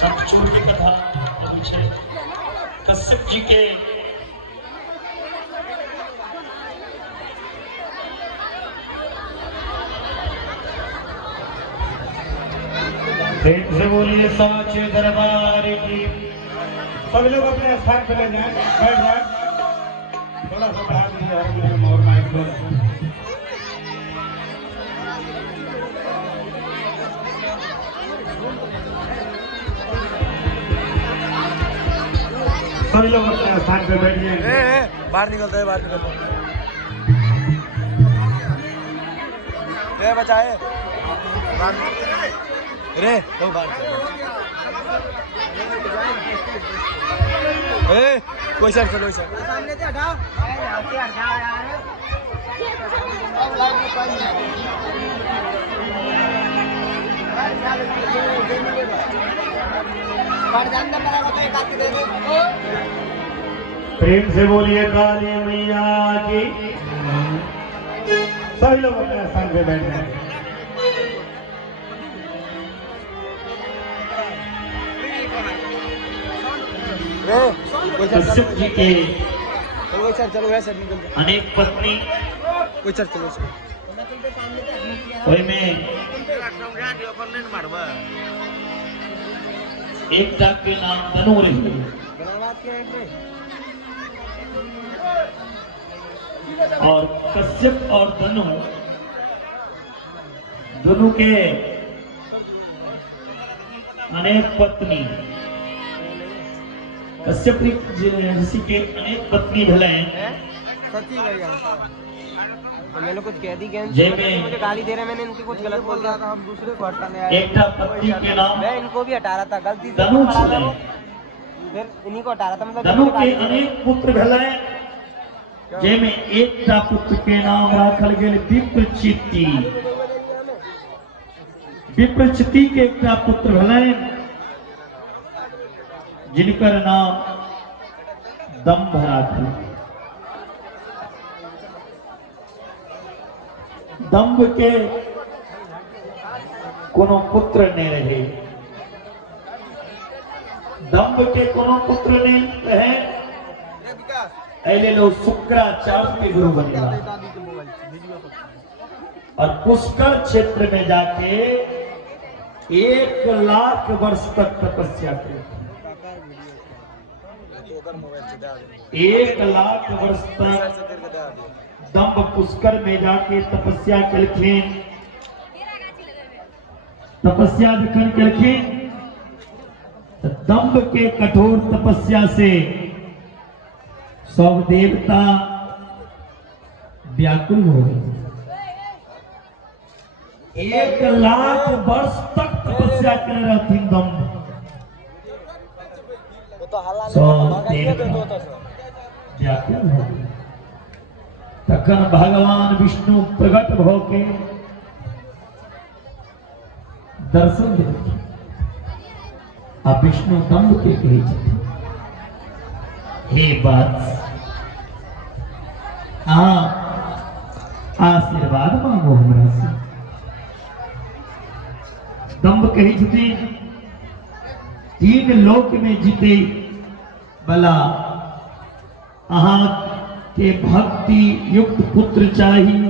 शंख चोर के कथा होइ छै। कश्यप जी के से बोलिए साचे दरबार की। सब लोग अपने स्थान पे ले जाएं, बैठ जाएं। थोड़ा सा बढ़ा दीजिए और माइक को। सभी लोग अपने स्थान पे बैठ जाएं। बाहर निकलते हैं, बाहर निकलते हैं। बचाए रे तो बाहर कोई सर चलो सर सामने से हटाओ यार। प्रेम से बोलिए काली मैया की। सभी लोग अपने स्थान पे बैठ जाएं। कश्यप जी के चलो वैसे निकल अनेक पत्नी कोई सर चलो सर ओहि में एक के नाम धनु रही और कश्यप और धनु दोनों के अनेक पत्नी। कश्यप ऋषि के अनेक पत्नी भेले। मैंने कुछ कह दी जय में मुझे गाली दे रहे, मैंने इनकी कुछ गलत बोल दिया। हम दूसरे को हटाने आए। एक पत्नी के नाम मैं इनको भी हटा रहा था गलती से, धनु छले। फिर इन्हीं को हटा रहा था। मतलब धनु के अनेक पुत्र भेले, जय में एक पुत्र के नाम राखल गेल विप्रचित्ति। विप्रचित्ति के एक पुत्र भेले जिनकर नाम दम्भ राखल। दम्भ के कोनो पुत्र नहीं रहे। दम्भ के कोनो पुत्र नहीं रहे, ऐले लोग शुक्राचार्य के गुरु बनेगा और पुष्कर क्षेत्र में जाके 1 लाख वर्ष तक तपस्या की। 1 लाख वर्ष तक दम्भ पुष्कर में जाके तपस्या कलखिन। तपस्या जखन कलखिन दंभ के कठोर तपस्या से सब देवता व्याकुल हो गए। 1 लाख वर्ष तक तपस्या कर रही दंभ। सब देवता व्याकुल हो गए। तखन भगवान विष्णु प्रकट होके दर्शन देते। अब विष्णु दंभ के कहे छथिन, हे बात आशीर्वाद मांगो हमरा से। दंभ कहे छथिन, 3 लोक में जीते भला अहाँ के भक्ति युक्त पुत्र चाहिए।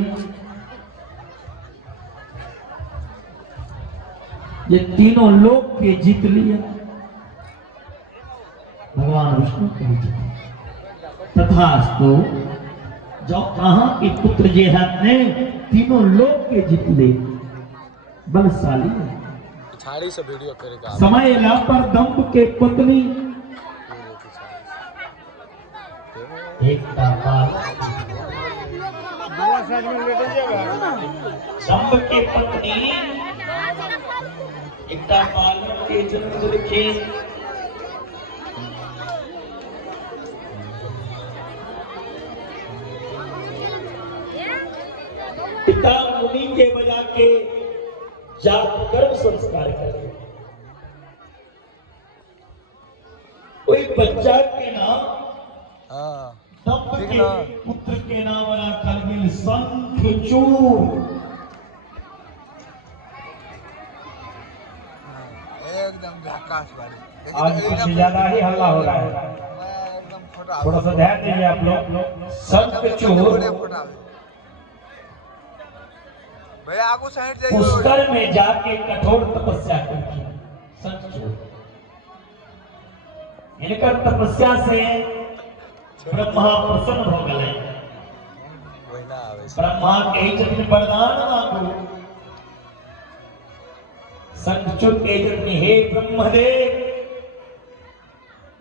ये तीनों लोक के जीत लिया। भगवान विष्णु कहे छथिन, तथास्तु जो कहाँ के पुत्र जे है तीनों लोक के जीत ले, बलशाली है। समय ला पर दंभ के पत्नी एक दंभ के पत्नी एक बालक के जन्म लिखे। पिता मुनि के बजा के जात कर्म संस्कार करे। कोई बच्चा के नाम दंभ के पुत्र के नाम रखल गेल शंखचूड़। आज कुछ ज्यादा ही हल्ला हो रहा है, थोड़ा सा ध्यान दीजिए आप लोग। शंखचूड़ पुष्कर में जाके कठोर तपस्या की। शंखचूड़ इनकर तपस्या से ब्रह्मा प्रसन्न हो गए। ब्रह्मा कही छथिन वरदान मांगो। शंखचूड़ कही छथिन, हे ब्रह्मदेव,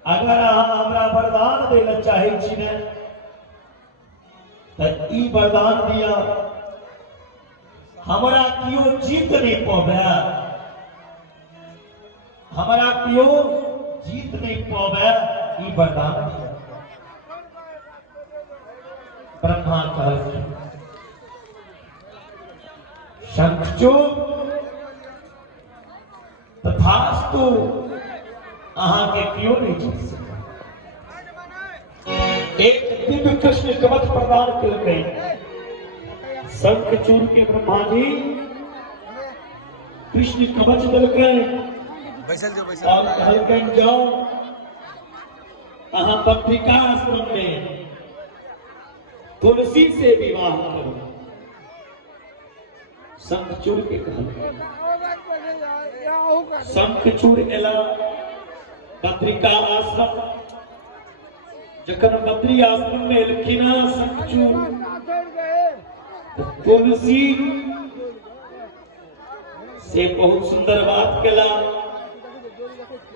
अगर अहाँ हमरा वरदान देना चाहे छी ने त ई वरदान दिया, हमरा कियो जीत नहीं पावे, हमरा कियो जीत नहीं पावे, ई वरदान दिया। ब्रह्मा कहलखिन, शंखचूड़ तथास्तु, अहाँ के क्यों नहीं जीत सकता। एक दिव्य कृष्ण कवच प्रदान कर गए शंखचूड़ के। ब्रह्मा जी कृष्ण कवच दल गए और कहलकन, जाओ अहाँ बद्रिका आश्रम में तुलसी से विवाह करो। शंखचूड़ के कहलकन। शंखचूड़ एला बद्रिका आश्रम। जखन बद्री आश्रम में एलखिन शंखचूड़, तुलसी से बहुत सुंदर बात केला।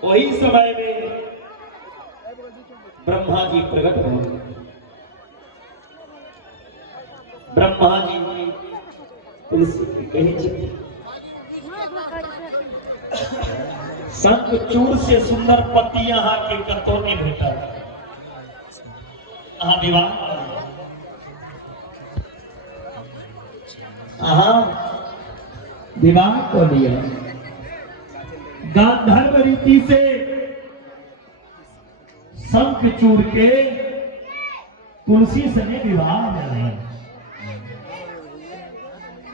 वही समय में ब्रह्मा जी प्रकट हुए। ब्रह्मा जी तुलसी की कही छथिन, शंखचूड़ से सुंदर पति यहाँ के कतौ नहीं भेटा। अहाँ विवाह विवाह कर लिया। गांधर्व रीति से शंखचूड़ के तुलसी से विवाह में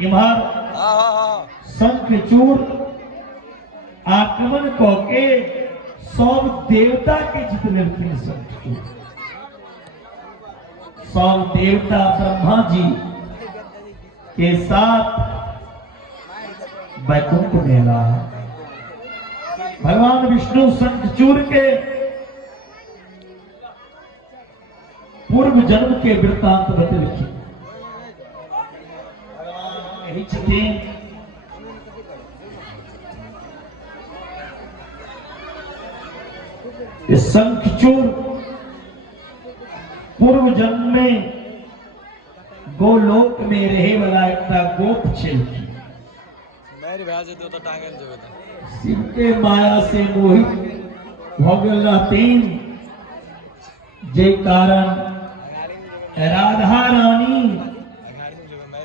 इमहर शंखचूड़ आक्रमण करके सब देवता के जीत लेते। शंखचूड़ सब देवता ब्रह्मा जी के साथ वैकुंठ में रहा। भगवान विष्णु शंखचूड़ के पूर्व जन्म के वृत्तांत बतलखिन। भगवान यही छथिन, ये शंखचूड़ पूर्व जन्म में गोलोक में रहे वाला एक गोप छे शिव के माया से मोहित हो गल रहतीन, जे कारण राधा रानी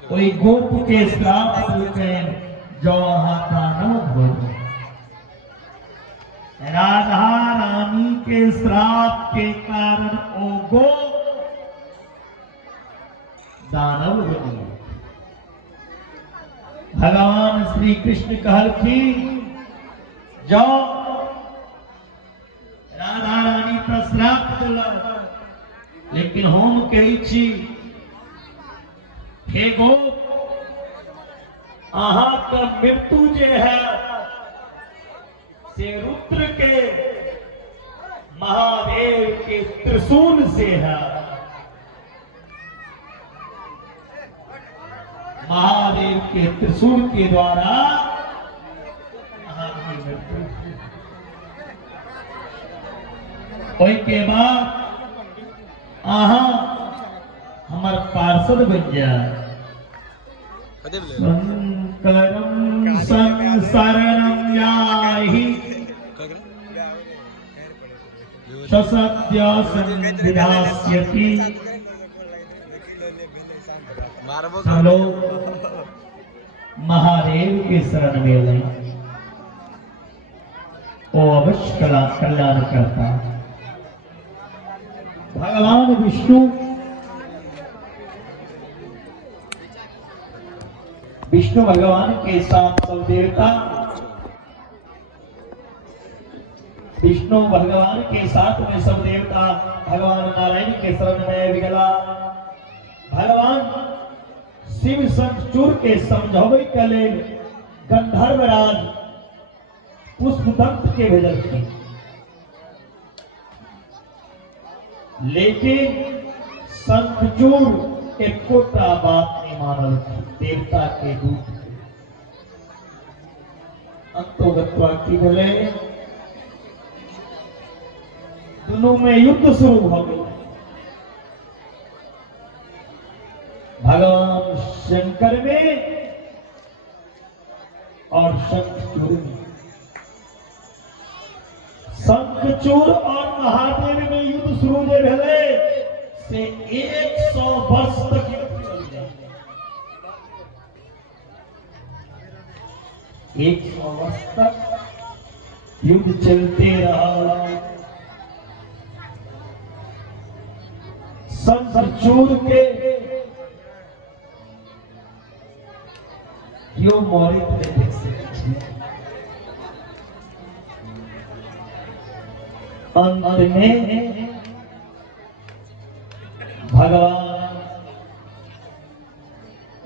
कोई गोप के श्राप के जो दानव हो। राधा रानी के श्राप के कारण ओ गोप दानव बनी। भगवान श्री कृष्ण कहलखिन जो राधा रानी पर श्राप दिला, लेकिन हम कही छी हे गोप अहाँ का मृत्यु जे है से रुद्र के महादेव के त्रिशूल से है। महादेव के त्रिशूल के द्वारा अहाँ की मृत्यु। ओई के बाद अहाँ हमार पार्षद बन जाए। शंकरं शरणं याहि ससत्य संविधास्यति। हम लोग महादेव के शरण में लें, वो अवश्य कल्याण करता। भगवान विष्णु भगवान के साथ सब देवता विष्णु भगवान के साथ में सब देवता भगवान नारायण के शरण में विगला। भगवान शिव शंखचूड़ के समझावे के लेल गंधर्वराज पुष्पदंत के भेजल थे, लेकिन शंखचूड़ एकोटा बात नहीं मानल। देवता के दूत अंतोगत्वा की बोले दोनों में युद्ध शुरू हो गया। भगवान शंकर में और शंखचूड़ में। शंखचूड़ और महादेव में युद्ध शुरू जे भेले से 100 वर्ष तक युद्ध चल जाए। 100 वर्ष तक युद्ध चलते रहा। शंखचूड़ के यो मोरित ने देख सकती। अंत में भगवान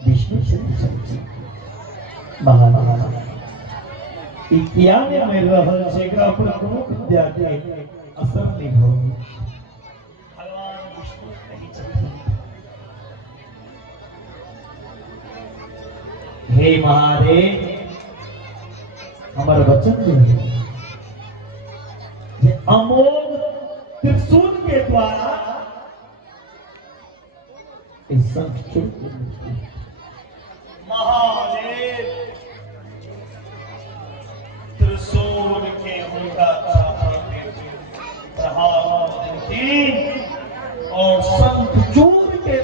विष्णु से महान इत्यादि में रहल से अपना कोनो विद्या के असर नहीं हो। भगवान विष्णु नहीं चलते। हे महादेव हमारे वचन जो है अमोघ त्रिशूल के द्वारा इस शंखचूड़ महादेव त्रिशूल के उनका और शंखचूड़ के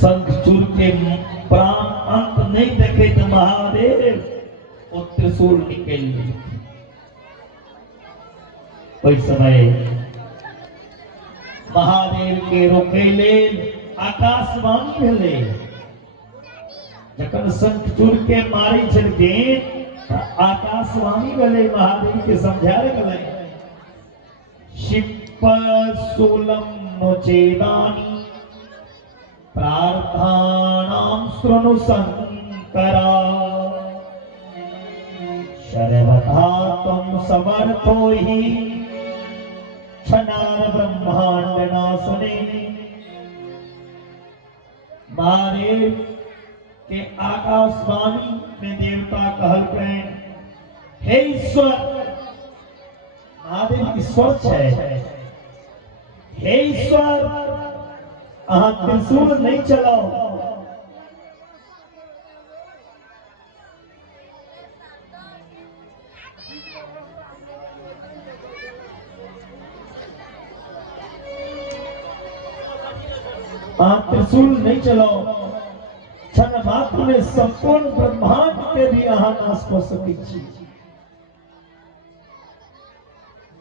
शंखचूड़ के प्राण अंत नहीं देखे तो महादेव वो त्रिशूल निकल गए। कोई समय महादेव के रोकेले आकाशवाणी भेले। जखन शंखचूड़ के मारी छलखिन आकाशवाणी भेले महादेव के समझाए गेलै शिव शूलम नोचेदानी प्रार्थानां शृणु शंकरा सर्वथा त्वं समर्थो हि क्षणार् ब्रह्मांड नाशने। महादेव कि आकाशवाणी में देवता कहल गए, हे ईश्वर, महादेव ईश्वर है, हे ईश्वर अहाँ त्रिशूल नहीं चलाओ। आप त्रिशूल नहीं चलाओ, क्षण मात्र में संपूर्ण ब्रह्मांड के भी अहाँ नाश कर सकै छी।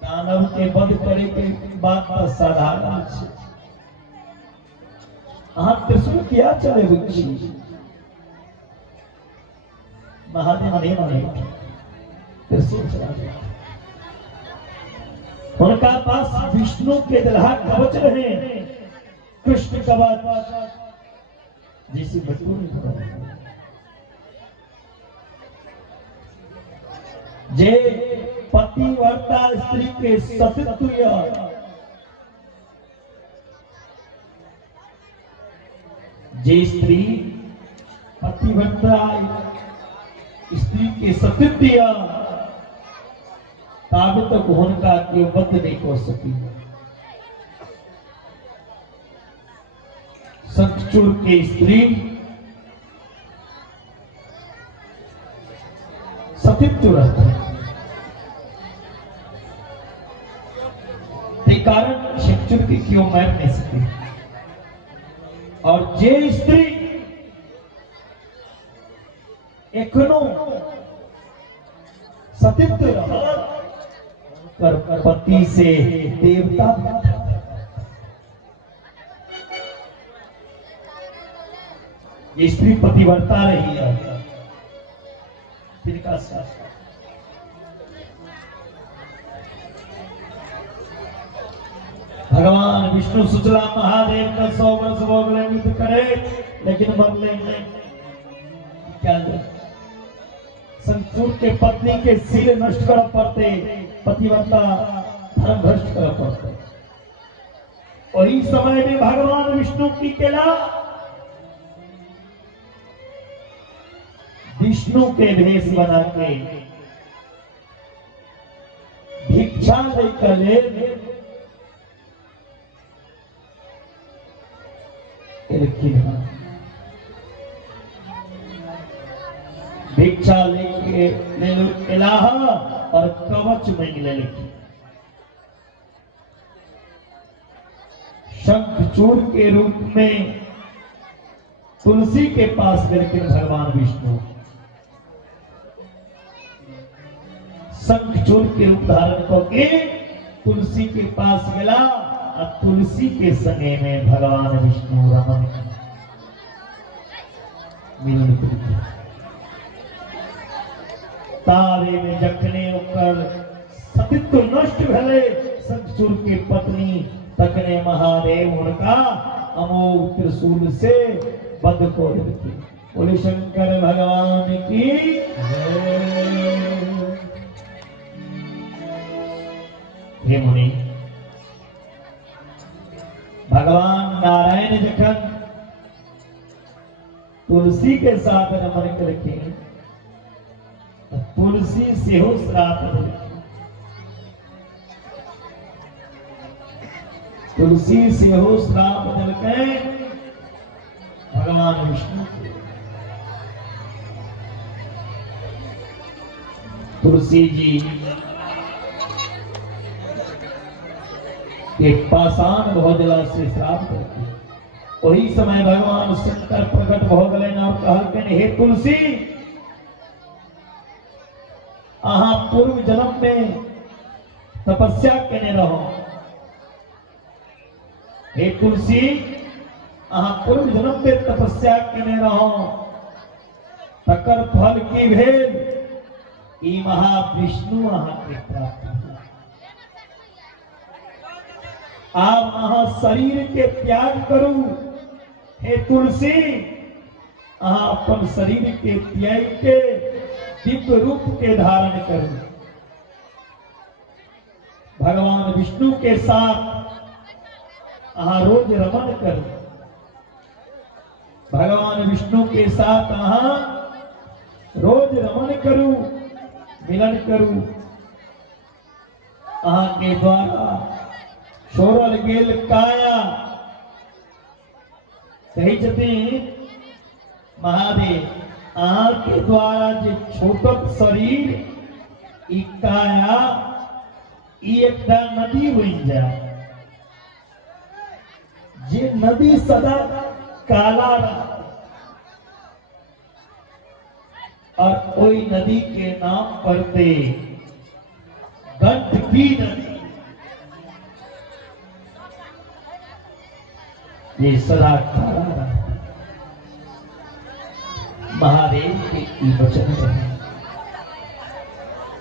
दानव के वध करे के बात पर साधारण छै, अहाँ त्रिशूल किया चलेबै छी? महादेव नहीं माने त्रिशूल चलाबै। उनका पास विष्णु के दलहा कवच रहे, कृष्ण कवच जिसे बटूर जे पतिव्रता स्त्री के सतीत्व, जे स्त्री पतिव्रता स्त्री के सतीत्व तब तक उनका के वध नहीं हो सकी। शंखचूड़ के स्त्री सतीत्व रहता है, कारण शंखचूड़ की क्यों मार नहीं सकी। और जे स्त्री एखनो सतीत्व कर पति से देवता, ये स्त्री पतिव्रता रही है, तिनका साथ भगवान विष्णु सोचला महादेव का 100 वर्ष हो गए मित्र करे, लेकिन मरले नहीं। क्या शंखचूड़ के पत्नी के सिर नष्ट कर पड़ते, पतिव्रता धर्म भ्रष्ट कर पड़ते। वही समय में भगवान विष्णु की केला विष्णु के भेष बना के भिक्षा लेकर भिक्षा लेके इलाहा और कवच मांग ले। शंखचूड़ के रूप में तुलसी के पास लेकिन भगवान विष्णु शंखचूड़ के रूप धारण करके तुलसी के पास गया और तुलसी के संगे में भगवान विष्णु रमन मिलन करके तारे में जखने ओकर सतीत्व नष्ट भले शंखचूड़ के पत्नी तकने महादेव उनका अमोघ त्रिशूल से बध को देते। बोले शंकर भगवान की हे मुनि, भगवान नारायण जखन तुलसी के साथ रमन करके तुलसी से हो श्राप देती, तुलसी से हो श्राप देते भगवान विष्णु। तुलसी जी के पाषाण भोजला से श्राप करते। वही समय भगवान शंकर प्रकट हो गए और कहलकन, हे तुलसी, अहाँ पूर्व जन्म में तपस्या केने रहो। हे तुलसी, अहाँ पूर्व जन्म में तपस्या केने रहो, तकर फल की भेल ई महाविष्णु अहाँ के प्राप्त हो। आप अहाँ शरीर के त्याग करू। हे तुलसी, अहाँ अपन शरीर के त्याग के दिव्य रूप के धारण करू। भगवान विष्णु के साथ अहाँ रोज रमन करू। भगवान विष्णु के साथ अहाँ रोज रमन करू, मिलन करू। अहाँ के द्वारा छोड़ल गेल काया, कही छथिन महादेव अहाँ के द्वारा जे छोटक शरीर ई काया ई एकटा नदी बन जाए, जे नदी सदा काला रहे और कोई नदी के नाम पड़ते गंडकी नदी, ये सदा काला रहे। महादेव के ई वचन रहे।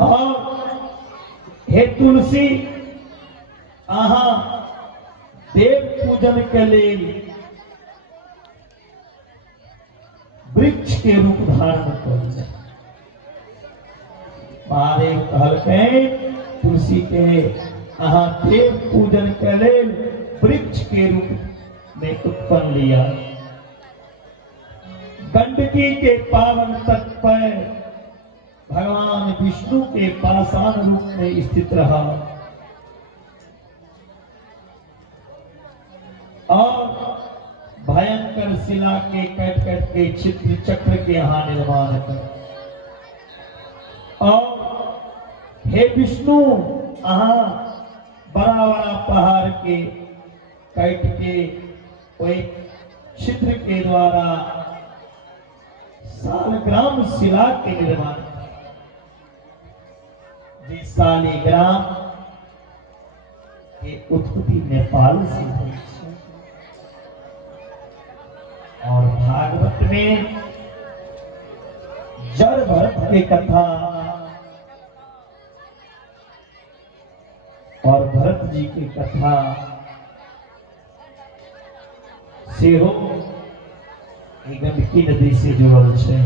और हे तुलसी अहाँ देव पूजन के लिए वृक्ष के रूप धारण कर। महादेव कहलकै तुलसी के अहाँ देव पूजन के लिए वृक्ष के रूप में उत्पन्न लिया। गंडकी के पावन तट पर भगवान विष्णु के पाषाण रूप में स्थित रहा और भयंकर शिला के कट कट के चित्र चक्र के यहाँ निर्माण कर। और हे विष्णु अहाँ बड़ा बड़ा पहाड़ के कट के कोई छिद्र के द्वारा सालग्राम शिला के निर्माण। जे सालीग्राम की उत्पत्ति नेपाल से हुई और भागवत में जड़ भरत के कथा और भरत जी की कथा से हो गंडकी नदी से जुड़ल है।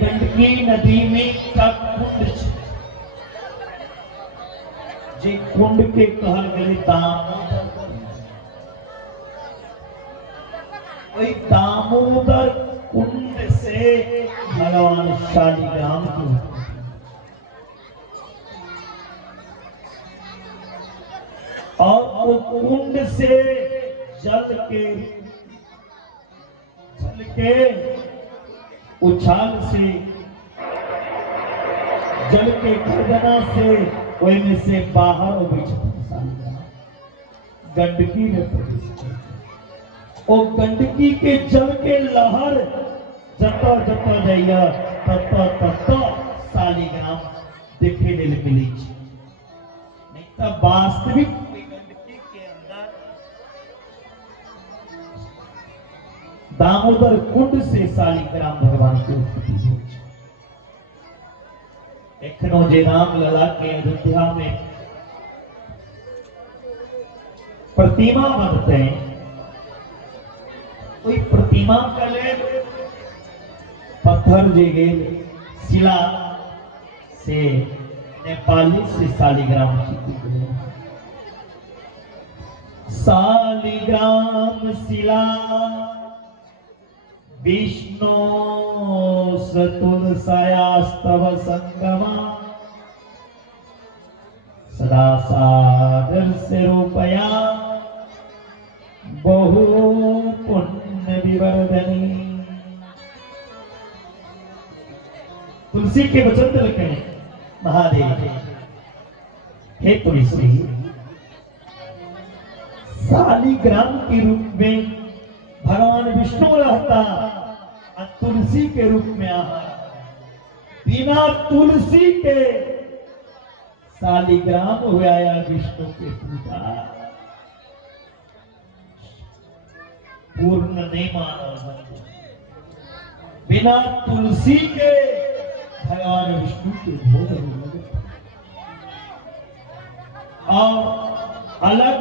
गंडकी नदी में कुंड जे कुंड के कहल गए दामोदर कुंड से भगवान शालिग्राम की और वो कुंड से जल के उछाल से जल के गर्जना से वही में से बाहर गंडकी में प्रवेश। और गंडकी के जल के लहर जत जत जाइया तत तत शालिग्राम देखे लेल मिली। नहीं तो वास्तविक गंडकी के अंदर दामोदर कुंड से शालिग्राम भगवान की उत्पत्ति हुई। एखनो जे राम लला के अयोध्या में प्रतिमा बनते हैं, कोई प्रतिमा का ले पत्थर जे गेल शिला से नेपाली से शालिग्राम की शालिग्राम शिला विष्णु तुलसायास्तव संगमा सदा सादर से रूपया बहु पुण्य विवर्धनी। तुलसी के वचन लिखे महादेव हे तुलसी शालिग्राम के रूप में भगवान विष्णु रहता और तुलसी के रूप में आहा। बिना तुलसी के शालिग्राम हुआ या विष्णु के पूजा पूर्ण नहीं माना। बिना तुलसी के भगवान विष्णु के भोग और अलग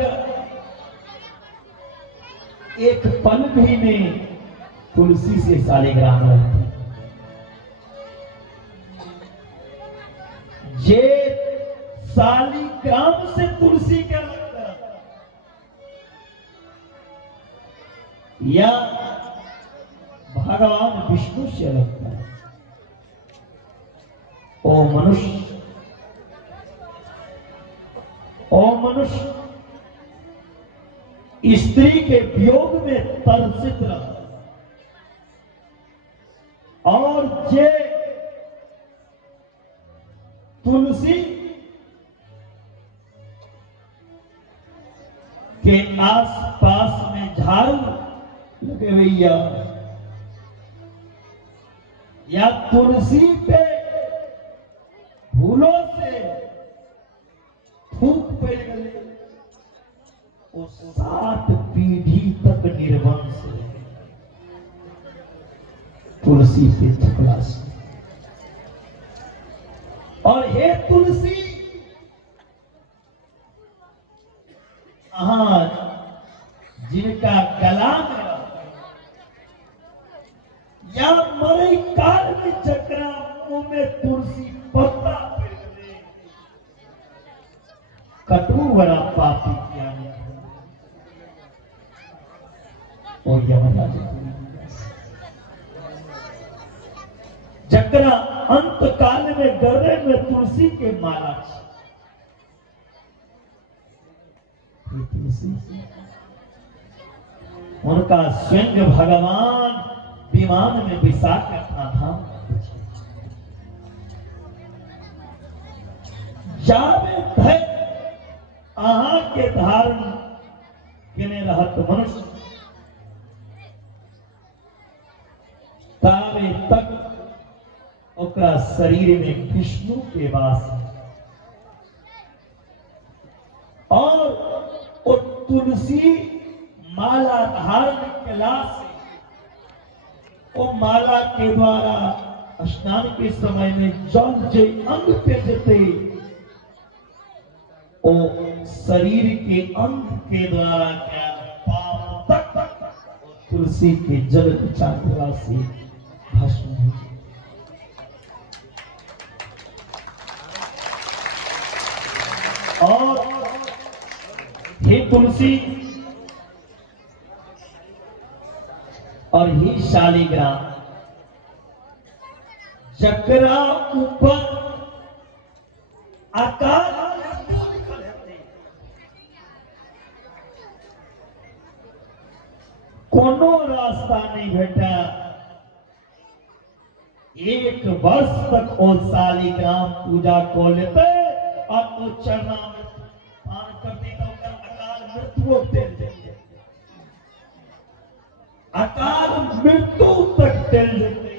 एक पल भी नहीं तुलसी से शालिग्राम रहते। जे शालिग्राम शालिग्राम से तुलसी क्या लगता है, या भगवान विष्णु से लगता है। ओ मनुष्य, ओ मनुष्य, स्त्री के वियोग में तरसित रहा और जे तुलसी के आसपास में झाड़ू लगे हुए या तुलसी पे फूलों से थूक पड़ गए, वो 7 पीढ़ी तक निर्वंश रहे तुलसी पे थुकला से। और हे तुलसी, जिनका गला में या मरे काल में चक्रा मुंह में तुलसी पत्ता पड़े, कटु बड़ा पापी क्या है। और यमराज जकरा अंत काल में गले में तुलसी के माला उनका स्वयं भगवान विमान में बिसा करता था। जावे भय आहा के धारण केने रहत मनुष्य, तावे तक ओकरा शरीर में विष्णु के वास और वो तुलसी माला धारण कला से वो माला के द्वारा स्नान के समय में जल जे अंग पे जते वो शरीर के अंग के द्वारा क्या पाप तक तुलसी के जल चांदला से भस्म हो जाए। और हे तुलसी और हे शालिग्राम, जकरा ऊपर आकाश कोनो रास्ता नहीं भेटा, 1 वर्ष तक वो शालिग्राम पूजा को लेते और वो चरना में पान करते तो अकाल मृत्यु टेल जाते, अकाल मृत्यु तक टेल जाते।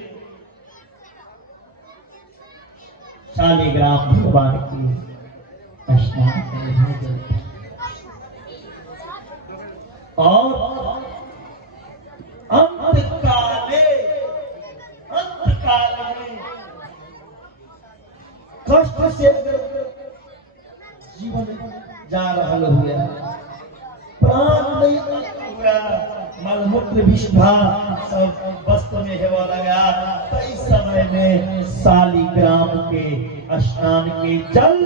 शालिग्राम भगवान की स्नान करने और अंत काल में कष्ट से जीवन जा रहा हुआ, प्राण नहीं हुआ, मलमूत्र विष्ठा सब वस्त्र में हेवा लगा, तो इस समय में शालिग्राम के स्नान के जल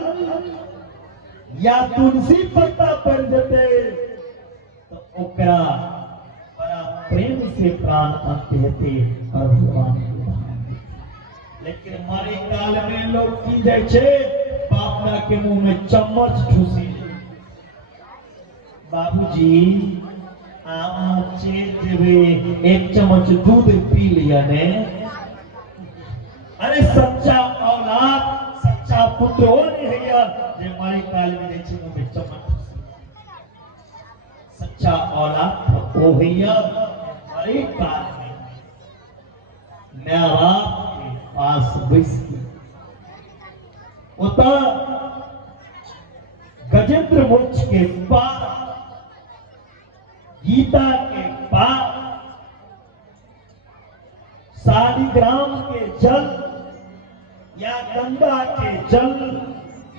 या तुलसी पत्ता पड़ देते तो ओकरा बड़ा प्रेम से प्राण अंत हेते और भगवान के धाम। लेकिन हमारे काल में लोग की जाए छे बापना के मुंह में चम्मच ठूसी, बाबूजी एक चम्मच दूध पी लिया ने, अरे सच्चा औलाद सच्चा पुत्र हो नहीं है जे हमारे काल में देखे मुंह में चम्मच, सच्चा औलाद वो भैया हमारे काल में मैं बाप के पास बैस होता गजेंद्र मोक्ष के पार, गीता के पार, शालिग्राम के जल या गंगा के जल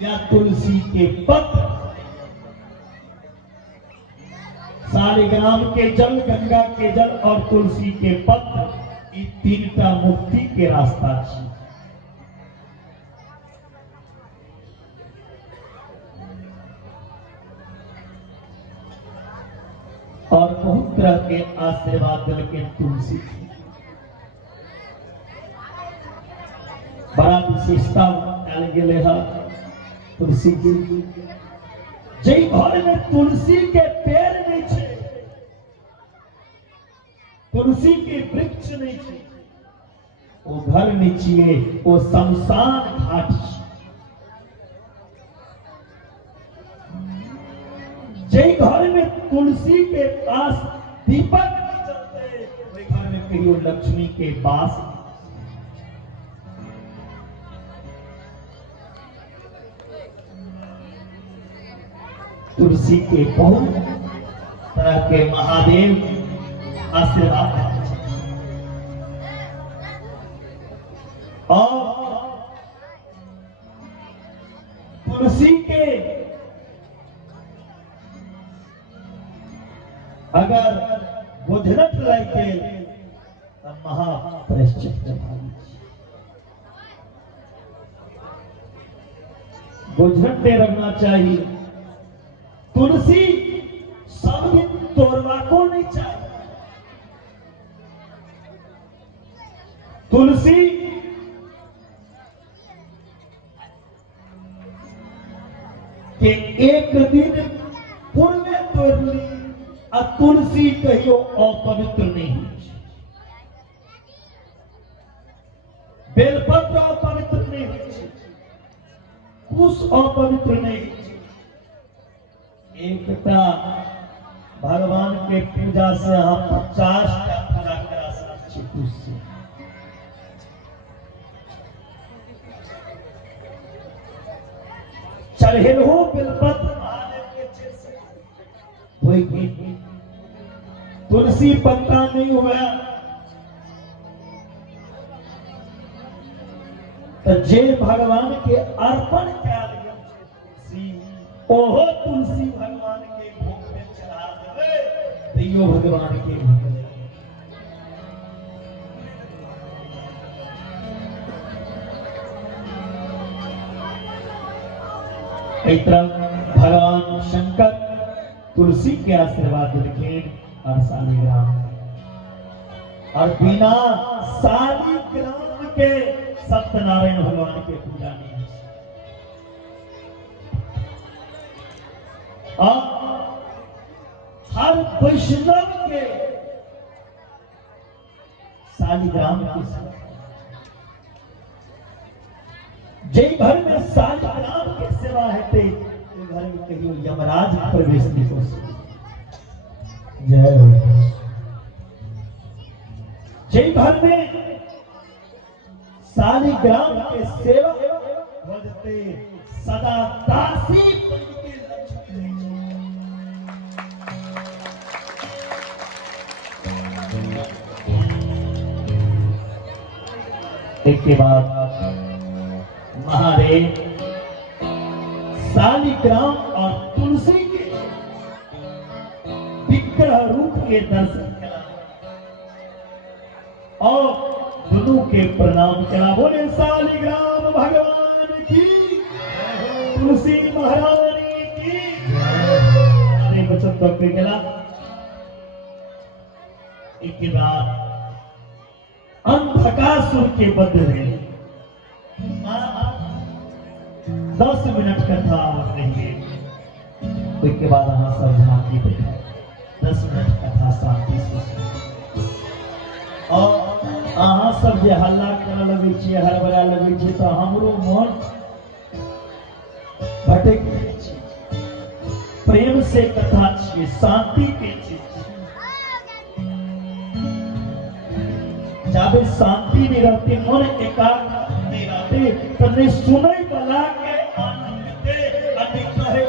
या तुलसी के पत्र, शालिग्राम के जल, गंगा के जल और तुलसी के पत्र, ये 3टा मुक्ति के रास्ता है। और बहुत तरह के आशीर्वाद दिल के तुलसी बड़ा विशेषता कल गेले है तुलसी की। जे घर में तुलसी के पेड़ नहीं छे, तुलसी के वृक्ष नहीं छे, वो घर नीचे वो शमशान घाट छे। जे घर में तुलसी के पास दीपक नहीं जलते, वही घर में कहियो लक्ष्मी के वास। तुलसी के बहुत तरह के महादेव आशीर्वाद हैं। और तुलसी के अगर बुझरट लाइके महाप्रायश्चित बुझरट में रखना चाहिए। तुलसी सब दिन तोड़वा को नहीं चाहिए। तुलसी के एक दिन पूर्व तोड़ ली आ तुलसी कहियो अपवित्र नहीं। बेलपत्र अपवित्र नहीं, कुश अपवित्र नहीं। एकता भगवान के पूजा से हम 50 का पूजा करा सकते कुश से। चढ़ेल हो बेलपत्र महादेव के जैसे वही तुलसी पत्ता नहीं हुआ तो जे भगवान के अर्पण क्या तुलसी ओहो तुलसी भगवान के भोग में चढ़ा देवे दियो भगवान के भोग। एक तरफ भगवान शंकर तुलसी के आशीर्वाद रखे और शालिग्राम, और बिना शालिग्राम के सत्यनारायण भगवान के पूजा नहीं है। और हर वैष्णव के शालिग्राम की सेवा, जे घर में शालिग्राम की सेवा है ते घर में कहियो यमराज प्रवेश नहीं हो सकते। जय हो। जे घर में शालिग्राम के सेवा हो जाते सदा दासी बन के लक्ष्मी। एक के बाद महादेव शालिग्राम और तुलसी के विग्रह रूप के दर्शन करा और दोनों के प्रणाम करा। बोले शालिग्राम भगवान की, तुलसी महारानी की। अरे बचत तो करा। एक के बाद अंधकासुर के बध रहे 10 मिनट कथा रहिए। उसके बाद हम सब झांकी बैठे 10 मिनट कथा शांति से। और अहाँ सब जे हल्ला करे लगे छे, हड़बड़ा लगे छे, तो हमरो मन भटक जाए छे। प्रेम से कथा छे, शांति के चीज। जब शांति में रहते, मन एकाग्र नहीं रहते, तो नहीं सुने वाला के आनंद दे अधिक रहे।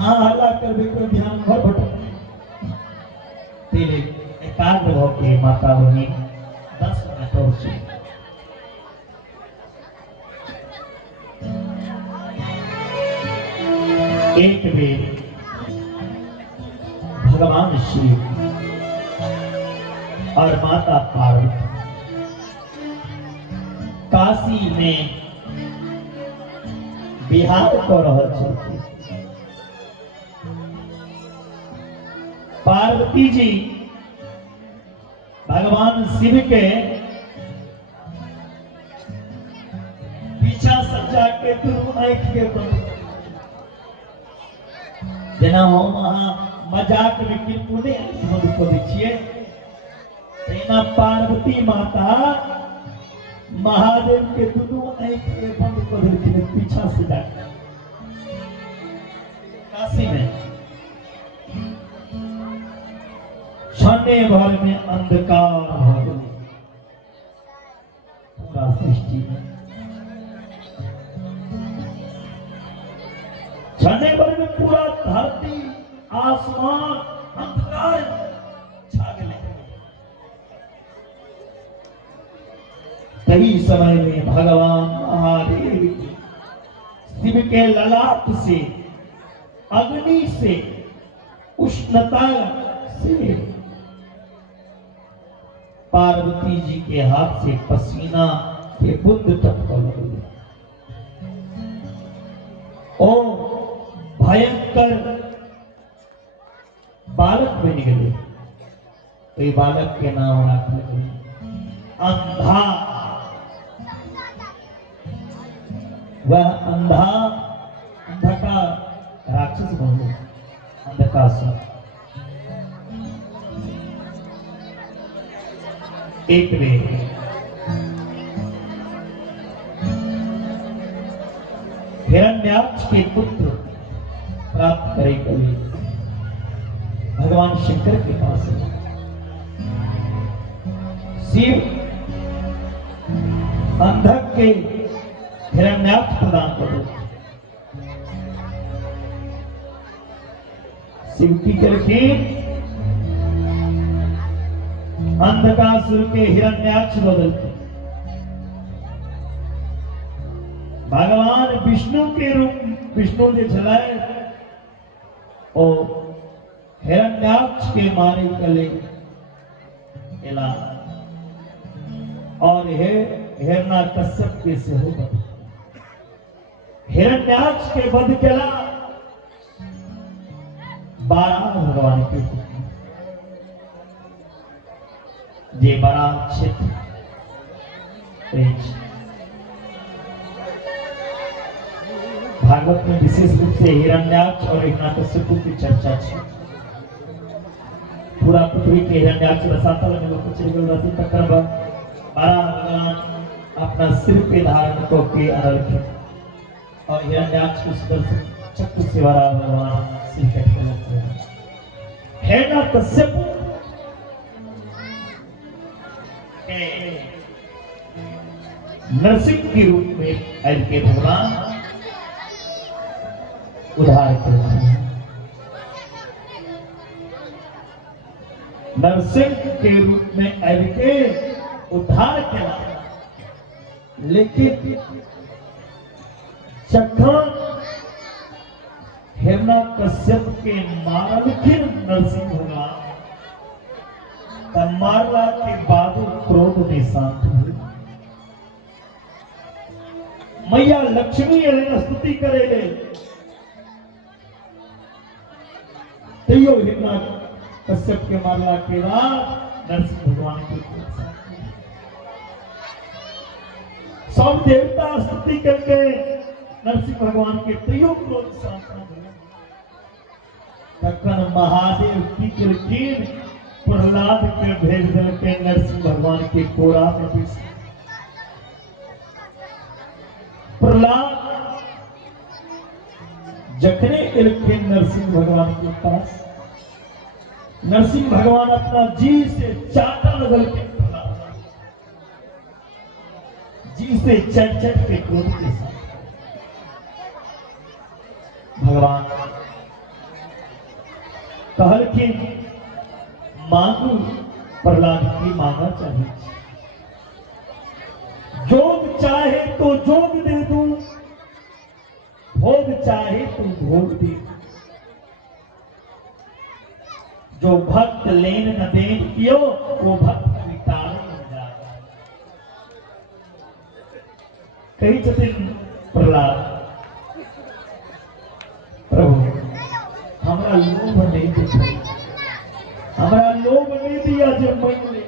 हल्ला करबे तो ध्यान भर भटक तेरे एकाग्र होके माता बनी 10 मिनट और से। एक बेर भगवान शिव और माता पार्वती काशी में विहार कर रहल छथिन। पार्वती जी भगवान शिव के पीछा सजा के दुनू आंख के बंद जेना हम अहाँ मजाक में किरपुने बंद कऽ दै छियै, तेना पार्वती माता महादेव के दुनू आंख के बंद कऽ देलखिन पीछा सजा के। काशी में क्षणे भर में अंधकार भ गेलै पूरा सृष्टि में। क्षणे भर में पूरा धरती आसमान अंधकार छा गेलै। कई समय में भगवान महादेव शिव के ललाट से, अग्नि से, उष्णता से पार्वती जी के हाथ से पसीना के बूंद टपकने लगे। ओ भयंकर बालक बन गए। तो बालक के नाम रखा अंधा। वह अंधा अंधकार राक्षस बन गया, अंधकासुर। एक बेर हिरण्याक्ष के पुत्र प्राप्त करे के लिए भगवान शंकर के पास शिव अंधक के हिरण्याक्ष प्रदान करो। शिव की करके अंधकासुर के हिरण्याक्ष बदलते भगवान विष्णु के रूप, विष्णु ने चलाए और हिरण्याक्ष के मारे गले इला और हिरण्याकश्यप के से होगा। हिरण्याक्ष के वध केला 12 भगवान के जे बड़ा क्षेत्र भागवत में विशेष रूप से हिरण्याक्ष और हिरण्याकश्यप की चर्चा है। पूरा पृथ्वी के हिरण्याक्ष रसातल में लोग चल गए रहते तकर बाद 12 भगवान अपना सिर पे धारण करके अनरखे और हिरण्याक्ष को सुदर्शन चक्र से बड़ा भगवान सिर कट कर रखते हैं। हिरण्याकश्यप नरसिंह के रूप में आदि के भगवान उद्धार करते हैं। नरसिंह के रूप में आदि के उद्धार किया, लेकिन जखन हिरण्याकश्यप के मारल के नरसिंह भगवान तब मारला के बाद क्रोध में शांत हुए। मैया लक्ष्मी एहन स्तुति करेले तैयो हिरण्याकश्यप के मारला के बाद नरसिंह भगवान के सब देवता स्तुति करके नरसिंह भगवान के तैयो क्रोध शांत हुए। तखन महादेव की कृतिन प्रहलाद के भेज दिल के नरसिंह भगवान के कोरा में बेच। प्रहलाद जखने इलके नरसिंह भगवान के पास, नरसिंह भगवान अपना जी से चाटा लगल के जी से चट चट के क्रोध के साथ भगवान कहल के मांगू प्रहलाद की मांगा चाहिए। जोग चाहे तो जोग दे दूं, भोग चाहे तो भोग दे। जो भक्त लेन न देन कियो वो भक्त विकार हो जाता। कही छथिन प्रहलाद, प्रभु हमरा लोभ नहीं दिखाई, हमारा लोग नहीं दिया जो मांग ले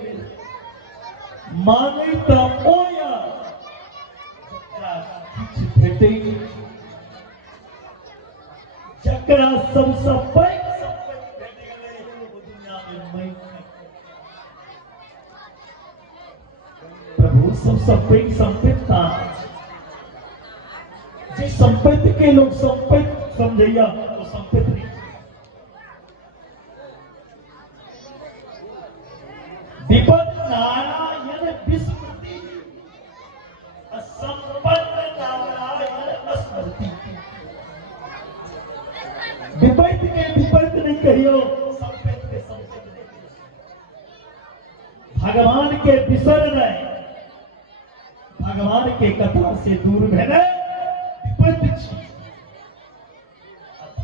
मांगे तो ओया कुछ भेटे जकरा सबसे पैघ संपत्ति भेट गेलै ओ दुनिया में मैं प्रभु सबसे पैघ संपत्ति जिस संपत्ति के लोग संपत्ति समझैया वो संपत्ति नहीं विपद नारायण विस्मृति असंपन्न नारायण स्मृति विपद के विपद नहीं कहियो संपत्ति के संपत्ति नहीं भगवान के विसर रहे भगवान के कथा से दूर भेले विपद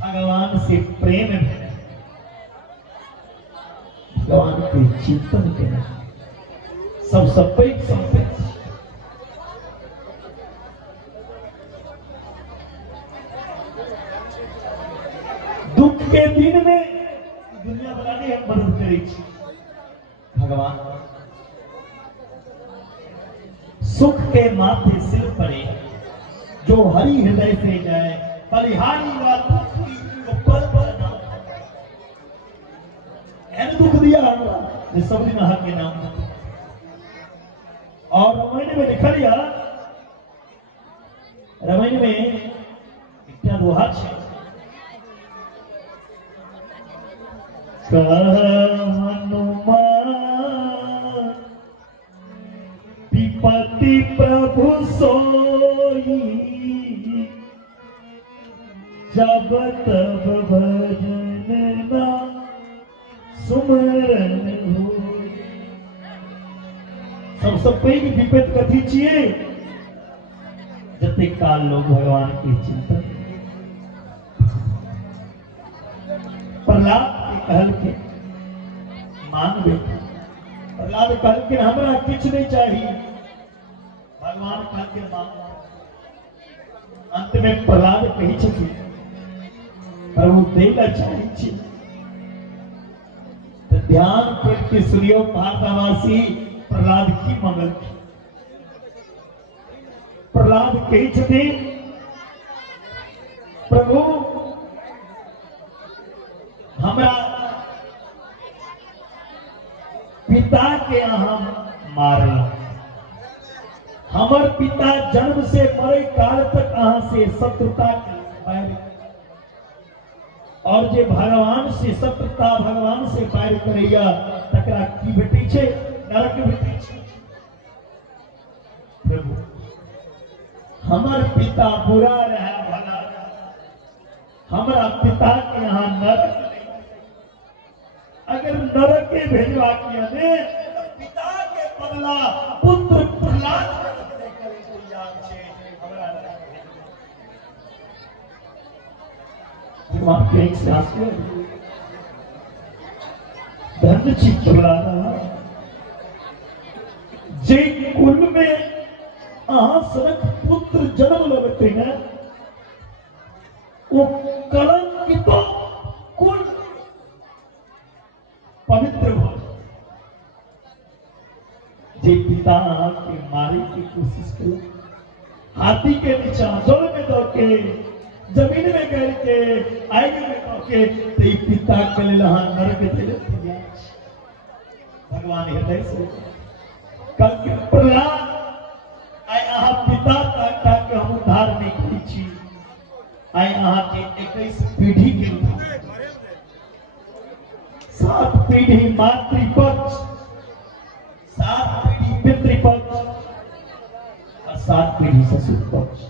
भगवान से प्रेम भेले भगवान के चिंतन के सबसे पैघ संपत्ति दुख के दिन में दुनिया वाला ने मदद करी भगवान सुख के माथे सिर पड़े जो हरि हृदय से जाए बलिहारी पल पल नाम दुख दिया ये सब दिन हक के नाम और रामायण में लिखा लिया रामायण में क्या दोहा है हनुमान विपत्ति प्रभु सोई जब तब भजन ना सुमरन हो सबसे पैघ विपद कथी छिए जते काल लोग भगवान के चिंतन प्रहलाद के कहल के मानवे प्रहलाद कहल के हमरा किछ नहीं चाहिए भगवान कहल के मान अंत में प्रहलाद कही छथि प्रभु देला चाहिए ध्यान करके सुनियो भारतवासी प्रहलाद की मंगल प्रहलाद कही छथि प्रभु हमरा पिता के अहाँ मारल हमर पिता जन्म से मरे काल तक अहाँ से शत्रुता बैर और जे भगवान से शत्रुता भगवान से बैर करैया तकरा की भेटै छै नरक भेटै छै प्रभु हमर पिता बुरा रहे भला हमरा पिता के यहाँ नरक अगर नरक के भेजवा किया ने पिता के बदला पुत्र प्रहलाद भगवान के एक शास्त्र धन प्रहलाद जे कुल में अहाँ सनक पुत्र जन्म लेते हैं वो कलंकित कुल पवित्र हो जे पिता के मारे की कोशिश करे हाथी के नीचा जल में दौड़ के जमीन में गिर के आग में दौड़ के ते पिता के लिए नरक दे भगवान हृदय से कल के प्रहलाद आइ अहाँ पिता तक हम उद्धार नहीं करी छी आइ अहाँ के 21 पीढ़ी के उद्धार 7 पीढ़ी मातृपक्ष 7 पीढ़ी पितृपक्ष और 7 पीढ़ी ससुर पक्ष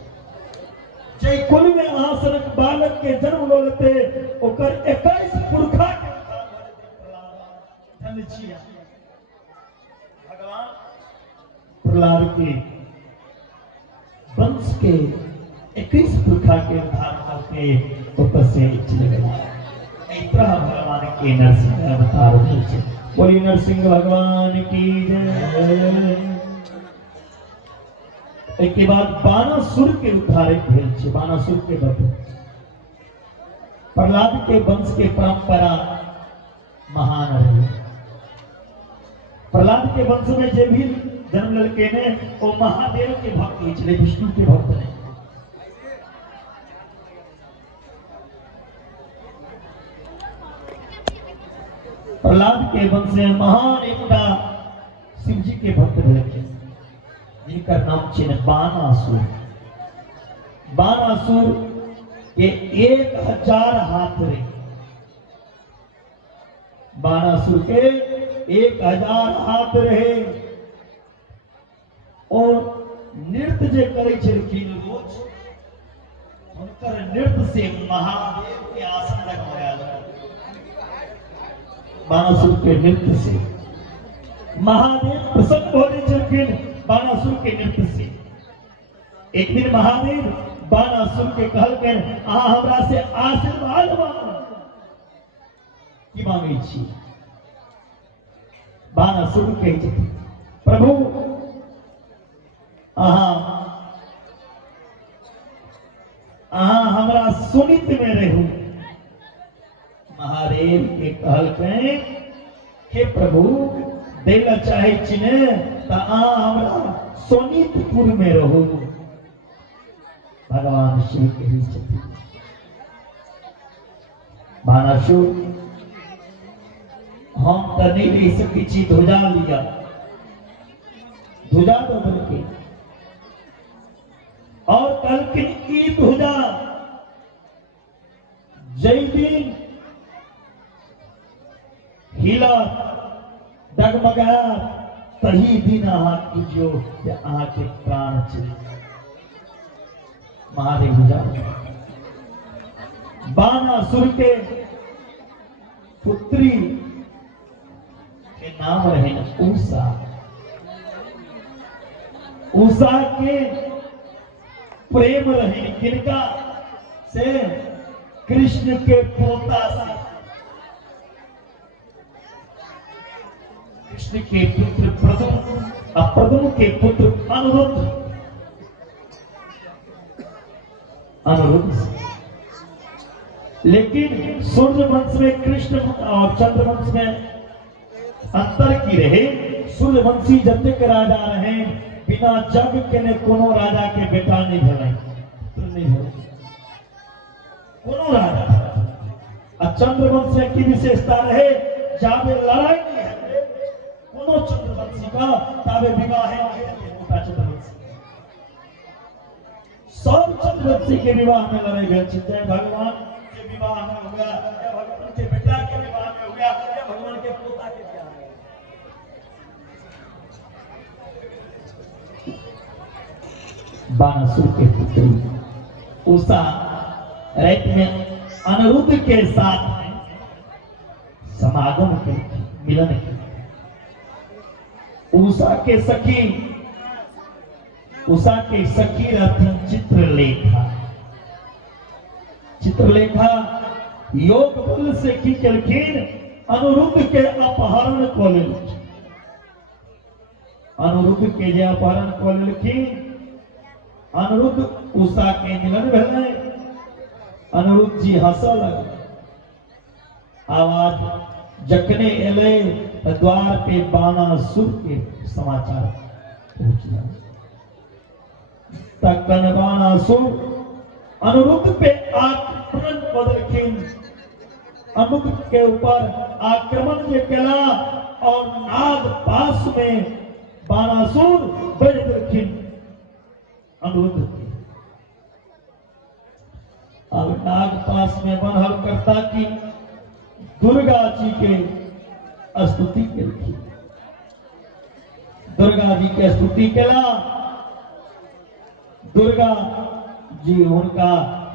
जे कुल में अहाँ सनक बालक के जन्म लो लेते ओकर 21 पुरखा के धन छिया भगवान प्रहलाद के वंश के 21 पुरखा के उद्धार करके ऊपर से चले गए भगवान के नरसिंह अवतार होते बोली नरसिंह भगवान की जय। एक के बाद बानासुर के उद्धार भेल छै बानासुर के वध प्रहलाद के वंश के परंपरा महान रहे। प्रहलाद के वंश में जे भी जन्म लड़के ने वो महादेव के भक्त हुए चले, विष्णु के भक्त नहीं। प्रहलाद के वंश में महान एकटा शिव जी के भक्त रहे जिनका नाम छिन बानासुर। बानासुर के 1000 हाथ रहे। बानासुर के 1000 हाथ रहे और नृत्य जे करे छलखिन रोज हुनकर नृत्य से महादेव के आसन लगवाया गया। बानासुर के नृत्य से महादेव प्रसन्न हो रहे छलखिन बानासुर के नृत्य से। एक दिन महादेव बानासुर के कहलखिन अहाँ हमरा से आशीर्वाद मांगू। की मांगे छी? बानासुर कहै छथिन प्रभु अहाँ हमरा सुनित में रहू। महादेव के कहलखिन हे प्रभु देला चाहे चिने त अहाँ हमरा सोनितपुर में रहू। भगवान शिव कहै छथिन बानासुर हम तो नहीं रह सके छी, ध्वजा लिया, ध्वजा दो बनके। और कल की ध्वजा जय दिन हिला डगमगाया तही दिन अहाँ कीजियो अहाँ के प्राण चले। महादेव ध्वजा बानासुर के पुत्री के नाम रहे उषा। उषा के प्रेम रहे किनका से? कृष्ण के पोता से। कृष्ण के पुत्र प्रद्युम्न और प्रद्युम्न के पुत्र अनिरुद्ध। लेकिन सूर्य वंश में कृष्ण और चंद्र वंश में अंतर की रहे। सूर्यवंशी जतेक राजा रहे बिना जग के ने कोनो राजा के बेटा नहीं भेलै, कोनो राजा। चंद्रवंश में की विशेषता रहे जाबे लड़ाई नहीं है कोनो चंद्रवंशी का ताबे विवाह है चंद्रवंशी। सब चंद्रवंशी के विवाह में लड़ाई भेल छै। जय भगवान के विवाह में हो गया, या भगवान के बेटा के विवाह में हो गया, या भगवान के पोता के विवाह में। बानासुर के पुत्री उषा रात में अनिरुद्ध के साथ समागम के मिलन के। उषा के सखी रहती चित्रलेखा। चित्रलेखा योग बल से की केलखिन अनिरुद्ध के अपहरण कऽ लेलखिन। अनिरुद्ध के जे अपहरण कऽ लेलखिन, अनिरुद्ध उषा के मिलन भेलै। अनिरुद्ध जी हंसऽ लगल। आवाज जखने एलै तऽ द्वार पे बानासुर के समाचार पहुंचल। तखन बानासुर अनिरुद्ध पे आक्रमण कऽ देलखिन। अनिरुद्ध के ऊपर आक्रमण जे केला और नाग पास में बानासुर बढ़ देलखिन अनिरुद्ध के। अब नाग पास में बनल करता की दुर्गा जी के स्तुति केलखिन। दुर्गा जी के स्तुति केला। दुर्गा जी उनका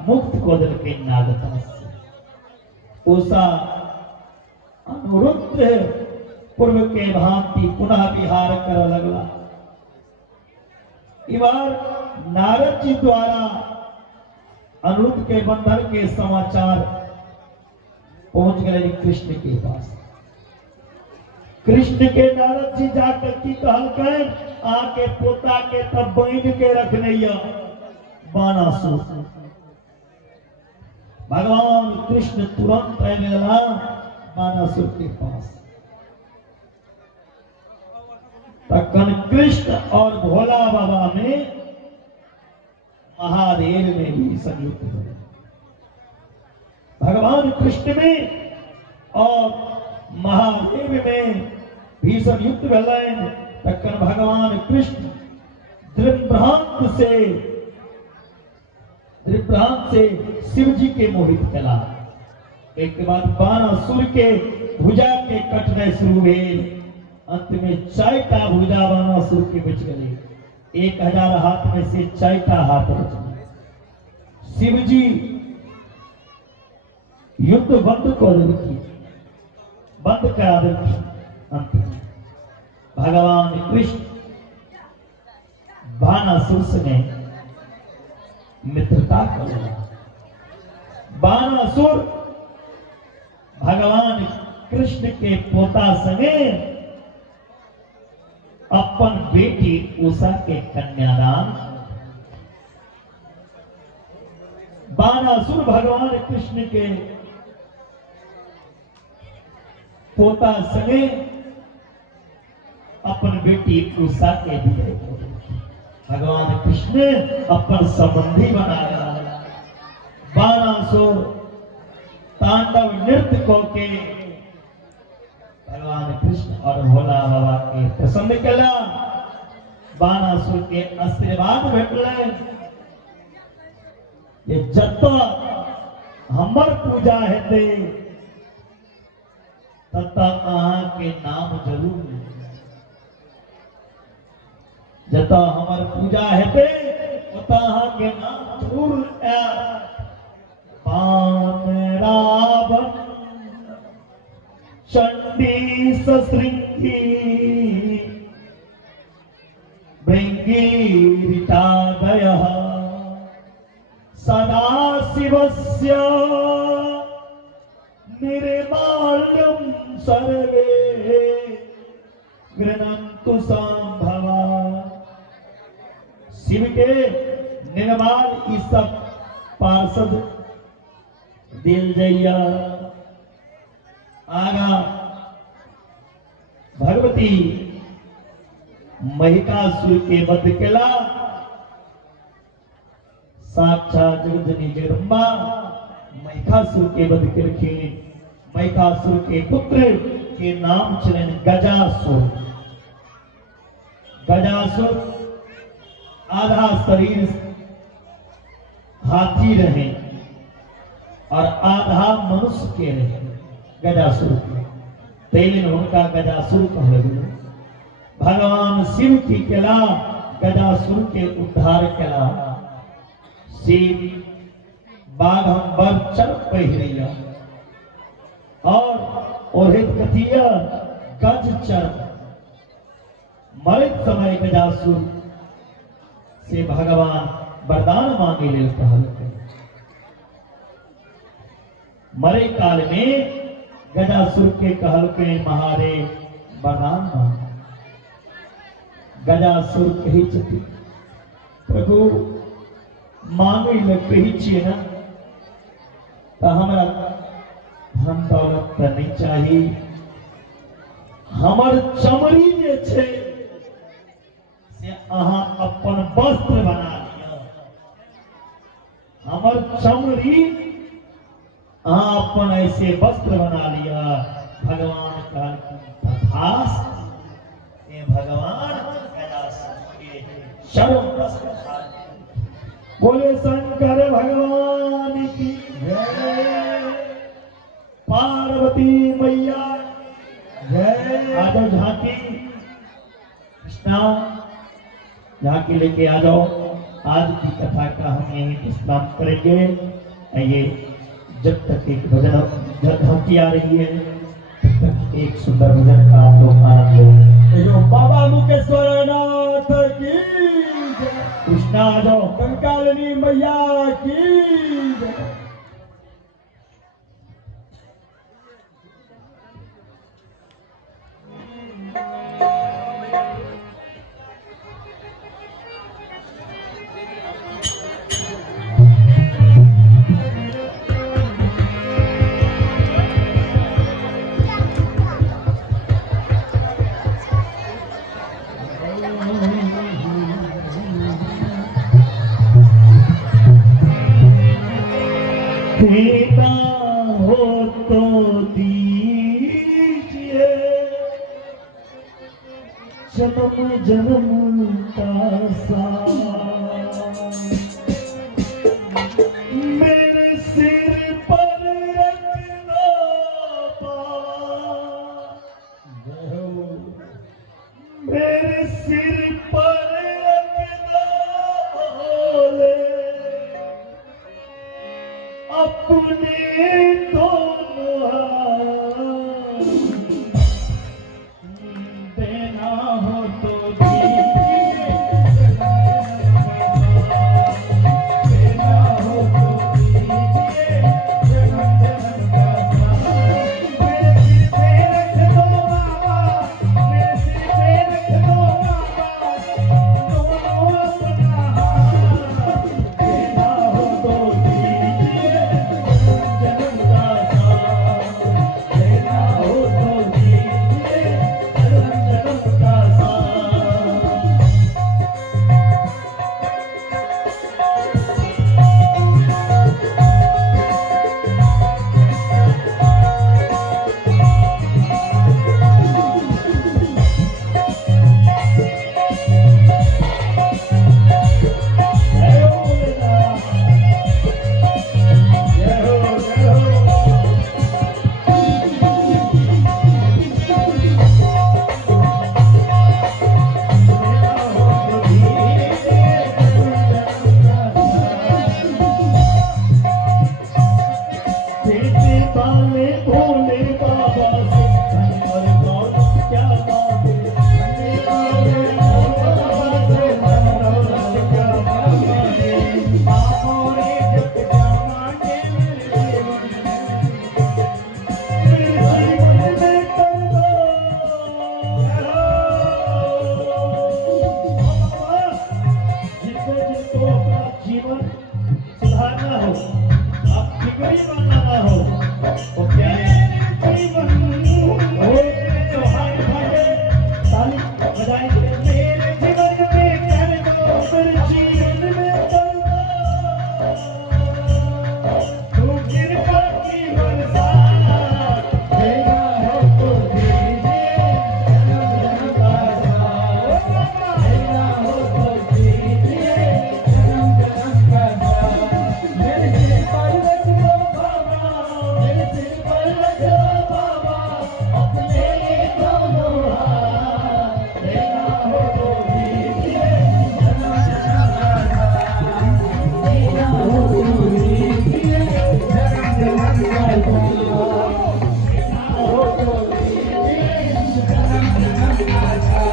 मुक्त कऽ देलखिन नागपाश से। उषा अनिरुद्ध पूर्व के भांति पुनः विहार कर लगला। इस बार नारद जी द्वारा अनिरुद्ध के बंधन के समाचार पहुंच गए कृष्ण के पास। कृष्ण के नारद जी जाकर की कहलकै आके पोता के तब बांध के रखने बानासुर। भगवान कृष्ण तुरंत बानासुर के पास। तखन कृष्ण और भोला बाबा में महादेव में भी संयुक्त हुए। भगवान कृष्ण में और महादेव में भी संयुक्त भेलन। तखन भगवान कृष्ण दृभ्रांत से शिव जी के मोहित कला। एक के बाद बानासुर के भुजा के कटने शुरू हुए। अंत में 4 भुजा बानासुर के बच गए। 1000 हाथ में से 4 हाथ बच गए। शिव जी युद्ध बंद कर दी, बंद करा दी। अंत में भगवान कृष्ण बानासुर से मित्रता कर। बानासुर भगवान कृष्ण के पोता संगे अपन बेटी उषा के कन्यादान। बानासुर भगवान कृष्ण के पोता संगे अपन बेटी उषा के विजय को भगवान कृष्ण अपन संबंधी बनाया। बानासुर तांडव नृत्य को के भगवान कृष्ण और भोला बाबा के प्रसन्न कला। बानासुर के आशीर्वाद भेटले ये जत हमर पूजा हेते तत अहाँ के नाम जरूर ले। जत हमर पूजा हेते तत अहाँ के नाम जरूर रावण चंडी सृंगी भृंगीरितादय सदा शिवस्य निर्माल्यं सर्वे गृह्णन्तु संभवा। शिव के निर्माल इस सब पार्षद दिल जैया। आगा भगवती महिषासुर के वध केला। साक्षात जगदनी जगदम्बा महिषासुर के वध करके महिषासुर के पुत्र के नाम चलन गजासुर। गजासुर आधा शरीर हाथी रहे और आधा मनुष्य के रहे। गजासुर तेलिन उनका गजासुर कहल गया। भगवान शिव की केला गजासुर के उद्धार केला। शिव बाघंबर चल पहिरिया और ओढ़ित कथिया गज चर। मरत समय गजासुर से भगवान वरदान मांगे ले कहल। मरे काल में गजासुर के कहल के महादेव वरदान मांग। गजासुर कही चुकी प्रभु मांगे ले कही छिए ना तो हमरा धन दौलत तो नहीं चाहिए। हमर चमड़ी जे छे से अहाँ अपन वस्त्र बना लिया। हमर चमड़ी अहाँ अपन ऐसे वस्त्र बना लिया। भगवान का तथास्तु। भगवान शर्म वस्त्र बोले शंकर भगवान की जय। पार्वती मैया जय। आ जाओ झांकी कृष्णा झांकी लेके आ जाओ। आज की कथा का हम यही स्नान करेंगे। आइए जब तक एक भजन झांकी आ रही है तब तक एक सुंदर भजन का आप लोग आनंद लो। बाबा मुकेश्वर नाथ की कृष्णा आ जाओ। कंकालिनी मैया की जन्म जन्म का साथ मेरे सिर पर रखना बाबा, मेरे सिर पर रखना बोले अपने दोनों हाथ, देना हो तो दीजिए, देना हो तो दीजिए जन्म जन्म का साथ। मेरे सिर पे रख दो बाबा, मेरे सिर पे रख दो बाबा, दोनों अपना हाथ, देना हो तो दीजिए जन्म का साथ, देना हो तो दीजिए जन्म का साथ। जय हो भोलेनाथ, जय हो जय हो। बेटे वाले भोले बाबा से और कौन क्या मांगे, बेटे वाले भोले बाबा से और क्या मांगे, बापों ने जब क्या मांगे मेरे जीवन में कर दो। जिनको जिनको अपना जीवन सुधारना हो, आप बिगड़ी बनाना हो, वो क्या है जीवन हो, सुहाग भागे ताली बजाएंगे मेरे जीवन में कर दो, मेरे जीवन में कर दो, तू कृपा की बरसात, देना हो तो दीजिए जन्म जन्म का साथ, देना हो तो दीजिए जन्म जन्म का साथ। मेरे सिर पर रख दो बाबा, मेरे सिर पर रख दो बाबा, अपने दोनों हाथ, देना हो तो दीजिए जन्म जन्म का साथ, देना हो तो दीजिए जन्म जन्म का साथ, देना हो तो दीजिए जन्म जन्म का साथ।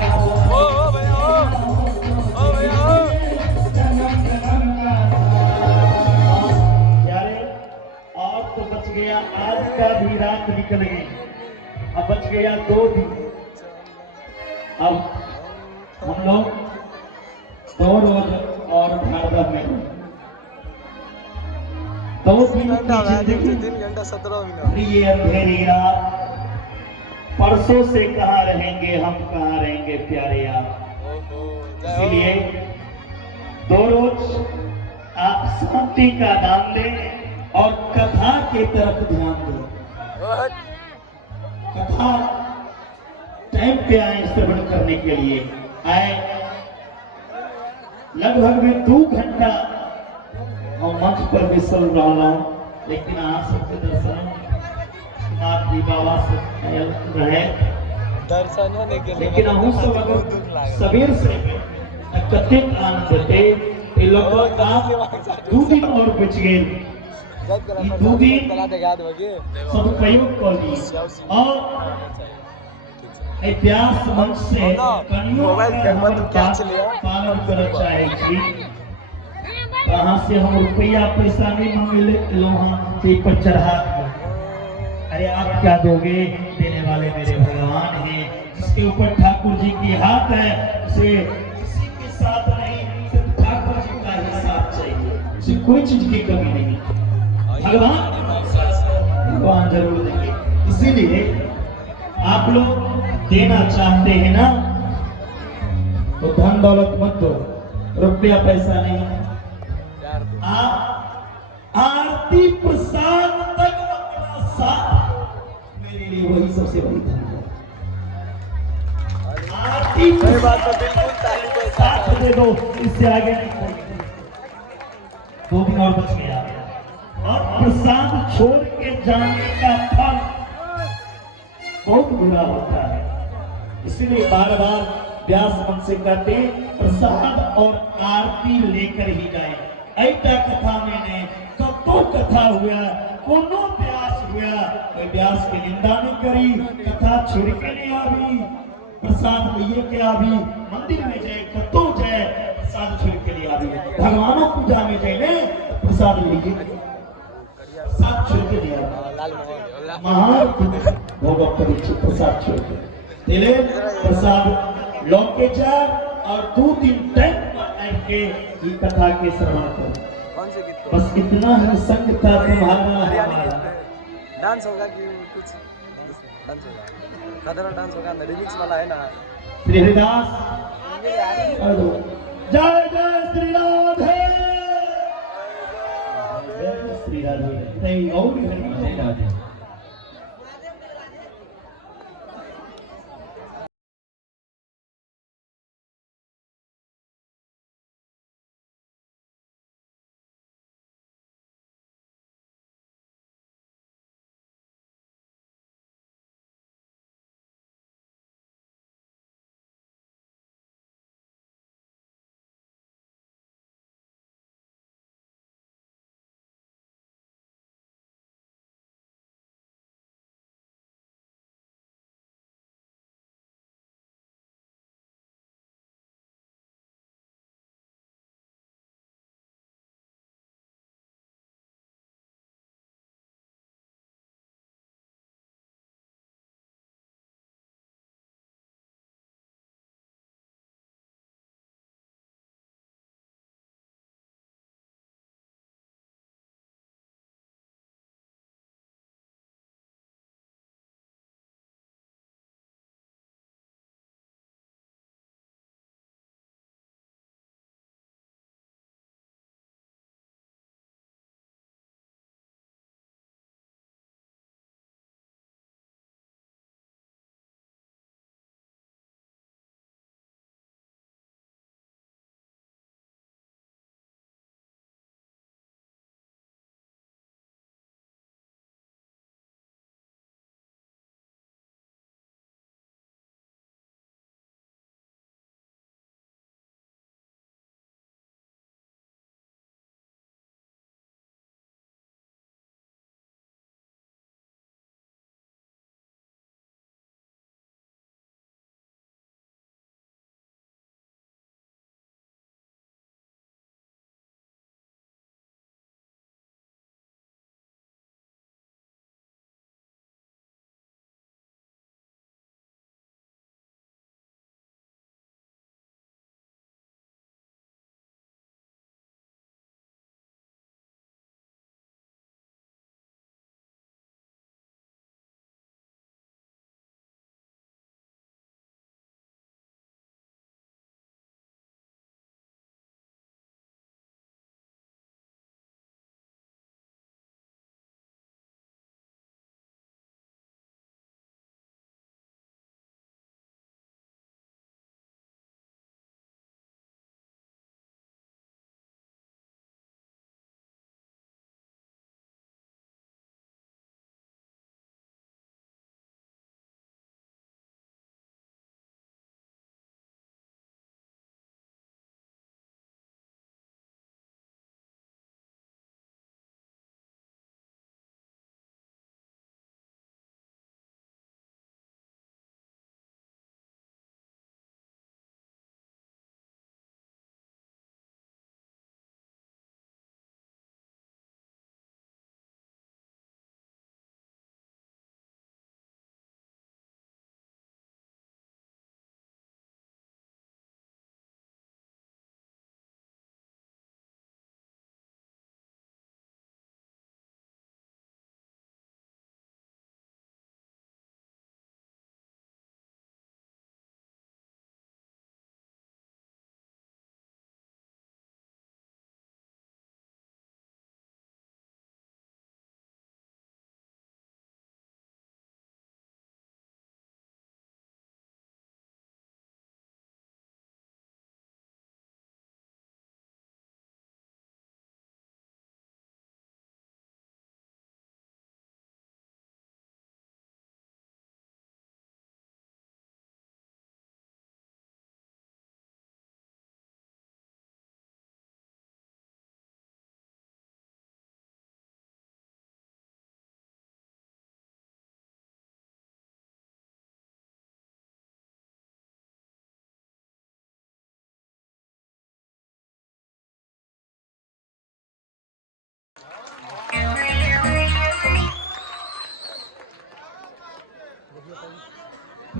यारे और तो बच गया आज का भी रात निकल गई, अब बच गया 2 दिन। अब हम लोग 2 रोज और भागवत में 2 दिन की जिंदगी ये अंधेरी रात, परसों से कहाँ रहेंगे हम, कहाँ रहेंगे प्यारे यार। इसलिए 2 रोज आप शांति का नाम दें और कथा की तरफ ध्यान दें। कथा टाइम पे आए श्रवण करने के लिए आए, लगभग में 2 घंटा हम मंच पर भी सुन रहा हूँ, लेकिन आप सबके दर्शन आप जी बाबा से रहे दर्शन होने के लिए, लेकिन हम सब अगर सबेर से कथित आनंद देते ये लोग आप 2 दिन और बच गए, 2 दिन सदुपयोग कर लिए और इतिहास मंच से पालन करना चाहे छी। कहाँ से हम रुपया पैसा नहीं मांगे पर चढ़ा, अरे आप क्या दोगे, देने वाले मेरे भगवान हैं, जिसके ऊपर ठाकुर जी की हाथ है उसे किसी के साथ नहीं, सिर्फ ठाकुर जी का ही साथ चाहिए, उसे कोई चीज की कमी नहीं। भगवान जरूर देंगे। इसीलिए आप लोग देना चाहते हैं ना तो धन दौलत मत दो, रुपया पैसा नहीं, आप आरती प्रसाद तक अपना साथ, मेरे लिए वही सबसे बड़ी धन है। आरती ये बात तो बिल्कुल ताली को साथ दे दो, इससे आगे नहीं। 2 दिन और बच गया और प्रसाद छोड़ के जाने का फल बहुत बुरा होता है। इसलिए बार बार व्यास मन से कहते प्रसाद और आरती लेकर ही जाए। ऐसा कथा मैंने कतो कथा हुआ, कोनो व्यास हुआ, कोई व्यास की निंदा नहीं करी, कथा छोड़ के नहीं आवी, प्रसाद लिए के आवी, मंदिर में जाए कतो जाए प्रसाद छोड़ के लिए आवी, भगवानों पूजा में जाए ने प्रसाद लिए प्रसाद छोड़ के लिए आवी। महान भोग परीक्षित प्रसाद छोड़ के दिले प्रसाद लौके जा और 2 दिन टाइम पर के ये कथा के श्रवण करो। कौन से गीत बस इतना ही संग था तुम्हारा हमारा। डांस होगा कि कुछ डांस होगा, खतरा डांस होगा, रिमिक्स वाला है ना। श्री हरिदास जय जय श्री राधे, जय श्री राधे, नहीं और हरि राधे।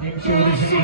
एक चोरी श्री